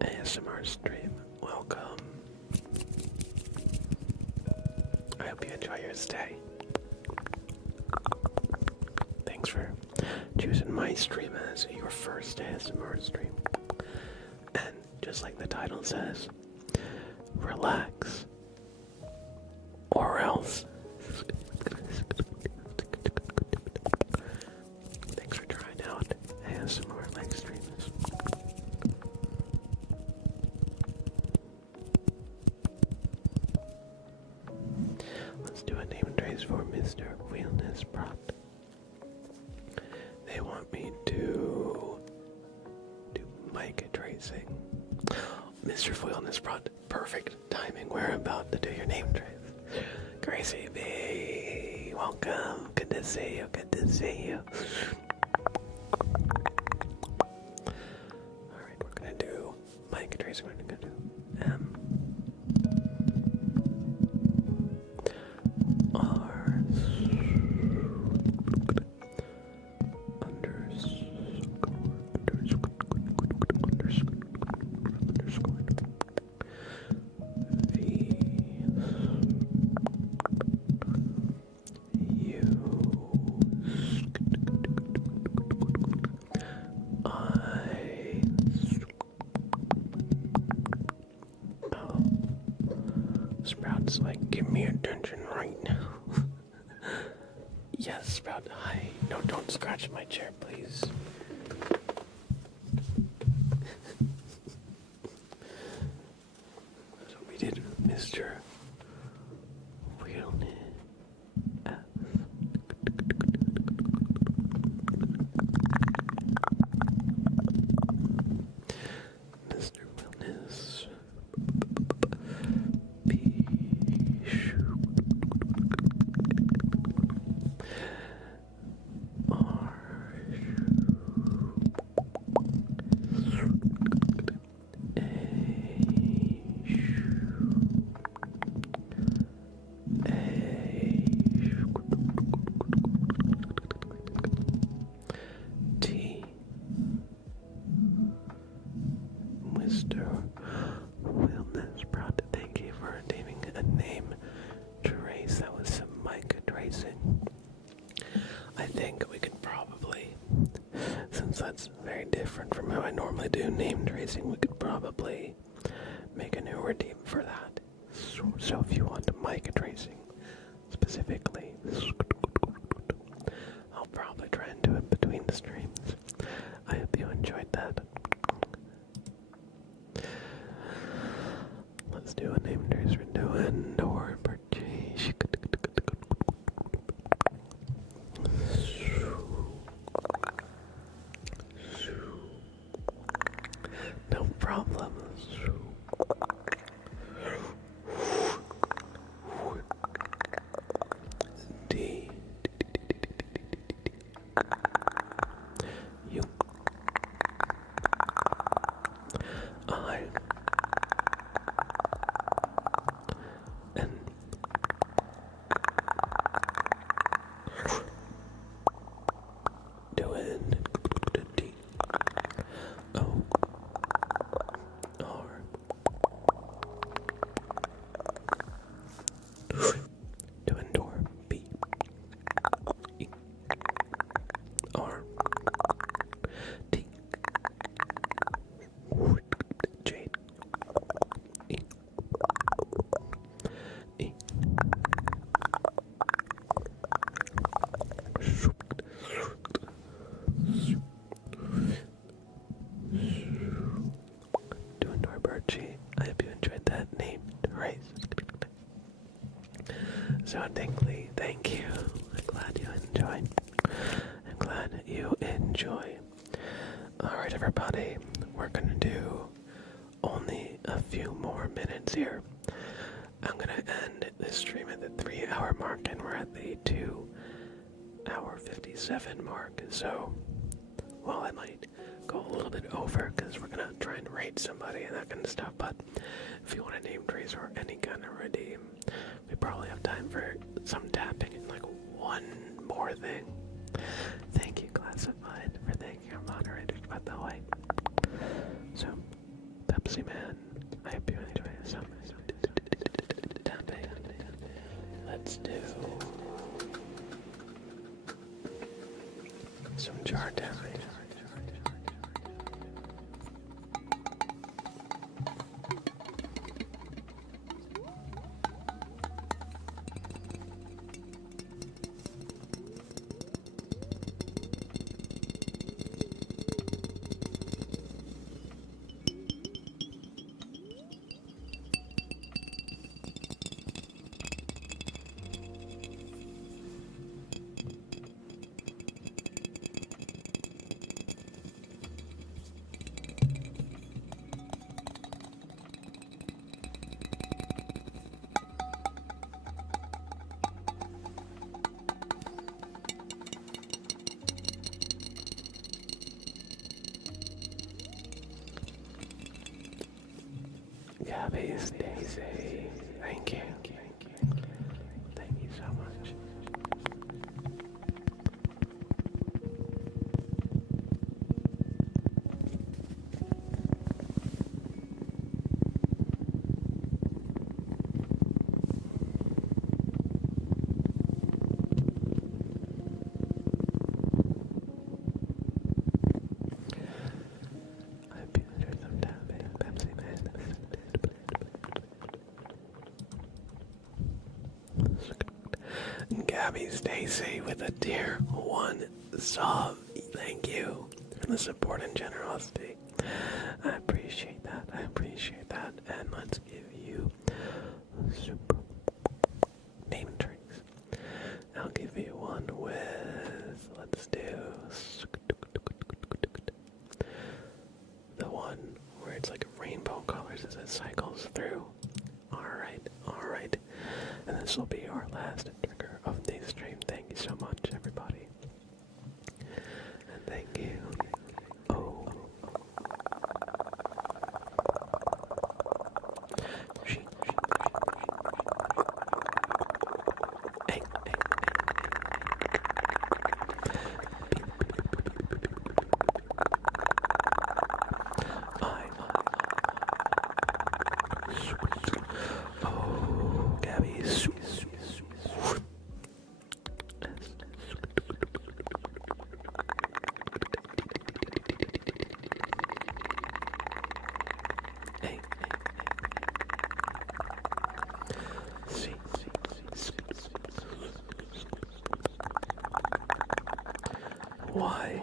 ASMR stream. Welcome. I hope you enjoy your stay. Thanks for choosing my stream as your first ASMR stream. And just like the title says, relax, or else. Thanks for trying out ASMR live streams. tracing. Mr. Foilness brought perfect timing. We're about to do your name trace. Gracie B, welcome. Good to see you. Good to see you. Alright, we're gonna do mic tracing. We're gonna do M R Sprout's like, give me attention right now. Yes, Sprout, hi. No, don't scratch my chair, please. So we did Mr. Wheelness. Mr. Wellness. Mr. Wellness, proud to thank you for naming a name trace. That was some mic tracing. I think we could probably, since that's very different from how I normally do name tracing, we could probably make a new redeem for that. So if you want mic tracing specifically, I'll probably try and do it between the streams. I hope you enjoyed that. Let's do a name trace. We're doing door purchase. No problem. D. U. I. N. Doing D. O. R. Doing door B. E. R. T. J. E. E. Doing door Birchie. I hope you enjoyed that name race. So Dinkley, thank you. I'm glad you enjoyed. I'm glad you enjoy. Alright everybody, we're gonna do only a few more minutes here. I'm gonna end this stream at the 3-hour mark and we're at the 2-hour 57 mark. So, well, I might go a little bit over because we're gonna try and rate somebody and that kind of stuff. But if you want a name trace or any kind of redeem, we probably have time for some tapping and like one more thing. Thank you, Classified, for thanking our moderators, by the way. So, Pepsi Man, I hope you enjoy some tapping. Let's do some jar tapping. Gabby, Stacy. Thank you. Thank you so much. I've been through some tapping, Pepsi Man. Gabby Stacy with a tier 1 sub. Thank you for the support and generosity. I appreciate that. I appreciate that. And let's give you super name drinks. I'll give you one with, let's do the one where it's like rainbow colors as it cycles through. Alright. And this will be our last trigger of the stream. Thank you so much, everybody. And thank you. Oh. Hey. Oh, Gabby. Hey. Why?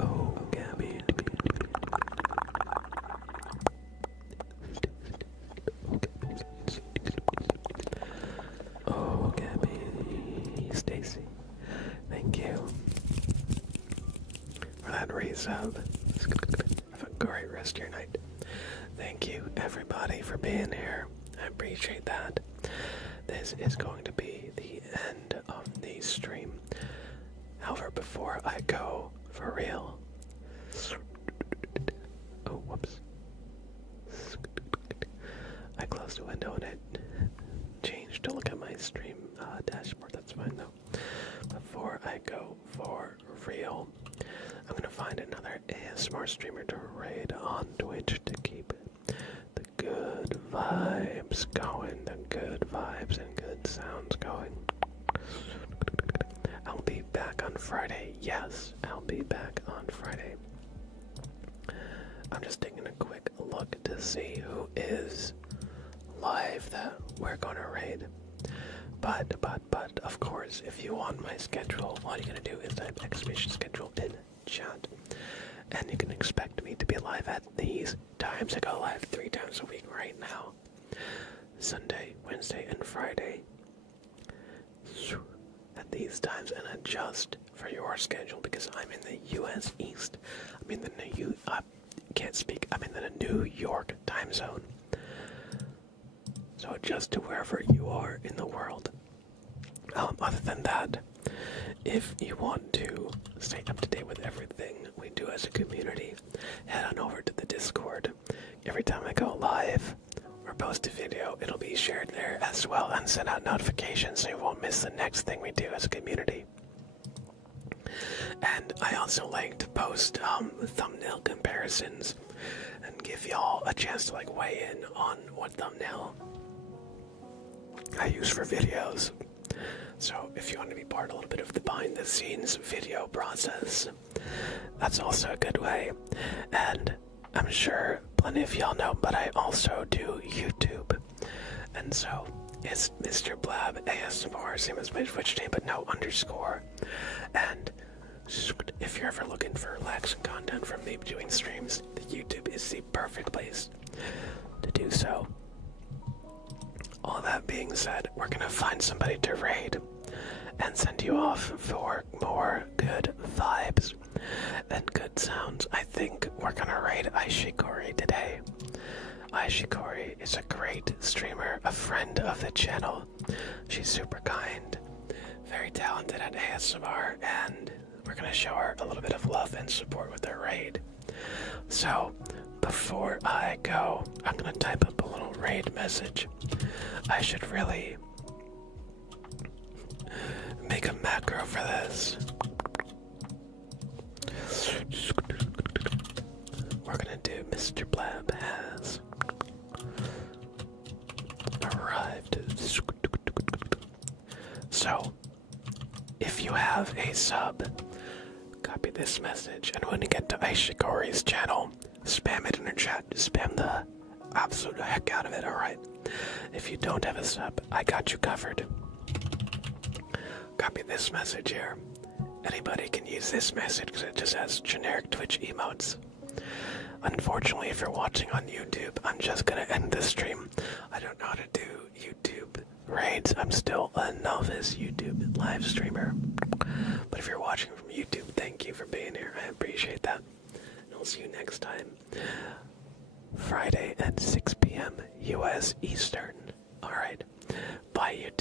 Oh, Gabby. Oh, Gabby. Stacy. Thank you for that resub. Have a great rest of your night. Thank you, everybody, for being here. I appreciate that. This is going to be the end of the stream. However, before I go for real. Oh, whoops. I closed the window and it changed to look at my stream dashboard. That's fine though. Before I go for real, I'm gonna find another ASMR streamer to raid on Twitch to keep the good vibes going, the good vibes and good sounds going. I'll be back on Friday. Yes, I'll be back on Friday. I'm just taking a quick look to see who is live that we're gonna raid. But, of course, if you want my schedule, all you're gonna do is type exclamation schedule in chat. And you can expect me to be live at these times. I go live 3 times a week right now. Sunday, Wednesday, and Friday. At these times, and adjust for your schedule because I'm in the US East. I'm in the I'm in the New York time zone. So adjust to wherever you are in the world. Other than that, if you want to stay up to date with everything we do as a community, head on over to the Discord. Every time I go live or post a video, it'll be shared there as well and send out notifications so you won't miss the next thing we do as a community. And I also like to post thumbnail comparisons and give y'all a chance to weigh in on what thumbnail I use for videos. So if you want to be part a little bit of the behind the scenes video process, that's also a good way. And I'm sure plenty of y'all know, but I also do YouTube. And so it's Mr. Blab ASMR, same as my Twitch name, but no underscore. And if you're ever looking for relaxing content from me doing streams, the YouTube is the perfect place to do so. All that being said, we're gonna find somebody to raid and send you off for more good vibes and good sounds. I think we're gonna raid Aishikori today. Aishikori is a great streamer, a friend of the channel. She's super kind, very talented at ASMR, and we're gonna show her a little bit of love and support with her raid. So, before I go, I'm gonna type up a little raid message. I should really make a macro for this. We're gonna do Mr. Blab has arrived. So, if you have a sub, copy this message, and when you get to Aishikori's channel, spam it in her chat. Spam the absolute heck out of it, alright? If you don't have a sub, I got you covered. Copy this message here. Anybody can use this message because it just has generic Twitch emotes. Unfortunately, if you're watching on YouTube, I'm just gonna end the stream. I don't know how to do YouTube raids. I'm still a novice YouTube live streamer. But if you're watching from YouTube, thank you for being here. I appreciate that. And I'll see you next time. Friday at 6 p.m. US Eastern. Alright. Bye, YouTube.